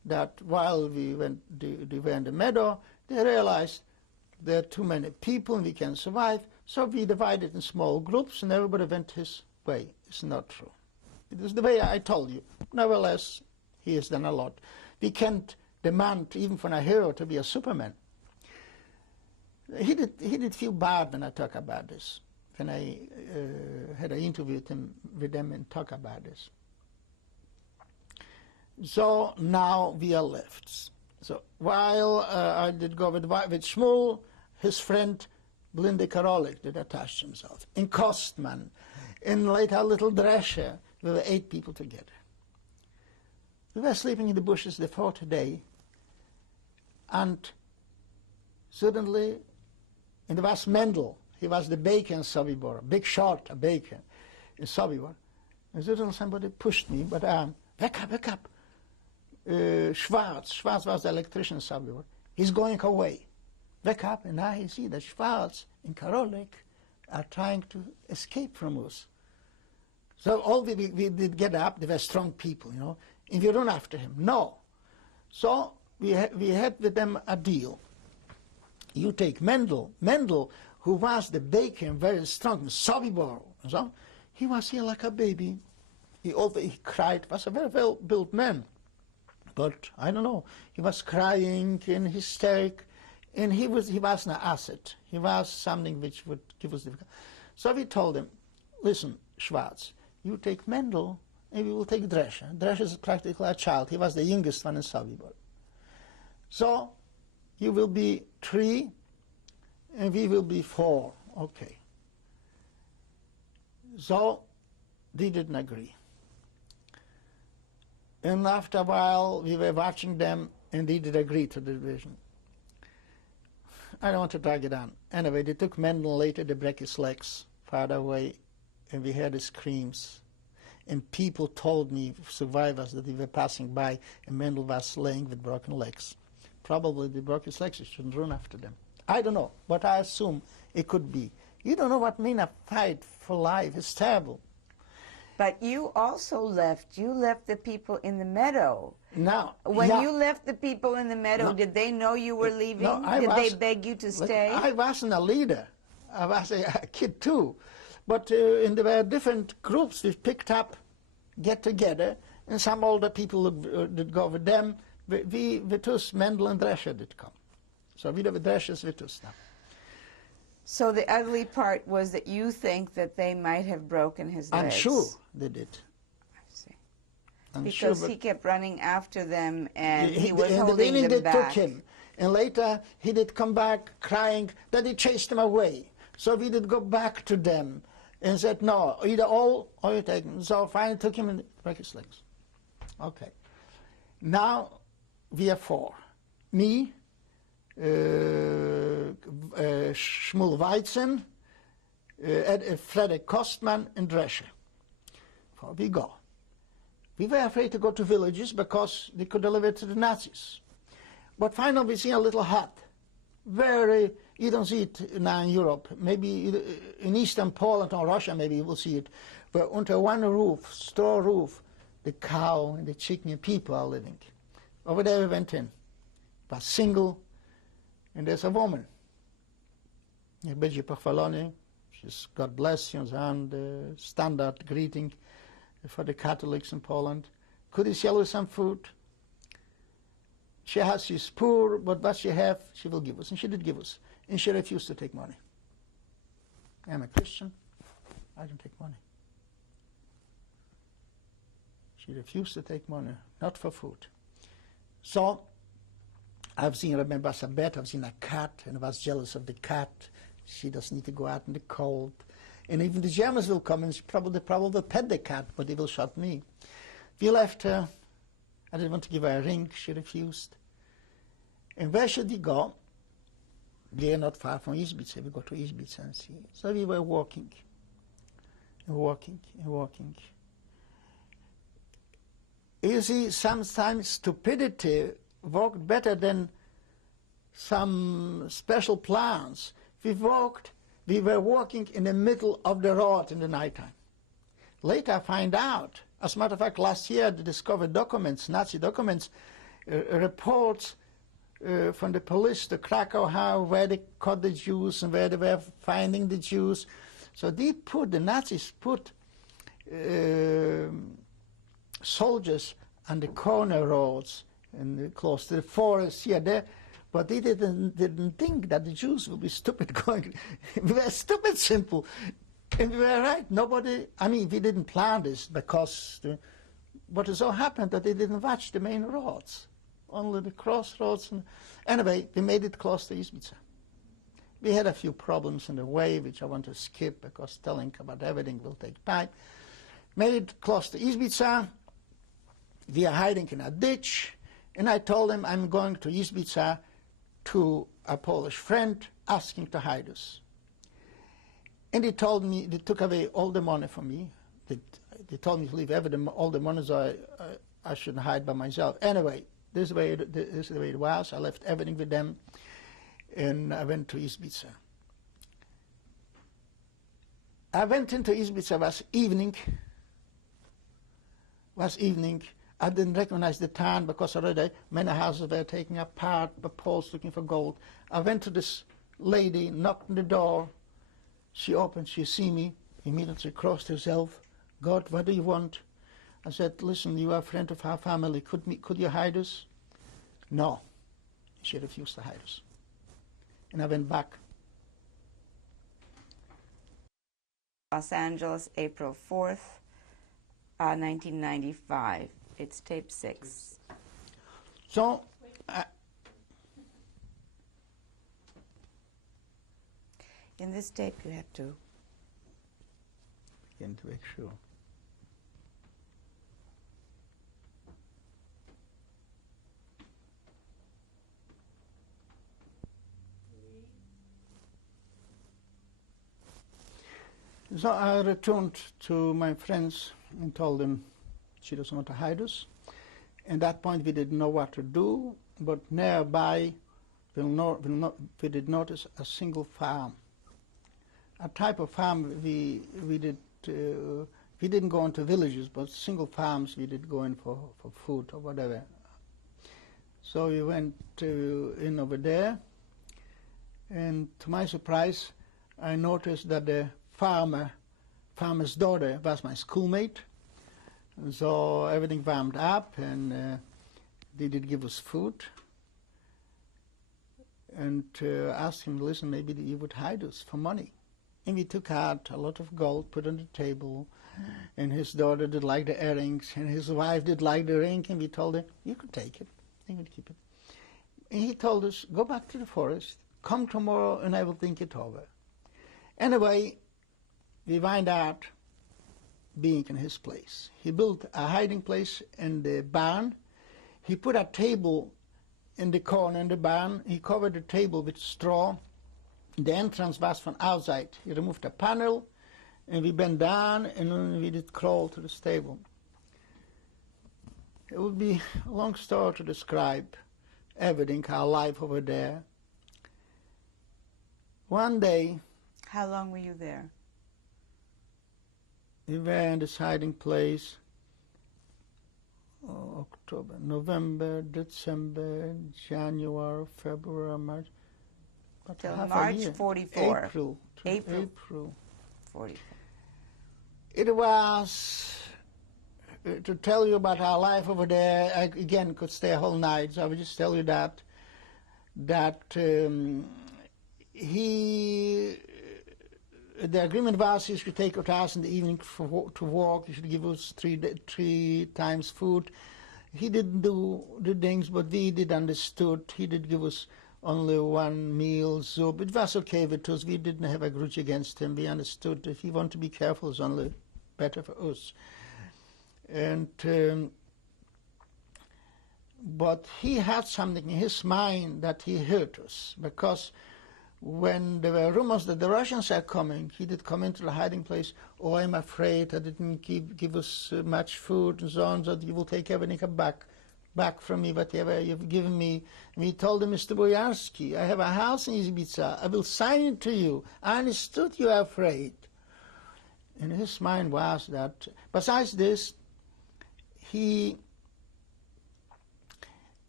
that while we were in the meadow, they realized there are too many people and we can survive, so we divided in small groups and everybody went his way. It's not true. It is the way I told you. Nevertheless, he has done a lot. We can't demand even from a hero to be a Superman. He did feel bad when I talk about this, when I had an interview with them and talk about this. So now we are left. So while I did go with Shmuel, his friend Blinde Karolik did attach himself. In Kostman, in later Little Drescher, we were 8 people together. We were sleeping in the bushes the 4th day, and suddenly, and there was Mendel, he was the baker in Sobibor, a big shot, a baker in Sobibor. And suddenly somebody pushed me, but wake up, wake up. Schwarz was the electrician in Sobibor. He's going away. Wake up, and I see that Schwarz and Karolik are trying to escape from us. So all we did get up, they were strong people, you know, and we run after him. No. So we had with them a deal. You take Mendel, who was the baker and very strong in Sobibor, and so he was here like a baby. He cried, was a very well-built man. But I don't know, he was crying in hysteric, and he was an asset. He was something which would give us difficulty. So we told him, listen, Schwarz, you take Mendel, and we will take Drescher. Drescher is practically a child. He was the youngest one in Sobibor. So you will be 3, and we will be 4. Okay. So they didn't agree. And after a while, we were watching them, and they did agree to the division. I don't want to drag it on. Anyway, they took Mendel later, they broke his legs farther away, and we heard the screams. And people told me, survivors, that they were passing by, and Mendel was laying with broken legs. Probably they broke his legs, he shouldn't run after them. I don't know, but I assume it could be. You don't know what mean a fight for life. It's terrible. But you also left. You left the people in the meadow. Now, when you left the people in the meadow, did they know you were leaving? No, did they beg you to stay? I wasn't a leader. I was a kid too. But there were different groups we picked up, get together, and some older people did go with them. We with us, Mendel and Drescher did come. So we with Drescher's with us now. So the ugly part was that you think that they might have broken his legs. I'm sure they did. I see. Because he kept running after them, and he was and holding them they back. took him. And later he did come back crying that he chased them away. So we did go back to them and said, no, either all or you take him. So finally took him and broke his legs. Okay. Now we are 4. Me, Shmuel Weizen, Frederick Kostman, and Drescher. So we go. We were afraid to go to villages because they could deliver it to the Nazis. But finally we see a little hut. You don't see it now in Europe. Maybe in Eastern Poland or Russia maybe you will see it. Where under one roof, straw roof, the cow and the chicken and people are living. Over there we went in. It was single. And there's a woman. She's God bless you, and the standard greeting for the Catholics in Poland. Could you sell her some food? She's poor, but what she have, she will give us. And she did give us. And she refused to take money. I'm a Christian. I don't take money. She refused to take money, not for food. So I've seen, remember, as a bat, I've seen a cat, and I was jealous of the cat. She doesn't need to go out in the cold. And even the Germans will come, and she probably will pet the cat, but they will shot me. We left her. I didn't want to give her a ring. She refused. And where should we go? We are not far from Izbice. We go to Izbice and see. So we were walking, and walking, and walking. You see, sometimes stupidity worked better than some special plans. We were walking in the middle of the road in the nighttime. Later I find out, as a matter of fact, last year they discovered documents, Nazi documents, reports from the police to Krakow, how where they caught the Jews and where they were finding the Jews. So the Nazis put soldiers on the corner roads and close to the forest here, there. But they didn't think that the Jews would be stupid going. We were stupid simple. And we were right. Nobody, I mean, we didn't plan this because, but it so happened that they didn't watch the main roads, only the crossroads. And anyway, we made it close to Izbica. We had a few problems in the way, which I want to skip because telling about everything will take time. Made it close to Izbica. We are hiding in a ditch. And I told him I'm going to Izbica to a Polish friend asking to hide us. And they told me, they took away all the money from me. They told me to leave all the money so I should hide by myself. Anyway, this is the way it was. I left everything with them, and I went to Izbica. I went into Izbica, was evening. I didn't recognize the town because already many houses were taken apart by Poles looking for gold. I went to this lady, knocked on the door. She opened, she see me, immediately crossed herself. God, what do you want? I said, listen, you are a friend of our family. Could you hide us? No. She refused to hide us. And I went back. Los Angeles, April 4th, 1995. It's tape 6. So, in this tape, you have to begin to make sure. So I returned to my friends and told them she doesn't want to hide us. At that point we didn't know what to do, but nearby we did notice a single farm. A type of farm we didn't go into villages, but single farms we did go in for food or whatever. So we went in over there, and to my surprise, I noticed that the farmer's daughter was my schoolmate. And so everything warmed up, and they did give us food. And asked him, listen, maybe you would hide us for money. And we took out a lot of gold, put on the table, and his daughter did like the earrings, and his wife did like the ring, and we told her, you could take it, you could keep it. And he told us, go back to the forest, come tomorrow, and I will think it over. Anyway, we wind out being in his place. He built a hiding place in the barn. He put a table in the corner in the barn. He covered the table with straw. The entrance was from outside. He removed a panel, and we bent down, and then we did crawl to the stable. It would be a long story to describe everything, our life over there. One day, How long were you there? we were in this hiding place, October, November, December, January, February, March. About Till half a March year. 44. April. April. 40. It was, to tell you about our life over there, I, again, could stay a whole night, so I would just tell you that the agreement was he should take us in the evening to walk. He should give us three times food. He didn't do the things, but we did understood. He did give us only one meal, soup. It was okay with us. We didn't have a grudge against him. We understood if he wanted to be careful, it's only better for us. And but he had something in his mind that he hurt us, because when there were rumors that the Russians are coming, he did come into the hiding place. Oh, I'm afraid I didn't give us much food and so on, so you will take everything back from me, whatever you've given me. And we told him, Mr. Boyarsky, I have a house in Izbica. I will sign it to you. I understood you are afraid. And his mind was that, besides this, he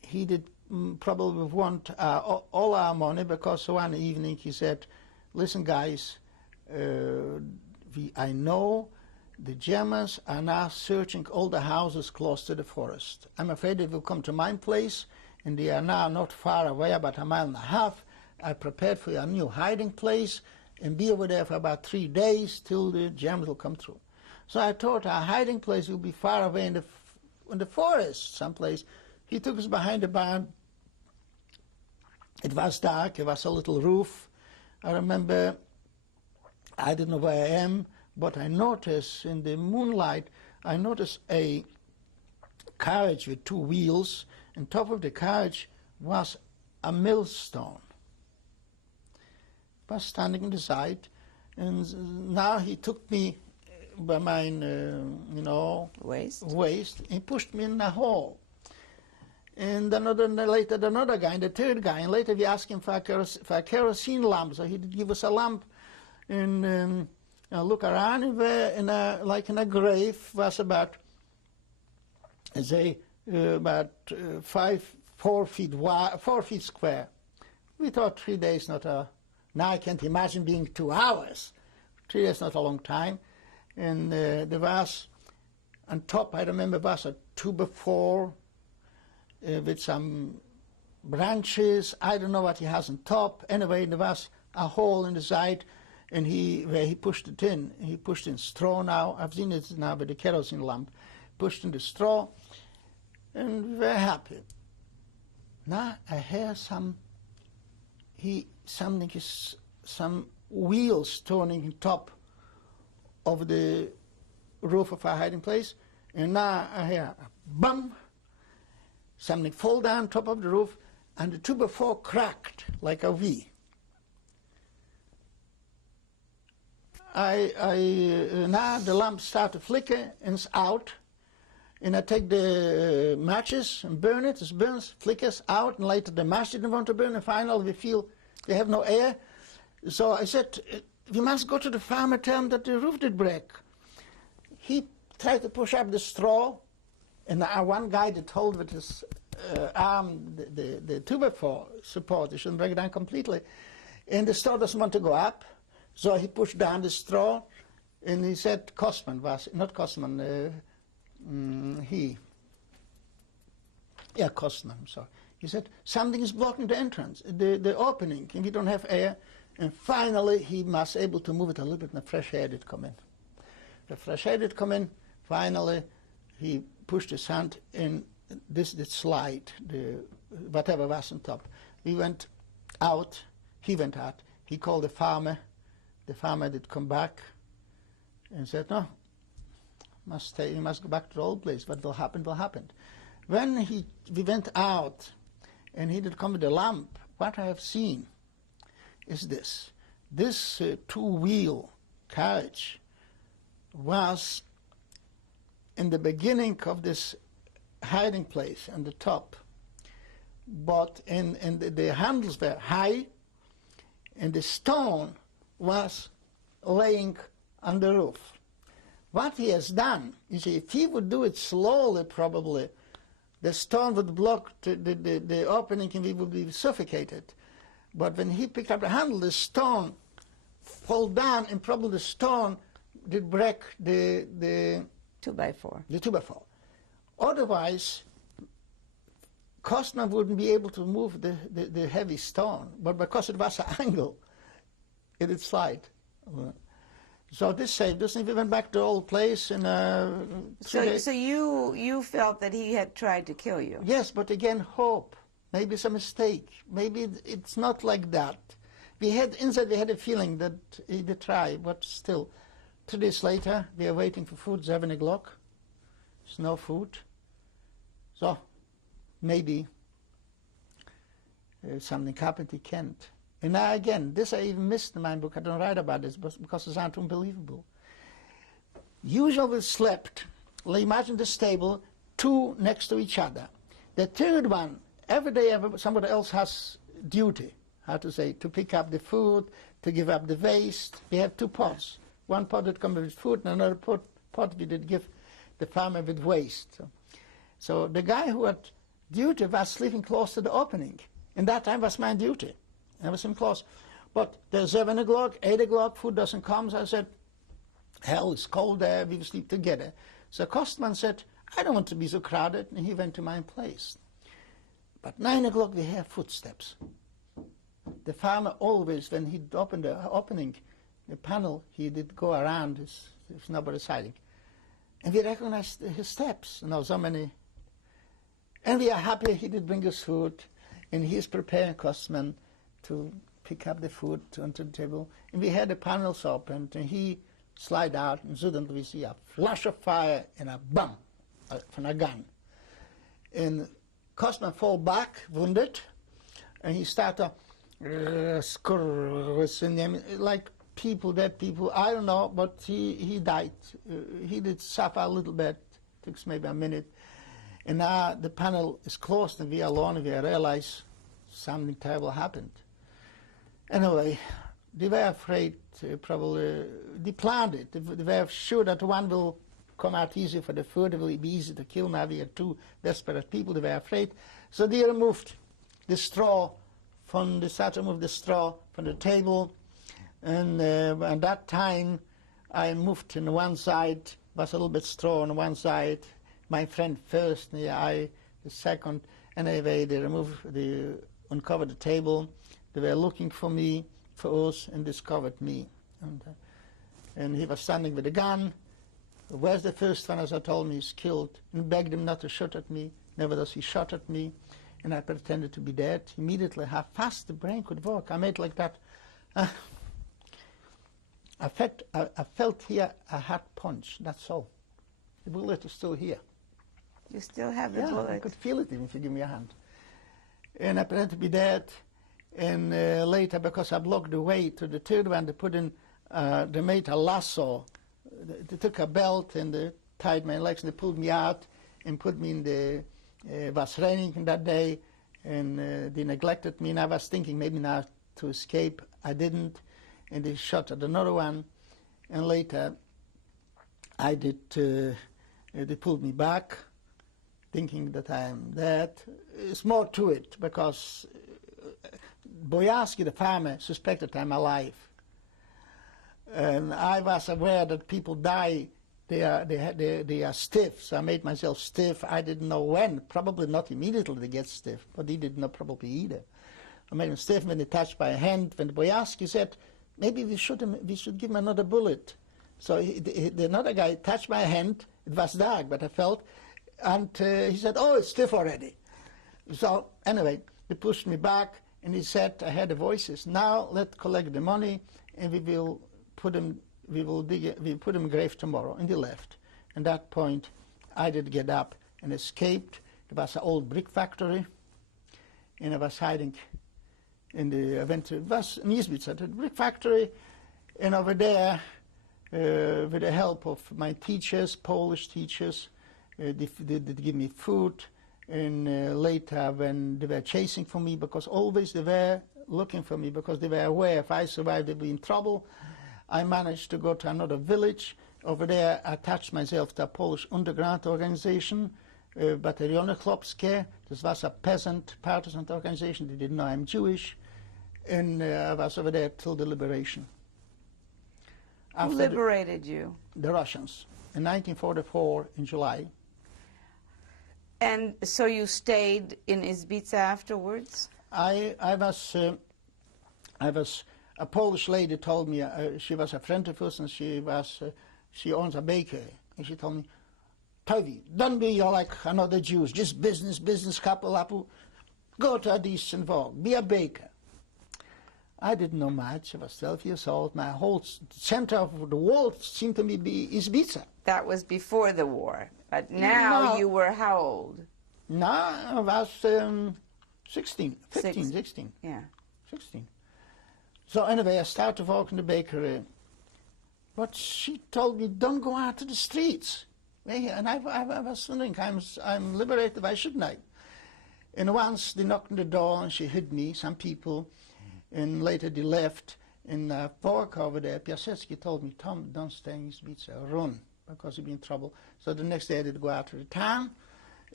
he did probably want all our money, because one evening he said, listen guys, I know the Germans are now searching all the houses close to the forest. I'm afraid they will come to my place, and they are now not far away, about 1.5 miles. I prepared for a new hiding place and be over there for about 3 days till the Germans will come through. So I thought our hiding place will be far away in the forest someplace. He took us behind the barn. It was dark, it was a little roof. I remember, I didn't know where I am, but I noticed in the moonlight, I noticed a carriage with 2 wheels. On top of the carriage was a millstone. Was standing in the side, and now he took me by my, waist. He pushed me in the hole. And later another guy, the third guy, and later we asked him for a kerosene lamp, so he did give us a lamp. And look around, and like in a grave, was about, about 4 feet wide, 4 feet square. We thought 3 days not a. Now I can't imagine being 2 hours. 3 days not a long time. And there was, on top, I remember, was a 2x4 with some branches. I don't know what he has on top. Anyway, there was a hole in the side, and where he pushed it in. He pushed in straw now. I've seen it now with the kerosene lamp. Pushed in the straw, and we were happy. Now I hear some wheels turning on top of the roof of our hiding place, and now I hear a bum, something fall down top of the roof, and the 2x4 cracked like a V. Now the lamp started to flicker and it's out, and I take the matches and burn it. It burns, flickers out, and later the match didn't want to burn, and finally we feel we have no air. So I said, we must go to the farmer, tell him that the roof did break. He tried to push up the straw, and one guy that held with his arm the 2x4 support, he shouldn't break it down completely. And the straw doesn't want to go up, so he pushed down the straw, and he said, Kostman, I'm sorry. He said, something is blocking the entrance, the opening, and we don't have air. And finally, he was able to move it a little bit, and the fresh air did come in. The fresh air did come in. Finally, he pushed his hand, and this did slide, whatever was on top. We went out. He went out. He called the farmer. The farmer did come back and said, no, must stay. You must go back to the old place. What will happen, will happen. When we went out, and he did come with a lamp, what I have seen is this. This 2-wheel carriage was in the beginning of this hiding place on the top, but the handles were high, and the stone was laying on the roof. What he has done, you see, if he would do it slowly, probably, the stone would block the opening and we would be suffocated. But when he picked up the handle, the stone fell down, and probably the stone did break the 2x4. The 2x4. Otherwise, Kostman wouldn't be able to move the heavy stone, but because it was an angle, it did slide. So this saved us, and we went back to the old place in 3 days. So you felt that he had tried to kill you? Yes, but again, hope. Maybe it's a mistake. Maybe it's not like that. Inside we had a feeling that he did try, but still. 2 days later, we are waiting for food, 7 o'clock. There's no food. So, maybe something happened, he can't. And now again, this I even missed in my book. I don't write about this because it's not unbelievable. Usually we slept, imagine the stable, 2 next to each other. The third one, every day somebody else has duty, to pick up the food, to give up the waste. We have 2 pots. One pot would come with food, and another pot we did give the farmer with waste. So the guy who had duty was sleeping close to the opening. And that time was my duty. I was in close. But there's 7 o'clock, 8 o'clock, food doesn't come. So I said, hell, it's cold there, we will sleep together. So Kostman said, I don't want to be so crowded, and he went to my place. But 9 o'clock we hear footsteps. The farmer always, when he'd open the opening, the panel, he did go around, if nobody hiding. And we recognized his steps, so many. And we are happy he did bring us food, and he's preparing Kostman to pick up the food onto the table. And we had the panels opened, and he slide out, and suddenly we see a flash of fire and a bang from a gun. And Kostman fall back, wounded, and he started like dead people, I don't know, but he died. He did suffer a little bit, took maybe a minute. And now the panel is closed and we are alone, and we realize something terrible happened. Anyway, they were afraid, probably, they planned it. They were sure that one will come out easy for the food, it will be easy to kill. Now we are 2 desperate people, they were afraid. So they removed the straw from the table. And at that time, I moved on one side, was a little bit straw on one side, my friend first, and I the second. Anyway, they uncovered the table. They were looking for me, for us, and discovered me. And he was standing with a gun. Where's the first one, as I told me, he's killed, and begged him not to shoot at me. Nevertheless, he shot at me, and I pretended to be dead. Immediately, how fast the brain could work. I made like that. I felt here a hard punch, that's all. The bullet is still here. You still have the Yeah, bullet? I could feel it even if you give me a hand. And I pretended to be dead. And later, because I blocked the way to the third one, they made a lasso. They took a belt and they tied my legs and they pulled me out and put me in the, it was raining that day, and they neglected me, and I was thinking maybe now to escape. I didn't, and they shot at another one, and later they pulled me back, thinking that I'm dead. It's more to it, because Boyarsky, the farmer, suspected I'm alive. And I was aware that people die, they are stiff, so I made myself stiff. I didn't know when, probably not immediately they get stiff, but he didn't know probably either. I made him stiff when they touched my hand, when Boyarsky said, maybe we should give him another bullet. So the another guy touched my hand, it was dark, but I felt, and he said, oh, it's stiff already. So anyway, they pushed me back, and he said, I heard the voices, now let's collect the money, and we will put him in a grave tomorrow. And they left. At that point, I did get up and escaped. There was an old brick factory, and I was hiding it was in Izbica, the brick factory, and over there, with the help of my teachers, Polish teachers, they give me food, and later when they were chasing for me, because always they were looking for me, because they were aware if I survived they'd be in trouble. I managed to go to another village. Over there, I attached myself to a Polish underground organization, Bataliony Chłopskie. This was a peasant partisan organization. They didn't know I'm Jewish. And I was over there till the liberation. Who liberated you? The Russians, in 1944, in July. And so you stayed in Izbica afterwards? I was. A Polish lady told me, she was a friend of us, and she owns a bakery. And she told me, Tovi, don't be like another Jews, just business, couple. Go to a decent work, be a baker. I didn't know much. I was 12 years old. My whole center of the world seemed to me be Izbica. That was before the war. But now you were how old? Now I was 16. Yeah. 16. So anyway, I started to work in the bakery. But she told me, don't go out to the streets. And I was wondering, I'm liberated, why shouldn't I? And once they knocked on the door and she hid me, some people, and later they left. And Pork over there, Piasecki told me, Tom, don't stay in Izbica, run, because you'll be in trouble. So the next day I did go out to the town,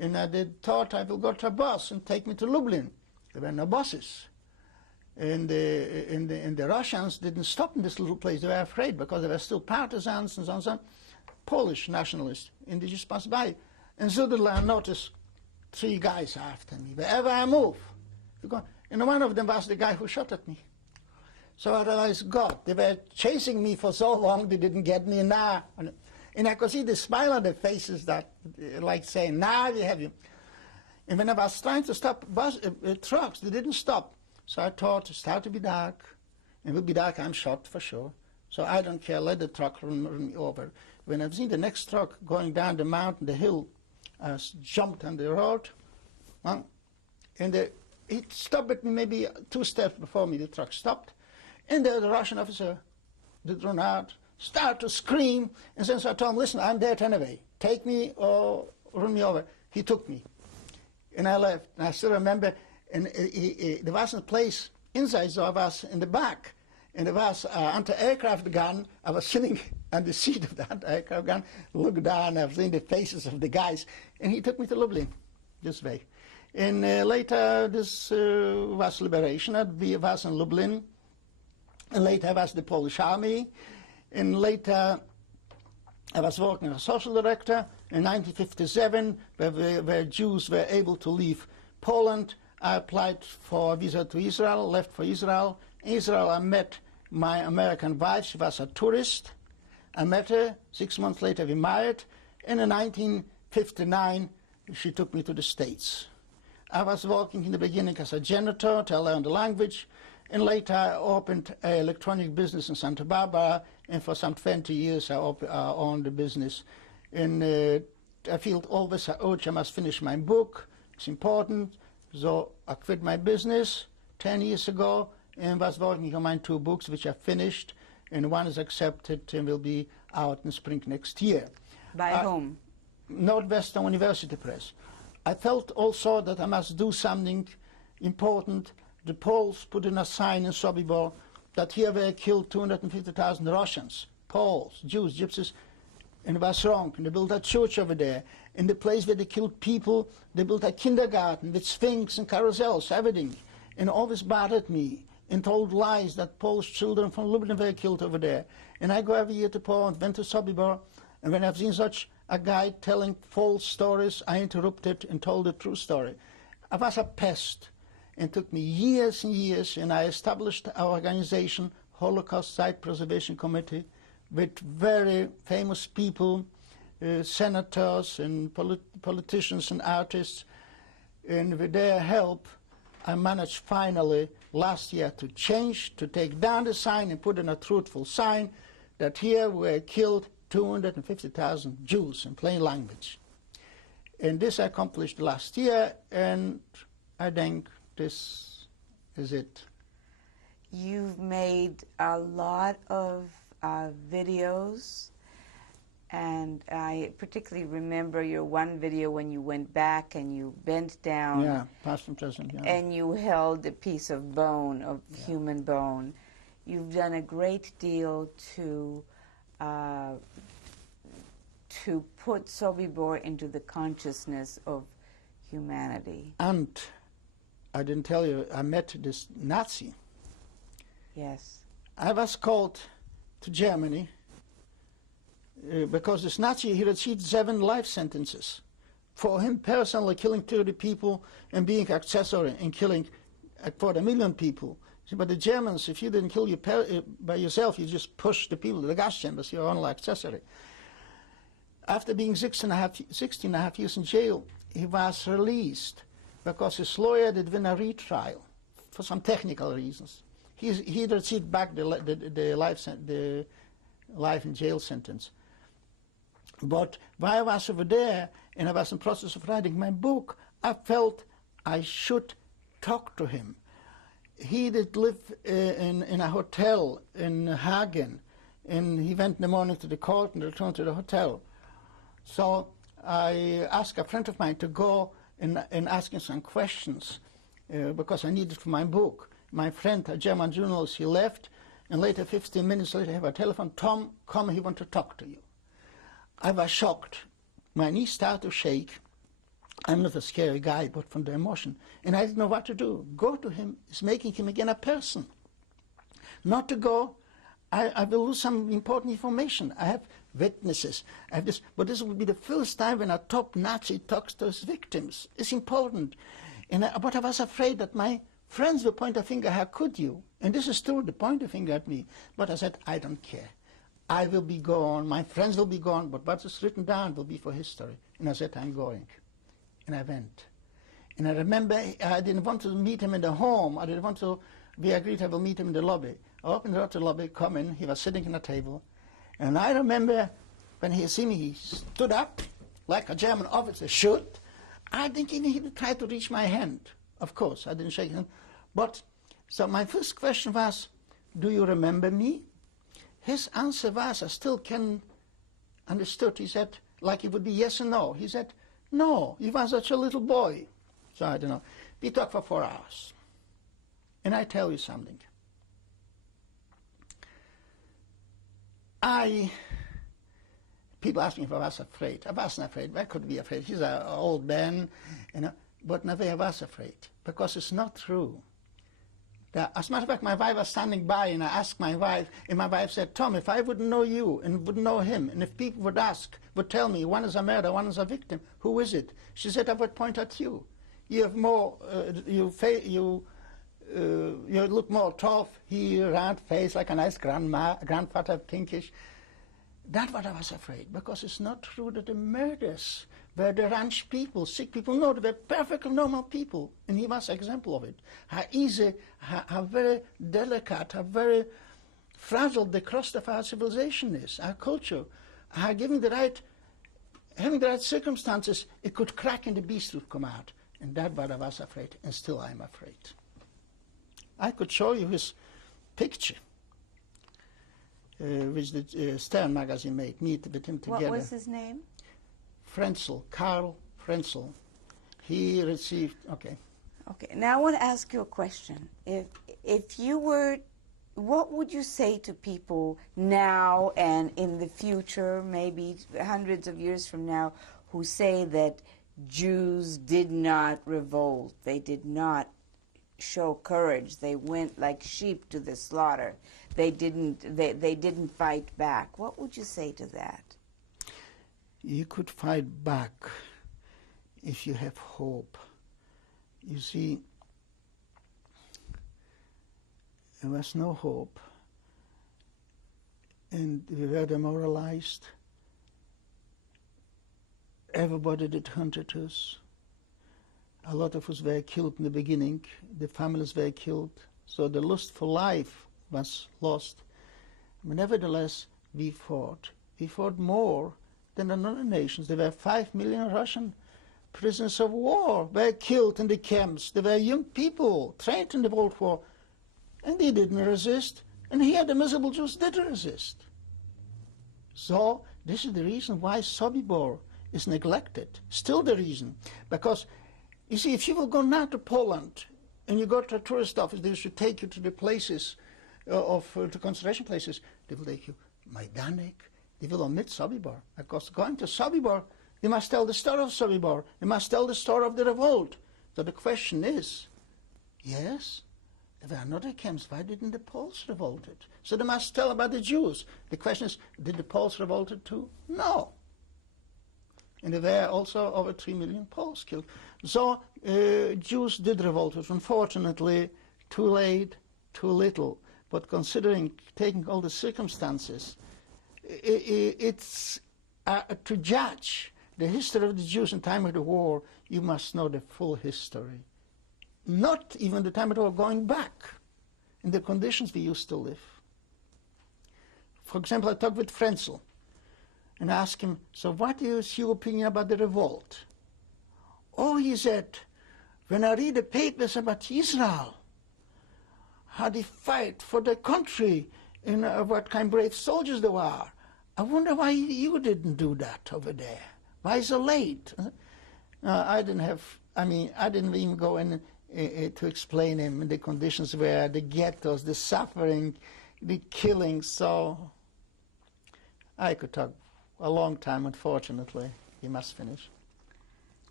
and they thought I will go to a bus and take me to Lublin. There were no buses. And the Russians didn't stop in this little place. They were afraid because there were still partisans and so on, Polish nationalists. And they just passed by. And suddenly I noticed 3 guys after me, wherever I move. And one of them was the guy who shot at me. So I realized, God, they were chasing me for so long, they didn't get me now. And I could see the smile on their faces that, like saying, now we have you. And when I was trying to stop trucks, they didn't stop. So I thought, it started to be dark. And it will be dark, I'm shot for sure. So I don't care, let the truck run me over. When I've seen the next truck going down the mountain, the hill, I jumped on the road. And it stopped at me maybe 2 steps before me, the truck stopped. And the Russian officer did run out, started to scream, and then so I told him, listen, I'm dead anyway. Take me or run me over. He took me. And I left. And I still remember, and there wasn't a place inside, so I was in the back. And there was an anti-aircraft gun. I was sitting on the seat of the anti-aircraft gun, looked down, I've seen the faces of the guys, and he took me to Lublin, this way. And later, this was liberation. I was in Lublin. And later I was the Polish army. And later I was working as a social director in 1957, where Jews were able to leave Poland. I applied for a visa to Israel, left for Israel. In Israel I met my American wife. She was a tourist. I met her. 6 months later we married. And in 1959 she took me to the States. I was working in the beginning as a janitor to learn the language. And later I opened an electronic business in Santa Barbara, and for some 20 years I owned the business. And I feel always I must finish my book. It's important. So I quit my business 10 years ago and was working on my 2 books, which are finished, and one is accepted and will be out in spring next year. By whom? Northwestern University Press. I felt also that I must do something important. The Poles put in a sign in Sobibor that here were killed 250,000 Russians, Poles, Jews, Gypsies, and it was wrong. And they built a church over there. In the place where they killed people, they built a kindergarten with sphinx and carousels, everything. And always bothered me and told lies that Polish children from Lublin were killed over there. And I go every year to Poland, went to Sobibor, and when I've seen such a guy telling false stories, I interrupted and told the true story. I was a pest. It took me years and years, and I established our organization, Holocaust Site Preservation Committee, with very famous people, senators and politicians and artists. And with their help, I managed finally last year to change, to take down the sign and put in a truthful sign that here were killed 250,000 Jews in plain language. And this I accomplished last year, and I think this is it. You've made a lot of videos, and I particularly remember your one video when you went back and you bent down. Yeah, past and present, yeah. And you held a piece of bone, of human bone. You've done a great deal to put Sobibor into the consciousness of humanity. And I didn't tell you, I met this Nazi. Yes. I was called to Germany because this Nazi, he received 7 life sentences for him personally killing 30 people and being accessory and killing a 250,000 people. But the Germans, if you didn't kill you by yourself, you just push the people to the gas chambers, you're only accessory. After being 16 and a half years in jail, he was released because his lawyer did win a retrial for some technical reasons. He received back the life in jail sentence. But while I was over there and I was in the process of writing my book, I felt I should talk to him. He did live in a hotel in Hagen, and he went in the morning to the court and returned to the hotel. So I asked a friend of mine to go and ask him some questions because I needed for my book. My friend, a German journalist, he left, and later, 15 minutes later, I have a telephone, Tom, come, he wants to talk to you. I was shocked. My knees started to shake. I'm not a scary guy, but from the emotion. And I didn't know what to do. Go to him is making him again a person. Not to go, I will lose some important information. I have witnesses. I have this, but this will be the first time when a top Nazi talks to his victims. It's important. But I was afraid that my friends will point a finger, how could you? And this is true, they point a finger at me. But I said, I don't care. I will be gone, my friends will be gone, but what is written down will be for history. And I said, I'm going. And I went. And I remember I didn't want to meet him in the home. I didn't want to, we agreed I will meet him in the lobby. I opened the door to the lobby, come in, he was sitting at a table. And I remember when he see me, he stood up like a German officer should. I think he tried to reach my hand. Of course, I didn't shake his hand. But, so my first question was, do you remember me? His answer was, I still can understood. He said, like it would be yes and no. He said, no, he was such a little boy. So I don't know. We talked for 4 hours. And I tell you something. People ask me if I was afraid. I wasn't afraid. I could be afraid. He's an old man, you know. But never I was afraid, because it's not true. As a matter of fact, my wife was standing by, and I asked my wife, and my wife said, Tom, if I wouldn't know you and wouldn't know him, and if people would ask, would tell me, one is a murderer, one is a victim, who is it? She said, I would point at you. You have more, you look more tough, round face, like a nice grandfather, pinkish. That's what I was afraid, because it's not true that the murders were the ranch people, sick people. No, they were perfectly normal people, and he was an example of it. How easy, how very delicate, how very fragile the crust of our civilization is, our culture. How having the right circumstances, it could crack and the beast would come out. And that's what I was afraid, and still I'm afraid. I could show you his picture, which the Stern magazine made, meet with him together. What was his name? Frenzel, Karl Frenzel. He received, okay. Okay, now I want to ask you a question. If you were, what would you say to people now and in the future, maybe hundreds of years from now, who say that Jews did not revolt, they did not show courage, they went like sheep to the slaughter, they didn't fight back? What would you say to that? You could fight back if you have hope. You see, there was no hope, and we were demoralized. Everybody that hunted us, a lot of us were killed in the beginning, the families were killed, so the lust for life was lost. But nevertheless, we fought. We fought more than in other nations. There were 5 million Russian prisoners of war were killed in the camps. There were young people trained in the World War, and they didn't resist. And here the miserable Jews did resist. So this is the reason why Sobibor is neglected. Still the reason. Because, you see, if you will go now to Poland, and you go to a tourist office, they should take you to the places the concentration places. They will take you Majdanek. They will omit Sobibor, because going to Sobibor, they must tell the story of Sobibor. They must tell the story of the revolt. So the question is, yes, there were another camps. Why didn't the Poles revolt? So they must tell about the Jews. The question is, did the Poles revolt too? No. And there were also over 3 million Poles killed. So Jews did revolt. Unfortunately, too late, too little. But considering, taking all the circumstances, it's to judge the history of the Jews in time of the war, you must know the full history. Not even the time of the war, going back in the conditions we used to live. For example, I talked with Frenzel and asked him, so what is your opinion about the revolt? Oh, he said, when I read the papers about Israel, how they fight for their country, and what kind of brave soldiers they are. I wonder why you didn't do that over there. Why so late? I didn't even go in to explain him the conditions where the ghettos, the suffering, the killing. So I could talk a long time, unfortunately. We must finish.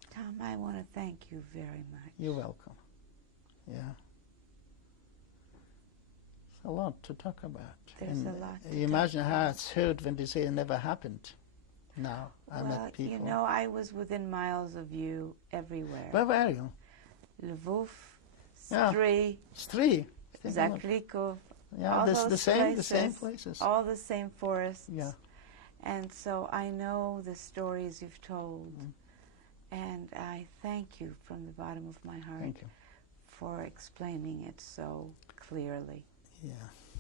Tom, I want to thank you very much. You're welcome. Yeah. It's a lot to talk about. There's And a lot to you imagine how it's hurt when they say it never happened. Now, I met people. You know, I was within miles of you everywhere. Where were you? Lvov, Yeah. Stry, Stry. Zaklikov, Yeah, all the those same places, places. all the same forests. Yeah. And so I know the stories you've told. And I thank you from the bottom of my heart Thank you. for explaining it so clearly. Yeah.